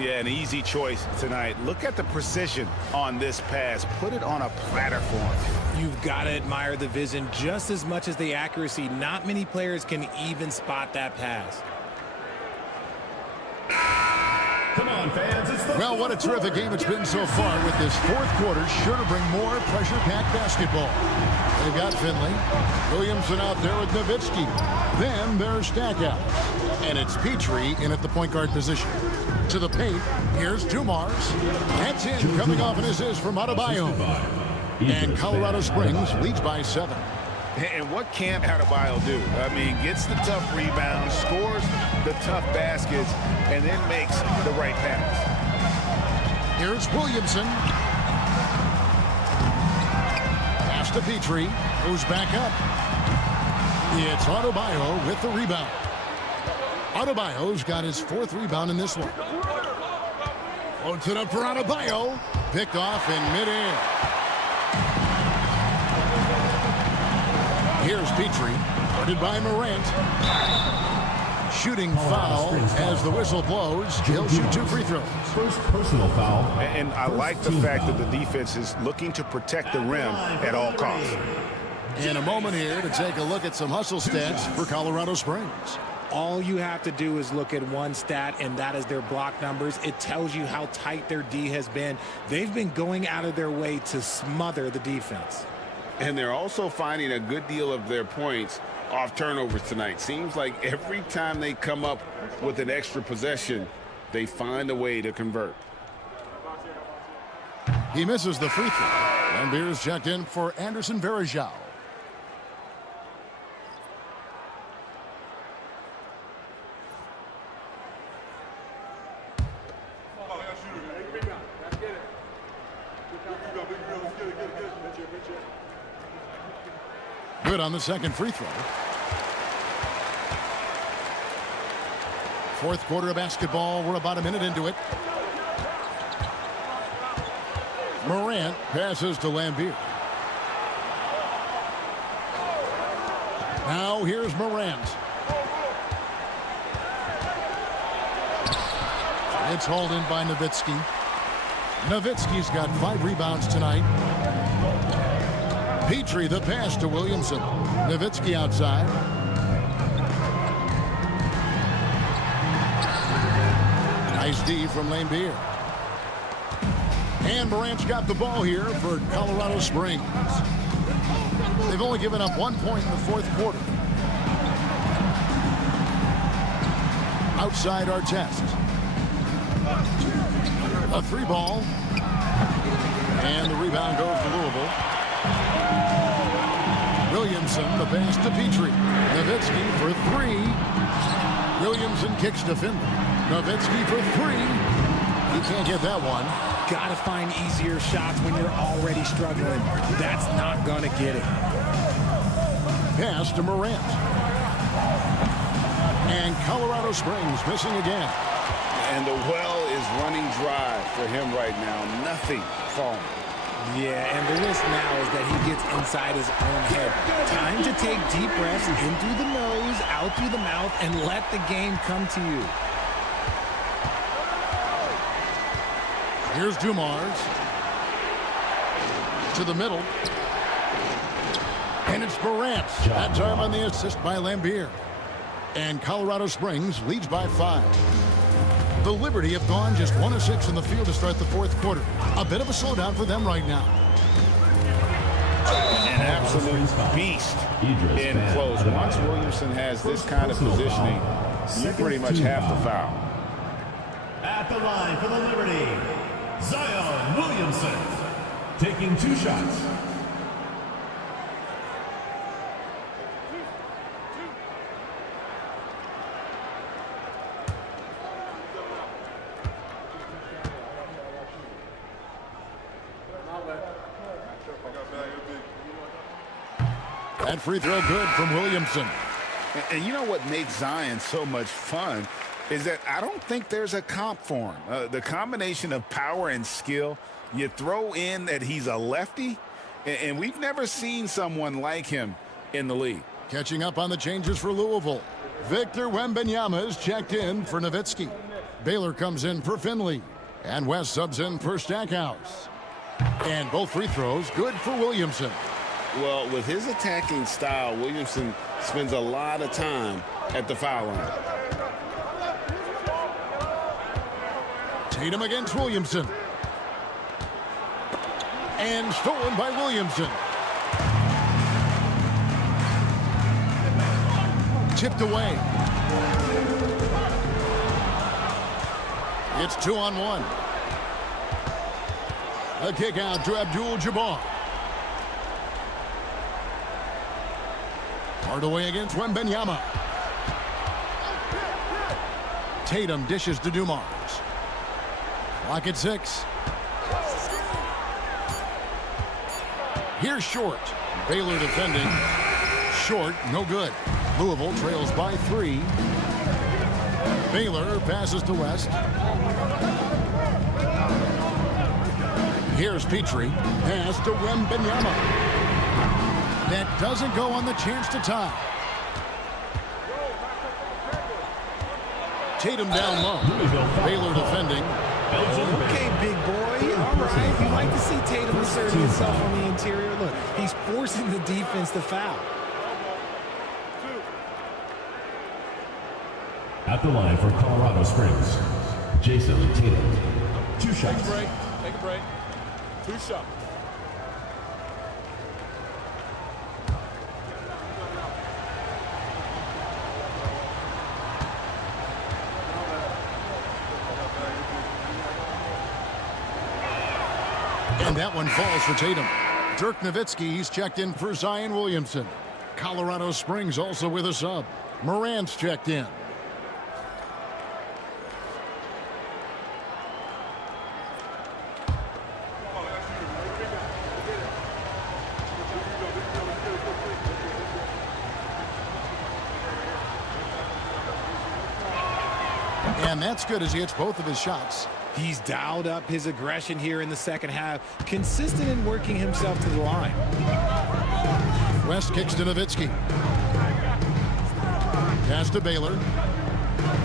Yeah, an easy choice tonight. Look at the precision on this pass. Put it on a platter for him. You've got to admire the vision just as much as the accuracy. Not many players can even spot that pass. Come on, fans. Well, what a terrific game it's been so far with this fourth quarter. Sure to bring more pressure-packed basketball. They've got Finley. Williamson out there with Nowitzki. Then there's Stackhouse. And it's Petrie in at the point guard position. To the paint, here's Dumars. That's in, coming off an assist from Adebayo. And Colorado Springs leads by 7. And what can't Adebayo do? I mean, gets the tough rebounds, scores the tough baskets, and then makes the right pass. Here's Williamson. Pass to Petrie. Goes back up. It's Adebayo with the rebound. Adebayo's got his 4th rebound in this one. Floats it up for Adebayo. Picked off in midair. Here's Petrie, guarded by Morant. Shooting foul as the whistle blows. He'll shoot 2 free throws. First personal foul. And I like the fact that the defense is looking to protect the rim at all costs. In a moment here to take a look at some hustle stats for Colorado Springs. All you have to do is look at one stat, and that is their block numbers. It tells you how tight their D has been. They've been going out of their way to smother the defense. And they're also finding a good deal of their points off turnovers tonight. Seems like every time they come up with an extra possession, they find a way to convert. He misses the free throw. And Beers checked in for Anderson Varejao. Good on the second free throw. Fourth quarter of basketball. We're about a minute into it. Morant passes to Lambeer. Now here's Morant. It's hauled in by Nowitzki. Nowitzki's got 5 rebounds tonight. Petrie the pass to Williamson. Nowitzki outside. Nice D from Lambeer. And Morant's got the ball here for Colorado Springs. They've only given up 1 point in the fourth quarter. Outside our test. A 3 ball. And the rebound goes to Louisville. Williamson, the pass to Petrie. Nowitzki for 3. Williamson kicks to Finley. Nowitzki for 3. He can't get that one. Got to find easier shots when you're already struggling. That's not going to get it. Pass to Morant. And Colorado Springs missing again. And the well is running dry for him right now. Nothing falling. Yeah, and the risk now is that he gets inside his own head. Time to take deep breaths in through the nose, out through the mouth, and let the game come to you. Here's Dumars. To the middle. And it's Morant. That time on the assist by Lambeer. And Colorado Springs leads by 5. The Liberty have gone just 1 of 6 in the field to start the fourth quarter. A bit of a slowdown for them right now. An absolute beast in close. Once Williamson has this kind of positioning, you pretty much have to foul. At the line for the Liberty, Zion Williamson. taking 2 shots. That free throw good from Williamson. And you know what makes Zion so much fun is that I don't think there's a comp for him. The combination of power and skill, you throw in that he's a lefty, and we've never seen someone like him in the league. Catching up on the changes for Louisville. Victor Wembanyama is checked in for Nowitzki. Baylor comes in for Finley. And West subs in for Stackhouse. And both free throws good for Williamson. Well, with his attacking style, Williamson spends a lot of time at the foul line. Tatum against Williamson. And stolen by Williamson. Tipped away. It's 2-on-1. A kick out to Abdul-Jabbar. Hardaway against Wembanyama. Tatum dishes to Dumars. Clock at 6. Here's Short. Baylor defending. Short, no good. Louisville trails by 3. Baylor passes to West. Here's Petrie. Pass to Wembanyama. That doesn't go on the chance to tie. Tatum down low. Baylor defending. Okay, big boy. All right. You like to see Tatum assert himself on the interior. Look, he's forcing the defense to foul. At the line for Colorado Springs, Jason Tatum. 2 shots. Take a break. Take a break. 2 shots. And that one falls for Tatum. Dirk Nowitzki, he's checked in for Zion Williamson. Colorado Springs also with a sub. Morant's checked in. And that's good as he hits both of his shots. He's dialed up his aggression here in the second half, consistent in working himself to the line. West kicks to Nowitzki. Pass to Baylor.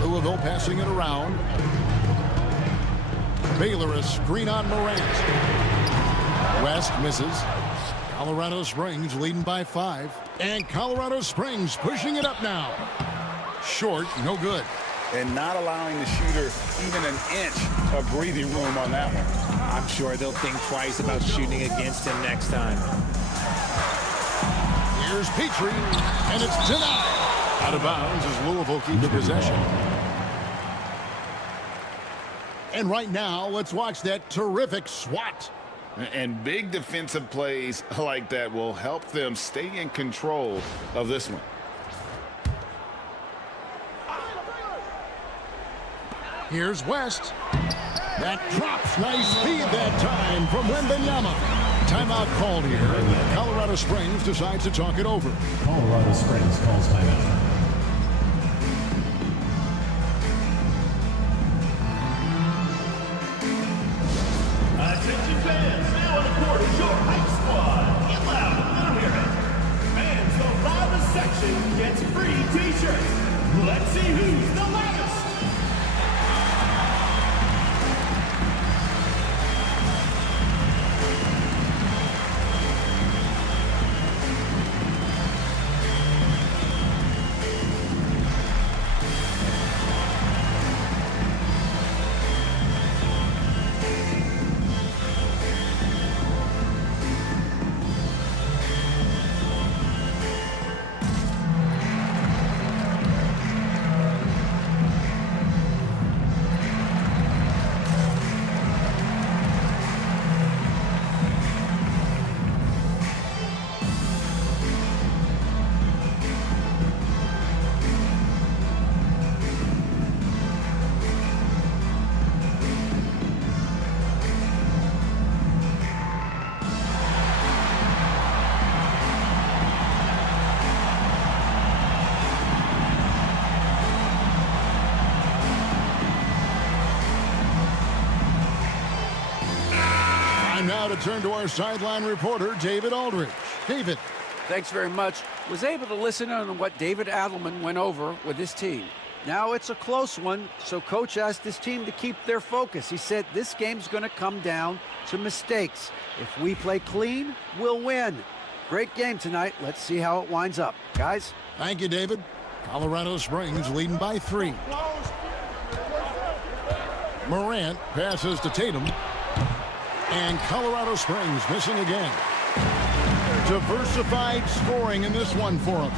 Louisville passing it around. Baylor a screen on Morant. West misses. Colorado Springs leading by 5. And Colorado Springs pushing it up now. Short, no good. And not allowing the shooter even an inch of breathing room on that one. I'm sure they'll think twice about shooting against him next time. Here's Petrie, and it's denied. Out of bounds as Louisville keeps possession. And right now, let's watch that terrific swat. And big defensive plays like that will help them stay in control of this one. Here's West. That drops. Nice speed that time from Wembanyama. Timeout called here. Colorado Springs decides to talk it over. Colorado Springs calls timeout. Attention fans, now on the court is your hype squad. Get loud, let them hear it. Fans, the loudest section gets free t-shirts. Let's see who's the loudest. now to turn to our sideline reporter, David Aldridge. David. Thanks very much. Was able to listen in on what David Adelman went over with his team. Now it's a close one, so Coach asked his team to keep their focus. He said this game's going to come down to mistakes. If we play clean, we'll win. Great game tonight. Let's see how it winds up. Guys? Thank you, David. Colorado Springs leading by 3. Morant passes to Tatum. And Colorado Springs missing again. Diversified scoring in this one for them.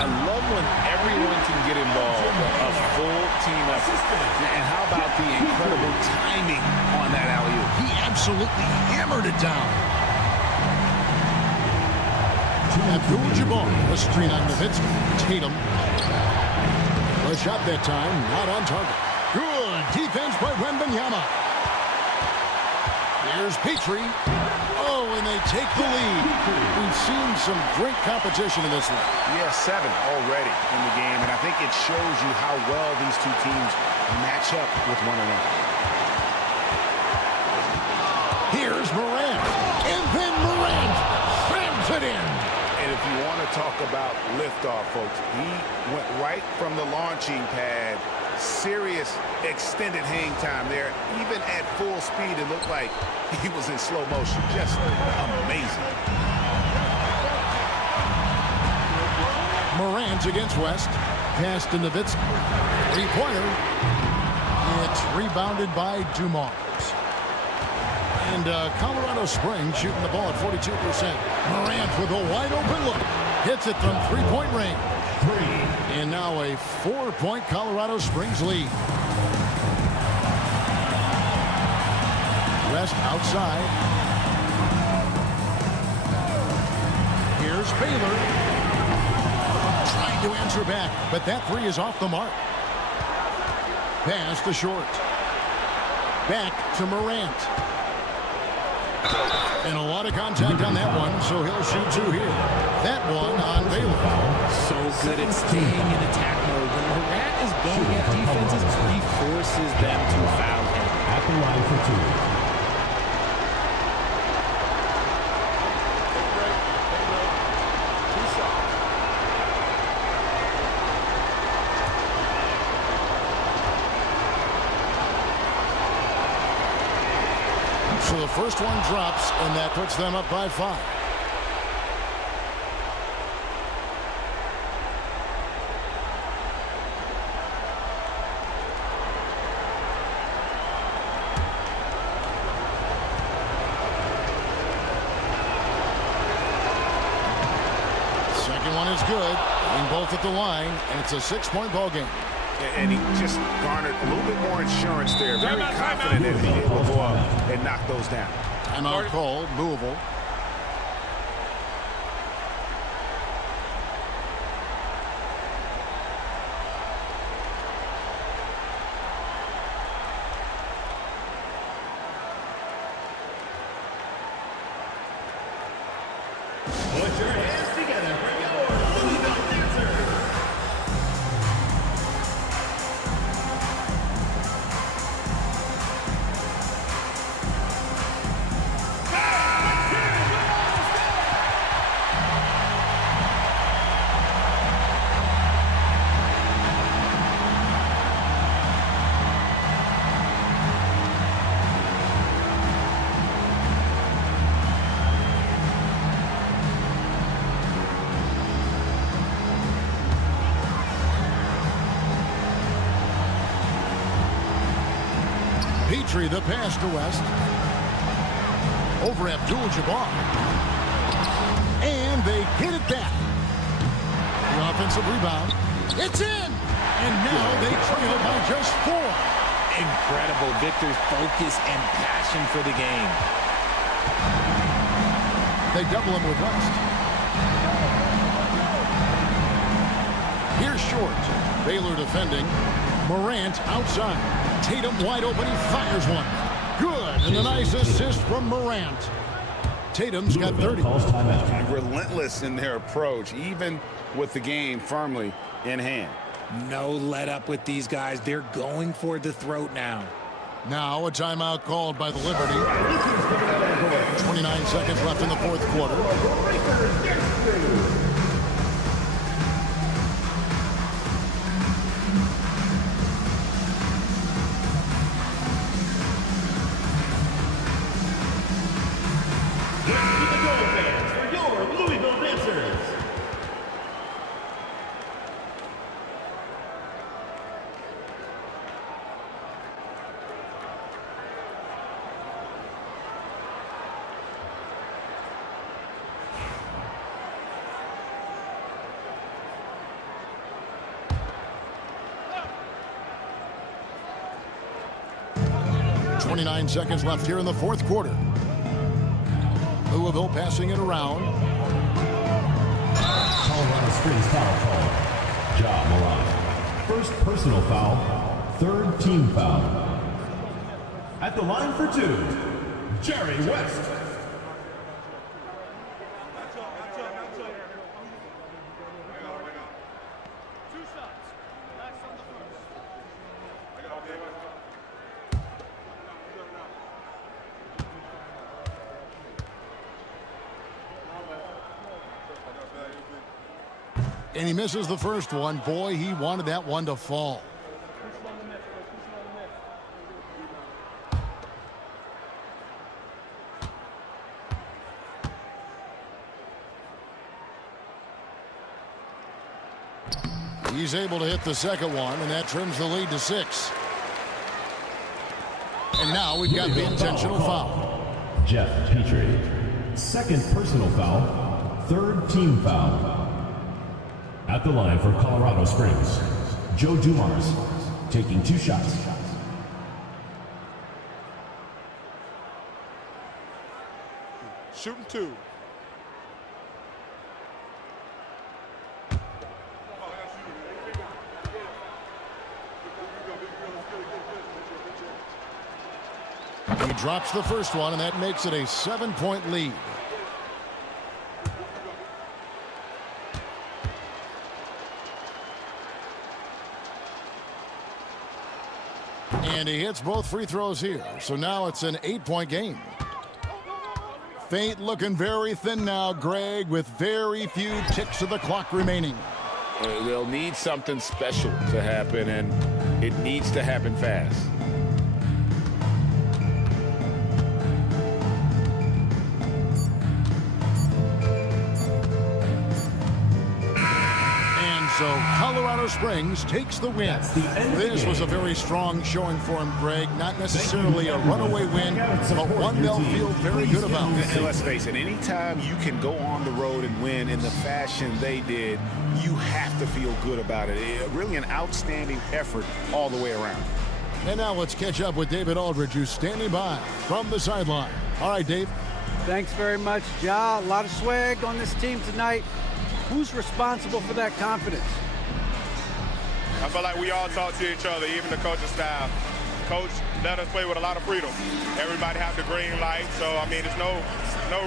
I love when everyone can get involved, a full team effort. And how about the incredible timing on that alley-oop? He absolutely hammered it down. Abdul-Jabbar, a screen on Nowitzki. Tatum. A shot that time, not on target. Good defense by Wembanyama. Here's Petrie. Oh, and they take the lead. We've seen some great competition in this one. Yeah, 7 already in the game, and I think it shows you how well these two teams match up with one another. Here's Morant, and then Morant slams it in. And if you want to talk about liftoff, folks, he went right from the launching pad. Serious extended hang time there. Even at full speed, it looked like he was in slow motion. Just amazing. Morant against West. Pass to Nowitzki. 3-pointer. It's rebounded by Dumars. And Colorado Springs shooting the ball at 42%. Morant with a wide open look. Hits it from 3-point range. And now a 4-point Colorado Springs lead. West outside. Here's Baylor. Trying to answer back, but that 3 is off the mark. Pass to Short. Back to Morant. And a lot of contact on that one, so he'll shoot 2 here. That one on Baylor. So good at staying in attack mode. When Morant is going at defenses, he forces them to foul him. At the line for 2. So the first one drops, and that puts them up by 5. Second one is good, and both at the line, and it's a 6-point ball game. And he just garnered a little bit more insurance there. Very confident in being able to go up and knock those down. Timeout called, Louisville. Put your hands together for your Louisville dancers. Petrie, the pass to West. Over Abdul-Jabbar. And they get it back. The offensive rebound. It's in! And now they trail by just 4. Incredible. Victor's focus and passion for the game. They double him with West. Here's Short. Baylor defending. Morant outside. Tatum wide open. He fires one. Good. And a nice assist from Morant. Tatum's got 30. And relentless in their approach, even with the game firmly in hand. No let up with these guys. They're going for the throat now. Now a timeout called by the Liberty. 29 seconds left in the fourth quarter. The goal fans for your Louisville Dancers. .29 seconds left here in the fourth quarter. Louisville passing it around. Colorado Springs foul call. Ja Morant. First personal foul. Third team foul. At the line for two, Jerry West. And he misses the first one. Boy, he wanted that one to fall. He's able to hit the second one, and that trims the lead to 6. And now we've got the intentional foul. Jeff Petrie. Second personal foul. Third team foul. At the line for Colorado Springs, Joe Dumars, taking 2 shots. Shooting 2. He drops the first one, and that makes it a 7-point lead. And he hits both free throws here. So now it's an 8-point game. Feint looking very thin now, Greg, with very few ticks of the clock remaining. They'll need something special to happen, and it needs to happen fast. So Colorado Springs takes the win. This was a very strong showing for him, Greg. Not necessarily a runaway win, but one they'll feel very good about. And let's face it, anytime you can go on the road and win in the fashion they did, you have to feel good about it. Really an outstanding effort all the way around. And now let's catch up with David Aldridge, who's standing by from the sideline. All right, Dave. Thanks very much, Ja. A lot of swag on this team tonight. Who's responsible for that confidence? I feel like we all talk to each other, even the coaching staff. Coach let us play with a lot of freedom. Everybody have the green light, so I mean, there's no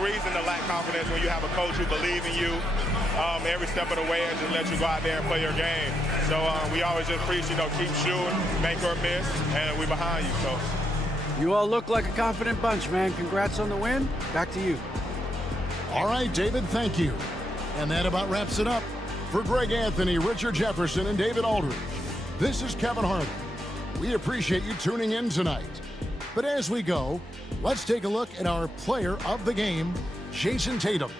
reason to lack confidence when you have a coach who believes in you every step of the way and just let you go out there and play your game. So we always just preach, keep shooting, make or miss, and we behind you. So you all look like a confident bunch, man. Congrats on the win. Back to you. All right, David, thank you. And that about wraps it up. For Greg Anthony, Richard Jefferson, and David Aldridge, this is Kevin Harlan. We appreciate you tuning in tonight. But as we go, let's take a look at our player of the game, Jason Tatum.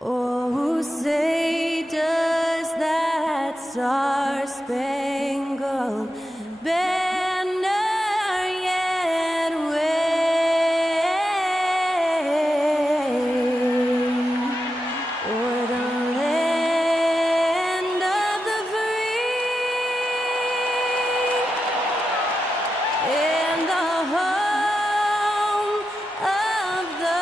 Oh, say does that star-spangled banner yet wave o'er the land of the free and the home of the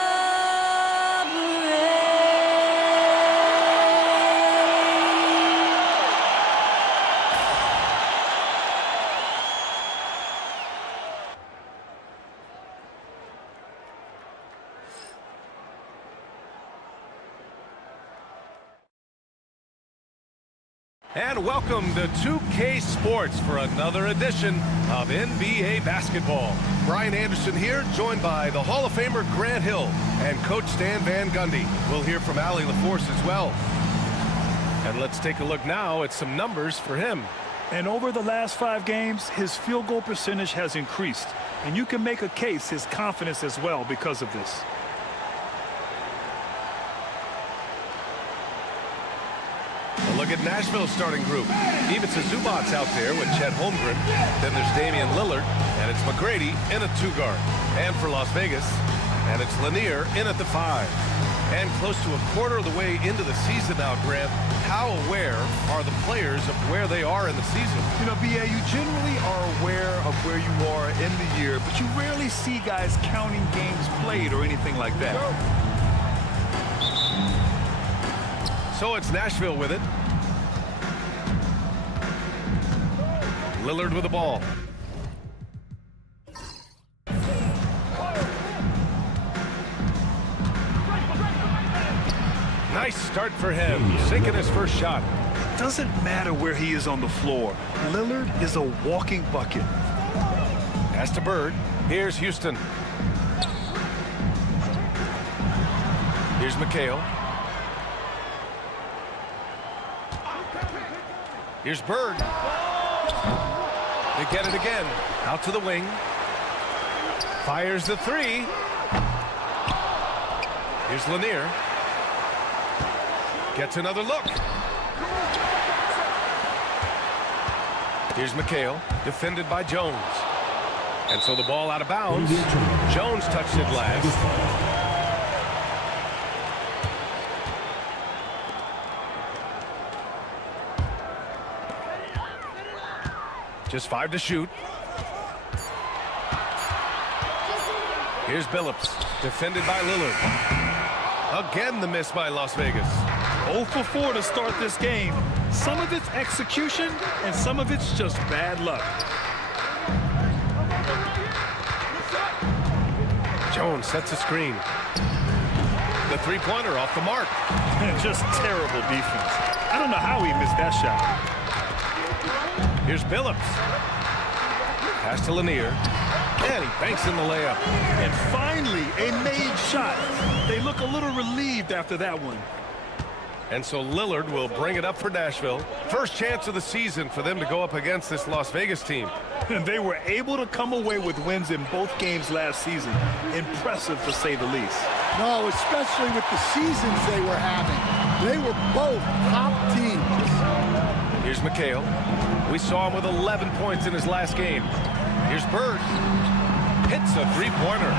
And welcome to 2K Sports for another edition of NBA basketball. Brian Anderson here, joined by the Hall of Famer Grant Hill and Coach Stan Van Gundy. We'll hear from Allie LaForce as well. And let's take a look now at some numbers for him. And over the last 5 games, his field goal percentage has increased. And you can make a case his confidence as well because of this. Look at Nashville's starting group. Ivica Zubac's out there with Chet Holmgren. Then there's Damian Lillard, and it's McGrady in a 2-guard. And for Las Vegas, and it's Lanier in at the 5. And close to a quarter of the way into the season now, Grant, how aware are the players of where they are in the season? You know, B.A., you generally are aware of where you are in the year, but you rarely see guys counting games played or anything like that. So it's Nashville with it. Lillard with the ball. Nice start for him, sinking his first shot. It doesn't matter where he is on the floor. Lillard is a walking bucket. Pass to Bird. Here's Houston. Here's McHale. Here's Bird. They get it again. Out to the wing. Fires the 3. Here's Lanier. Gets another look. Here's McHale, defended by Jones. And so the ball out of bounds. Jones touched it last. Just 5 to shoot. Here's Billups, defended by Lillard. Again, the miss by Las Vegas. 0 for 4 to start this game. Some of it's execution, and some of it's just bad luck. Jones sets a screen. The 3-pointer off the mark. Just terrible defense. I don't know how he missed that shot. Here's Billups. Pass to Lanier. And he banks in the layup. And finally, a made shot. They look a little relieved after that one. And so Lillard will bring it up for Nashville. First chance of the season for them to go up against this Las Vegas team. And they were able to come away with wins in both games last season. Impressive, to say the least. No, especially with the seasons they were having. They were both top teams. Here's McHale. We saw him with 11 points in his last game. Here's Bird. Hits a 3-pointer.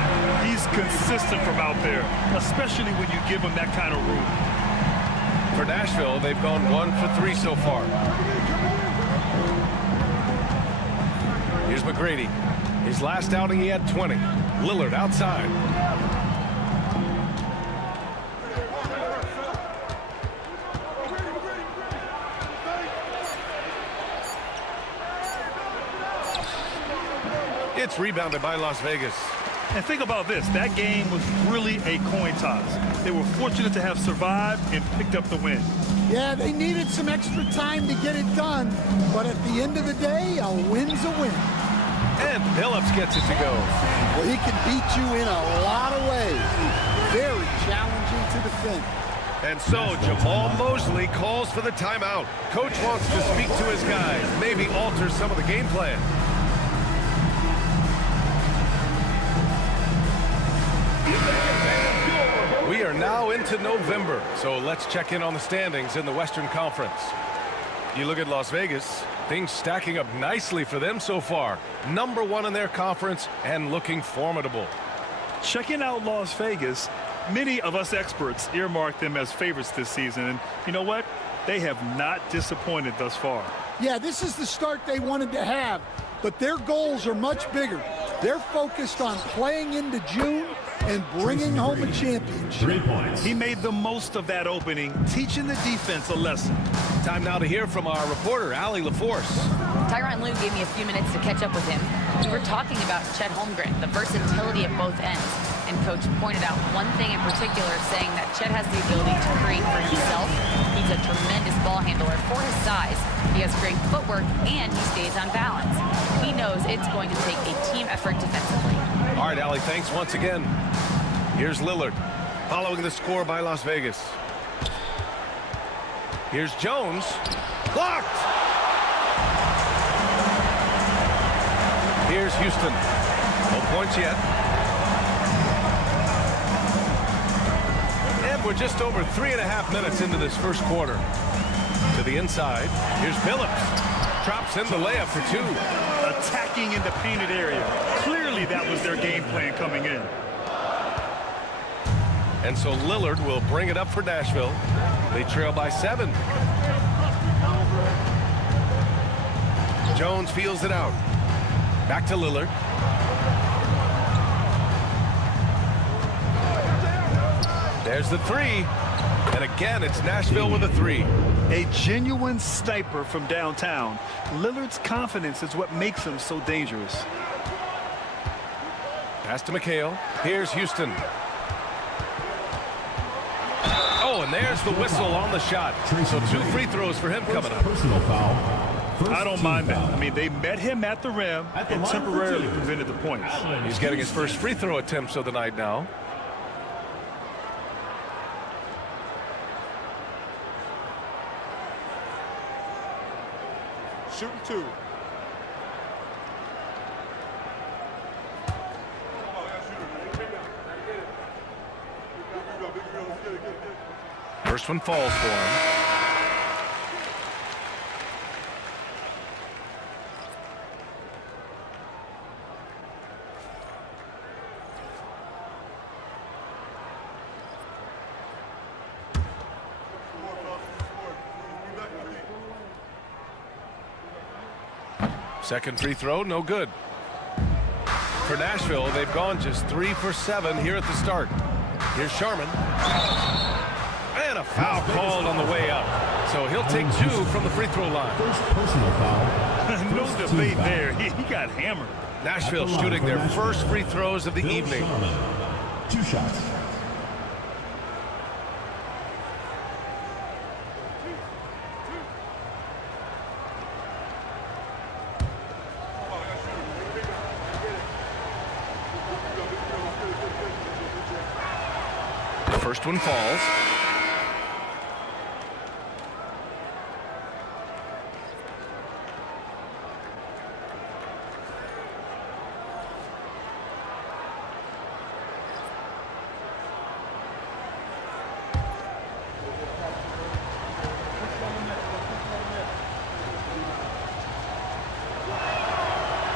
He's consistent from out there, especially when you give him that kind of room. For Nashville, they've gone 1 for 3 so far. Here's McGrady. His last outing, he had 20. Lillard outside. It's rebounded by Las Vegas. And think about this. That game was really a coin toss. They were fortunate to have survived and picked up the win. Yeah, they needed some extra time to get it done. But at the end of the day, a win's a win. And Billups gets it to go. Well, he can beat you in a lot of ways. Very challenging to defend. And so Jamal Mosley calls for the timeout. Coach wants to speak to his guys, maybe alter some of the game plan. We are now into November, so let's check in on the standings in the Western Conference. You look at Las Vegas, things stacking up nicely for them so far. Number 1 in their conference and looking formidable. Checking out Las Vegas, many of us experts earmarked them as favorites this season. And you know what? They have not disappointed thus far. Yeah, this is the start they wanted to have, but their goals are much bigger. They're focused on playing into June and bringing home a championship. 3 points. He made the most of that opening, teaching the defense a lesson. Time now to hear from our reporter, Allie LaForce. Tyronn Lue gave me a few minutes to catch up with him. We were talking about Chet Holmgren, the versatility at both ends. And Coach pointed out one thing in particular, saying that Chet has the ability to create for himself. He's a tremendous ball handler for his size. He has great footwork, and he stays on balance. He knows it's going to take a team effort defensively. All right, Allie, thanks once again. Here's Lillard, following the score by Las Vegas. Here's Jones. Blocked! Here's Houston. No points yet. And we're just over 3.5 minutes into this first quarter. To the inside. Here's Billups. Drops in the layup for 2. Attacking in the painted area. Clearly that was their game plan coming in. And so Lillard will bring it up for Nashville. They trail by 7. Jones feels it out. Back to Lillard. There's the 3. And again, it's Nashville with a 3. A genuine sniper from downtown. Lillard's confidence is what makes him so dangerous. Pass to McHale. Here's Houston. Oh, and there's the whistle on the shot. So 2 free throws for him coming up. Personal foul. I don't mind that. I mean, they met him at the rim and temporarily prevented the points. He's getting his first free throw attempts of the night now. Shooting 2. First one falls for him. Second free throw, no good. For Nashville, they've gone just 3 for 7 here at the start. Here's Sharman. And a foul called on the way up. So he'll take 2 from the free throw line. First personal foul. No debate there. He got hammered. Nashville shooting their first free throws of the evening. 2 shots. First one falls.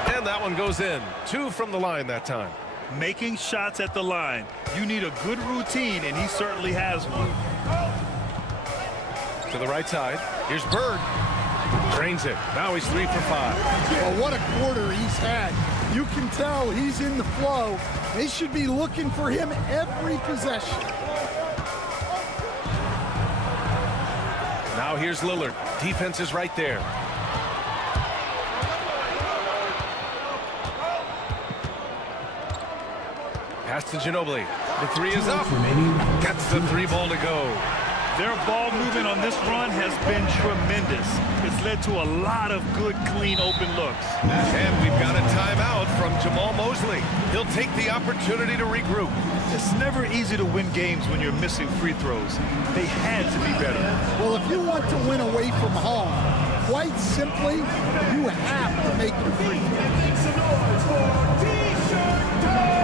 And that one goes in. 2 from the line that time. Making shots at the line. You need a good routine, and he certainly has one. To the right side. Here's Bird. Drains it. Now he's 3 for 5. Well, what a quarter he's had. You can tell he's in the flow. They should be looking for him every possession. Now here's Lillard. Defense is right there. Pass to Ginobili. The 3 is up. Gets the 3 ball to go. Their ball movement on this run has been tremendous. It's led to a lot of good, clean, open looks. And we've got a timeout from Jamal Mosley. He'll take the opportunity to regroup. It's never easy to win games when you're missing free throws. They had to be better. Well, if you want to win away from home, quite simply, you have to make the free throws. Make some noise for T-shirt time!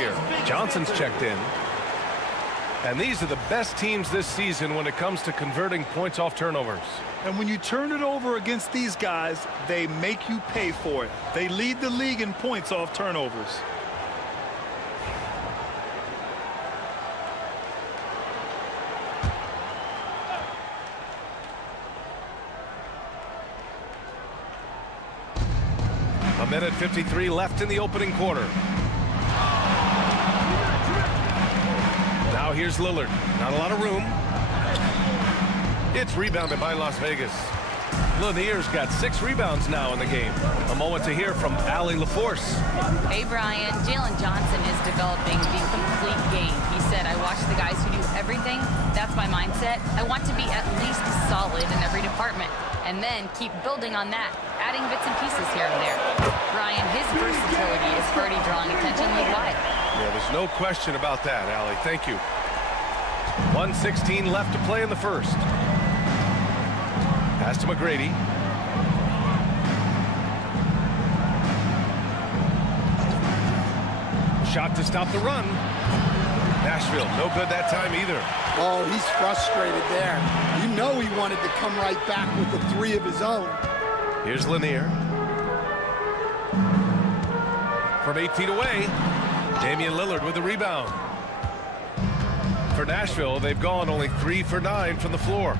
here. Johnson's checked in. And these are the best teams this season when it comes to converting points off turnovers. And when you turn it over against these guys, they make you pay for it. They lead the league in points off turnovers. A minute 53 left in the opening quarter. Now here's Lillard. Not a lot of room. It's rebounded by Las Vegas. Lanier's got 6 rebounds now in the game. A moment to hear from Allie LaForce. Hey, Brian. Jalen Johnson is developing the complete game. He said, I watch the guys who do everything. That's my mindset. I want to be at least solid in every department and then keep building on that, adding bits and pieces here and there. Brian, his versatility is already drawing attention league-wide. Yeah, there's no question about that, Allie. Thank you. 1:16 left to play in the first. Pass to McGrady. Shot to stop the run. Nashville, no good that time either. Oh, he's frustrated there. You know he wanted to come right back with the 3 of his own. Here's Lanier. From 8 feet away, Damian Lillard with the rebound. For Nashville, they've gone only 3 for 9 from the floor.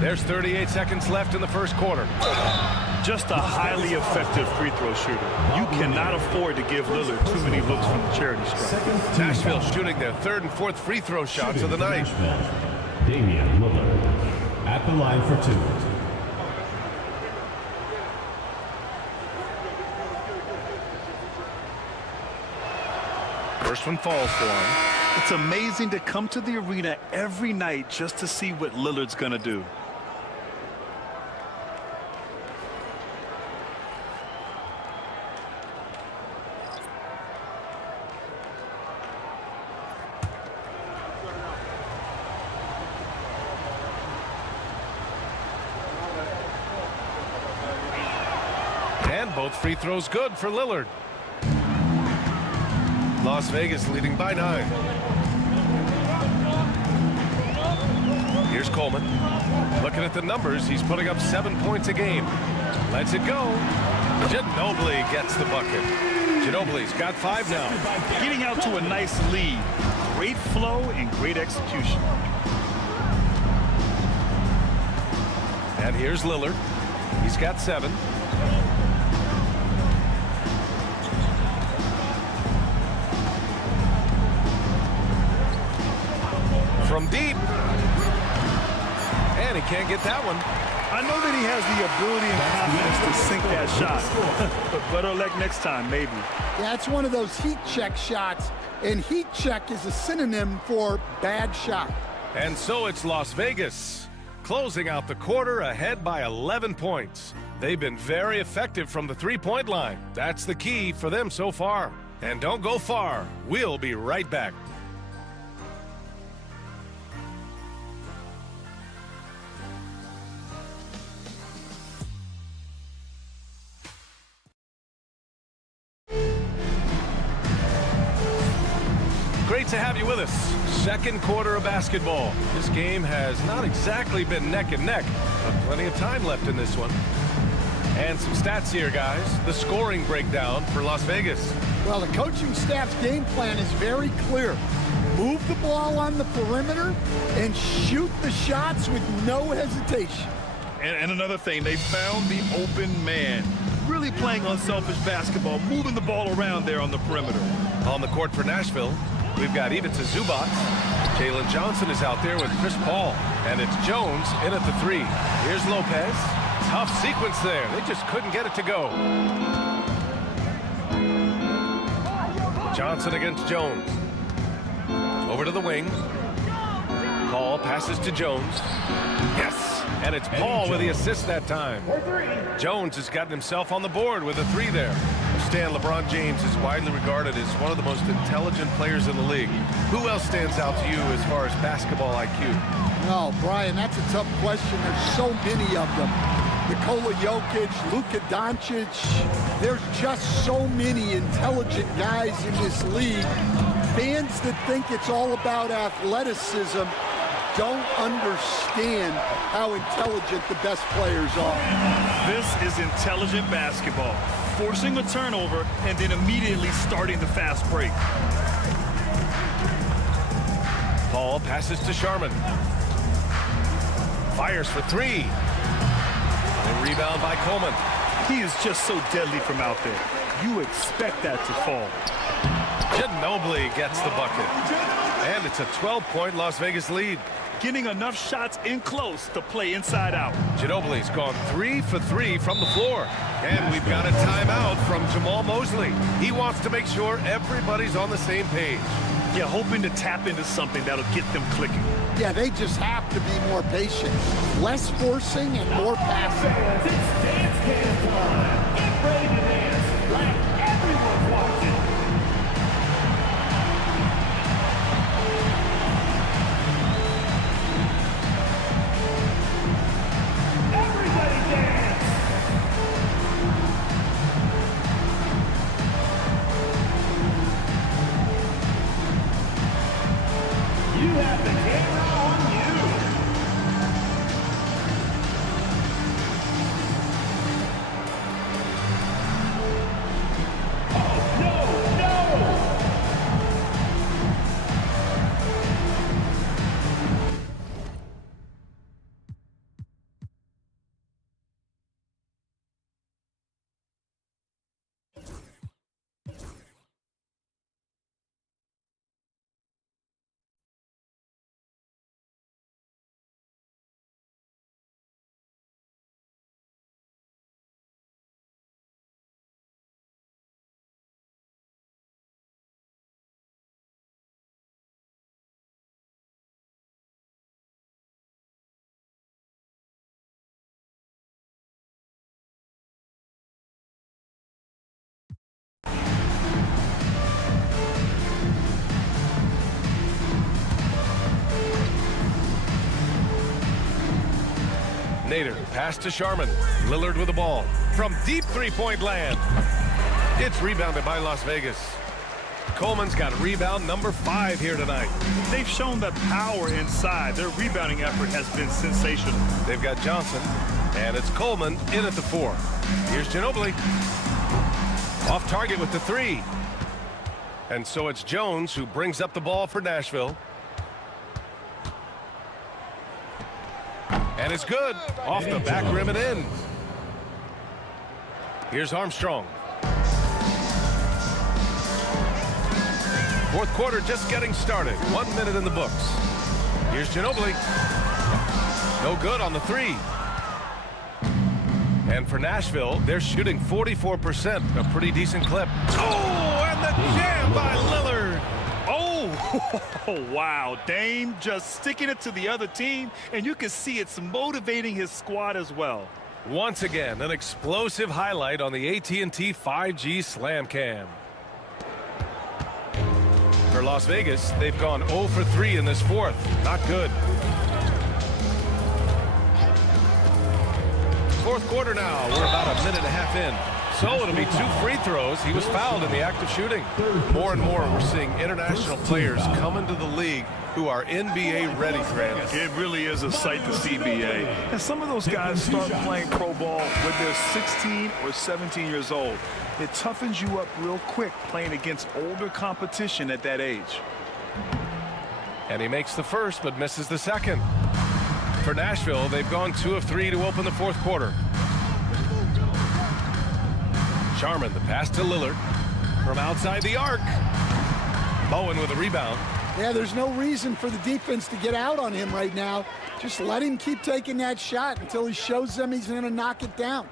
There's 38 seconds left in the first quarter. Just a highly effective free throw shooter. You cannot afford to give Lillard too many looks from the charity stripe. Nashville shooting their 3rd and 4th free throw shots of the night. Damian Lillard at the line for 2. First one falls for him. It's amazing to come to the arena every night just to see what Lillard's going to do. And both free throws good for Lillard. Las Vegas leading by 9. Here's Coleman. Looking at the numbers, he's putting up 7 points a game. Lets it go. Ginobili gets the bucket. Ginobili's got 5 now. Getting out to a nice lead. Great flow and great execution. And here's Lillard. He's got 7. From deep. And he can't get that one. I know that he has the ability and confidence to sink that shot. But better luck next time, maybe. Yeah, it's one of those heat check shots. And heat check is a synonym for bad shot. And so it's Las Vegas closing out the quarter ahead by 11 points. They've been very effective from the 3-point line. That's the key for them so far. And don't go far. We'll be right back. Great to have you with us. Second quarter of basketball. This game has not exactly been neck and neck, but plenty of time left in this one. And some stats here, guys. The scoring breakdown for Las Vegas. Well, the coaching staff's game plan is very clear. Move the ball on the perimeter and shoot the shots with no hesitation. And another thing, they found the open man. Really playing unselfish basketball, moving the ball around there on the perimeter. On the court for Nashville, we've got Ivica Zubac. Jalen Johnson is out there with Chris Paul. And it's Jones in at the 3. Here's Lopez. Tough sequence there. They just couldn't get it to go. Johnson against Jones. Over to the wing. Paul passes to Jones. Yes! And it's Paul with the assist that time. Jones has gotten himself on the board with a 3 there. Stan, LeBron James is widely regarded as one of the most intelligent players in the league. Who else stands out to you as far as basketball IQ? No, Brian, that's a tough question. There's so many of them. Nikola Jokic, Luka Doncic. There's just so many intelligent guys in this league. Fans that think it's all about athleticism don't understand how intelligent the best players are. This is intelligent basketball. Forcing a turnover and then immediately starting the fast break. Paul passes to Sharman. Fires for three. And rebound by Coleman. He is just so deadly from out there. You expect that to fall. Ginobili gets the bucket. And it's a 12-point Las Vegas lead. Getting enough shots in close to play inside out. Ginobili's gone 3 for 3 from the floor. And we've got a timeout from Jamal Mosley. He wants to make sure everybody's on the same page. Yeah, hoping to tap into something that'll get them clicking. Yeah, they just have to be more patient. Less forcing and more passing. It's dance camp time. Get ready to dance like everyone's watching. Everybody dance. You have the camera on you. Oh, no, no! Nader pass to Sharman. Lillard with the ball from deep three-point land. It's rebounded by Las Vegas. Coleman's got rebound number 5 here tonight. They've shown that power inside. Their rebounding effort has been sensational. They've got Johnson, and it's Coleman in at the 4. Here's Ginobili. Off target with the 3. And so it's Jones who brings up the ball for Nashville. And it's good. Off the back rim and in. Here's Armstrong. Fourth quarter just getting started. 1 minute in the books. Here's Ginobili. No good on the 3. And for Nashville, they're shooting 44%, a pretty decent clip. Oh, and the jam by Lillard. Oh, wow. Dame just sticking it to the other team, and you can see it's motivating his squad as well. Once again, an explosive highlight on the AT&T 5G Slam Cam. For Las Vegas, they've gone 0 for 3 in this fourth. Not good. Fourth quarter now. We're about a minute and a half in. So it'll be 2 free throws. He was fouled in the act of shooting. More and more, we're seeing international players come into the league who are NBA ready, Grant. It really is a sight to see, BA. And some of those guys start playing pro ball when they're 16 or 17 years old. It toughens you up real quick playing against older competition at that age. And he makes the first but misses the second. For Nashville, they've gone 2 of 3 to open the fourth quarter. Sharman, the pass to Lillard from outside the arc. Bowen with a rebound. Yeah, there's no reason for the defense to get out on him right now. Just let him keep taking that shot until he shows them he's going to knock it down.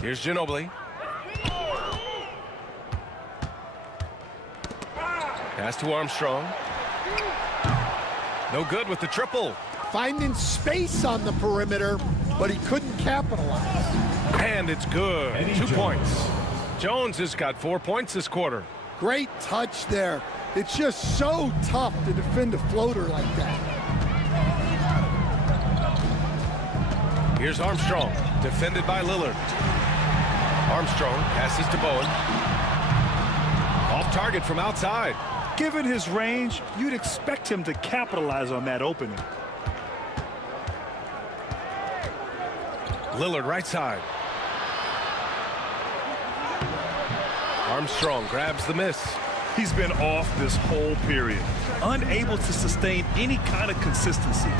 Here's Ginobili. Pass to Armstrong. No good with the triple. Finding space on the perimeter, but he couldn't capitalize. And it's good. 2 points. Jones has got 4 points this quarter. Great touch there. It's just so tough to defend a floater like that. Here's Armstrong. defended by Lillard. Armstrong passes to Bowen. Off target from outside. Given his range, you'd expect him to capitalize on that opening. Lillard right side. Armstrong grabs the miss. He's been off this whole period, unable to sustain any kind of consistency.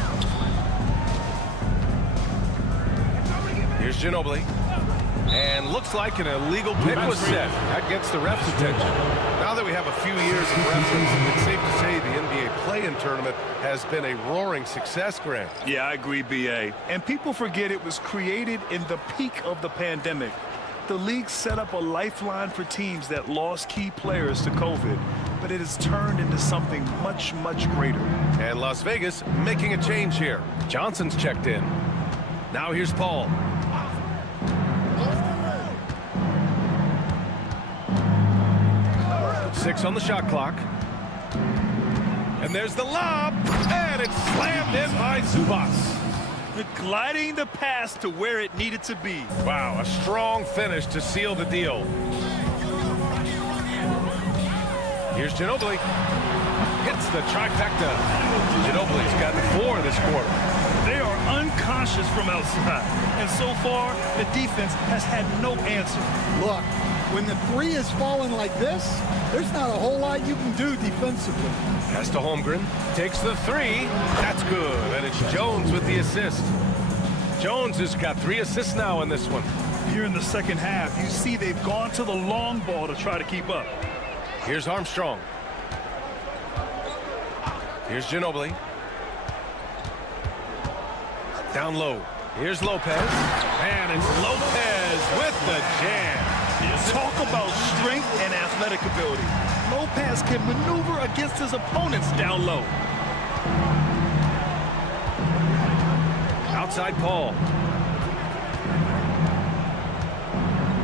Here's Ginobili. And looks like an illegal pick was set. That gets the ref's attention. Now that we have a few years of reference, it's safe to say the NBA play-in tournament has been a roaring success, Grant. Yeah, I agree, B.A. And people forget it was created in the peak of the pandemic. The league set up a lifeline for teams that lost key players to COVID, but it has turned into something much, much greater. And Las Vegas making a change here. Johnson's checked in. Now here's Paul. Six on the shot clock. And there's the lob, and it's slammed in by Zubats. Gliding the pass to where it needed to be. Wow, a strong finish to seal the deal. Here's Ginobili. Hits the trifecta. Ginobili's gotten 4 this quarter. They are unconscious from outside, and so far, the defense has had no answer. Look, when the three is falling like this, there's not a whole lot you can do defensively. Pass to Holmgren. Takes the 3. That's good. And it's Jones with the assist. Jones has got 3 assists now in this one. Here in the second half, you see they've gone to the long ball to try to keep up. Here's Armstrong. Here's Ginobili. Down low. Here's Lopez. And it's Lopez with the jam. Talk about strength and athletic ability. Lopez can maneuver against his opponents down low. Outside Paul.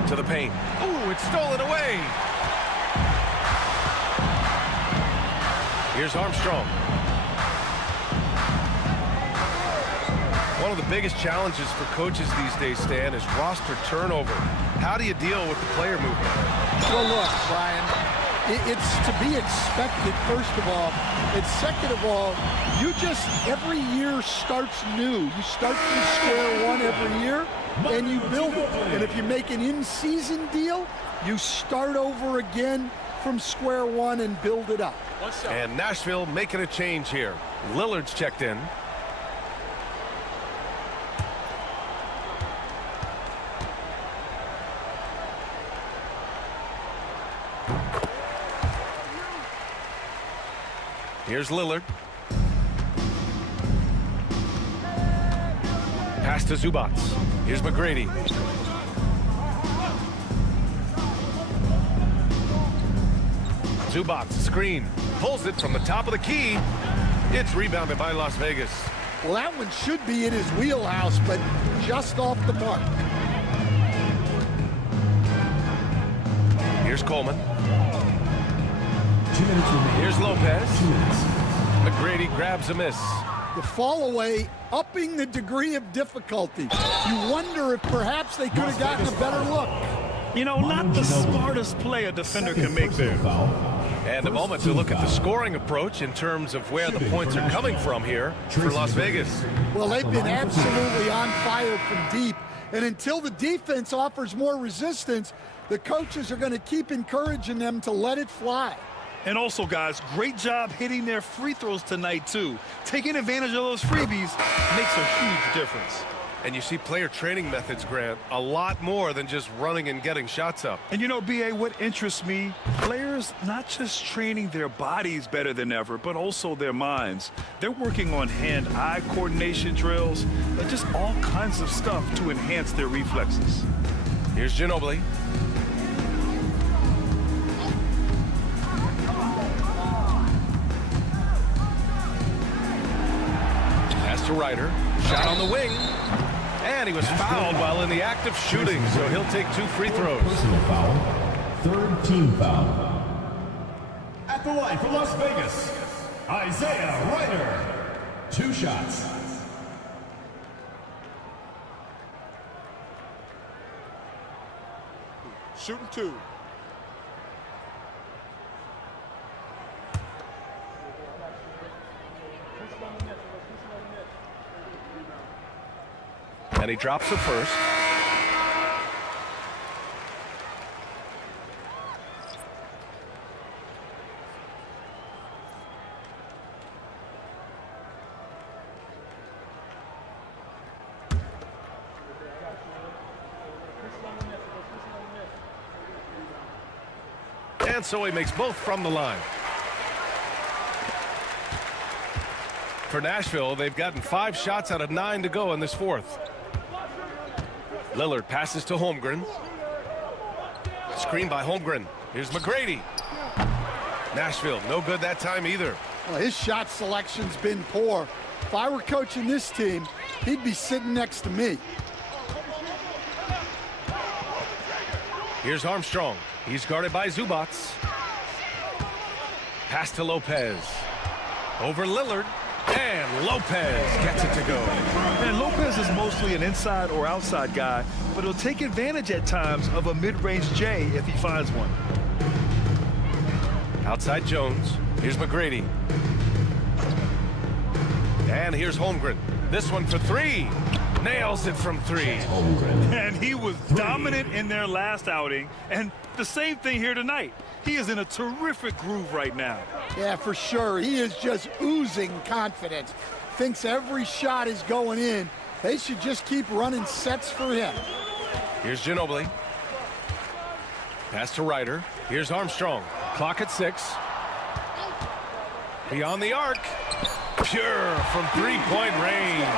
To the paint. Ooh, it's stolen away. Here's Armstrong. One of the biggest challenges for coaches these days, Stan, is roster turnover. How do you deal with the player movement? Well, look, Brian, it's to be expected, first of all. And second of all, you just, every year starts new. You start from square one every year, and you build it. And if you make an in-season deal, you start over again from square one and build it up. And Nashville making a change here. Lillard's checked in. Here's Lillard. Pass to Zubats. Here's McGrady. Zubats, screen. Pulls it from the top of the key. It's rebounded by Las Vegas. Well, that one should be in his wheelhouse, but just off the mark. Here's Coleman. 2 minutes remaining. Here's Lopez. 2 minutes. McGrady grabs a miss. The fall away, upping the degree of difficulty. You wonder if perhaps they could have gotten a better look. You know, not the smartest play a defender can make there. And a moment to look at the scoring approach in terms of where the points are coming from here for Las Vegas. Well, they've been absolutely on fire from deep. And until the defense offers more resistance, the coaches are going to keep encouraging them to let it fly. And also, guys, great job hitting their free throws tonight, too. Taking advantage of those freebies makes a huge difference. And you see player training methods, Grant, a lot more than just running and getting shots up. And you know, B.A., what interests me, players not just training their bodies better than ever, but also their minds. They're working on hand-eye coordination drills and just all kinds of stuff to enhance their reflexes. Here's Ginobili. Pass to Ryder. Shot on the wing. And he was fouled while in the act of shooting, so he'll take 2 free throws. Personal foul. 3rd team foul. At the line for Las Vegas, Isaiah Ryder. 2 shots. shooting 2. And he drops the first. And so he makes both from the line. For Nashville, they've gotten 5 shots out of 9 to go in this fourth. Lillard passes to Holmgren. Screen by Holmgren. Here's McGrady. Nashville, no good that time either. Well, his shot selection's been poor. If I were coaching this team, he'd be sitting next to me. Here's Armstrong. He's guarded by Zubats. Pass to Lopez. Over Lillard. And Lopez gets it to go. And Lopez is mostly an inside or outside guy, but he'll take advantage at times of a mid-range J if he finds one. Outside Jones. Here's McGrady. And here's Holmgren. This one for 3. Nails it from 3. And he was dominant in their last outing, and the same thing here tonight. He is in a terrific groove right now. Yeah, for sure. He is just oozing confidence. Thinks every shot is going in. They should just keep running sets for him. Here's Ginobili. Pass to Ryder. Here's Armstrong. Clock at 6. Beyond the arc. Pure from 3-point range.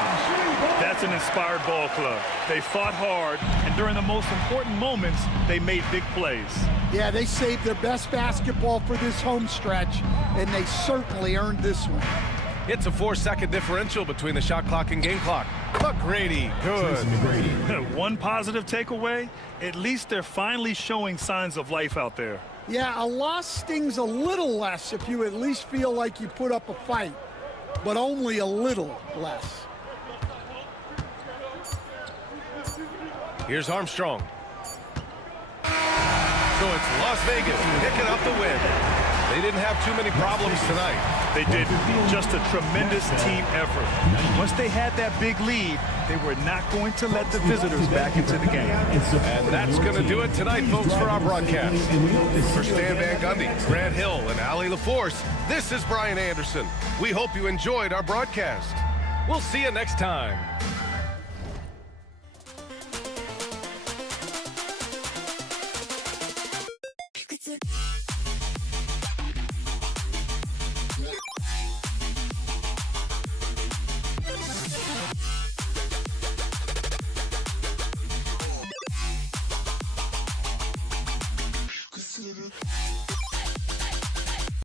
That's an inspired ball club. They fought hard, and during the most important moments, they made big plays. Yeah, they saved their best basketball for this home stretch, and they certainly earned this one. It's a 4-second differential between the shot clock and game clock. McGrady, good. One positive takeaway, at least they're finally showing signs of life out there. Yeah, a loss stings a little less if you at least feel like you put up a fight, but only a little less. Here's Armstrong. So it's Las Vegas picking up the win. They didn't have too many problems tonight. They did. Just a tremendous team effort. Once they had that big lead, they were not going to let the visitors back into the game. And that's going to do it tonight, folks, for our broadcast. For Stan Van Gundy, Grant Hill, and Allie LaForce, this is Brian Anderson. We hope you enjoyed our broadcast. We'll see you next time. Consider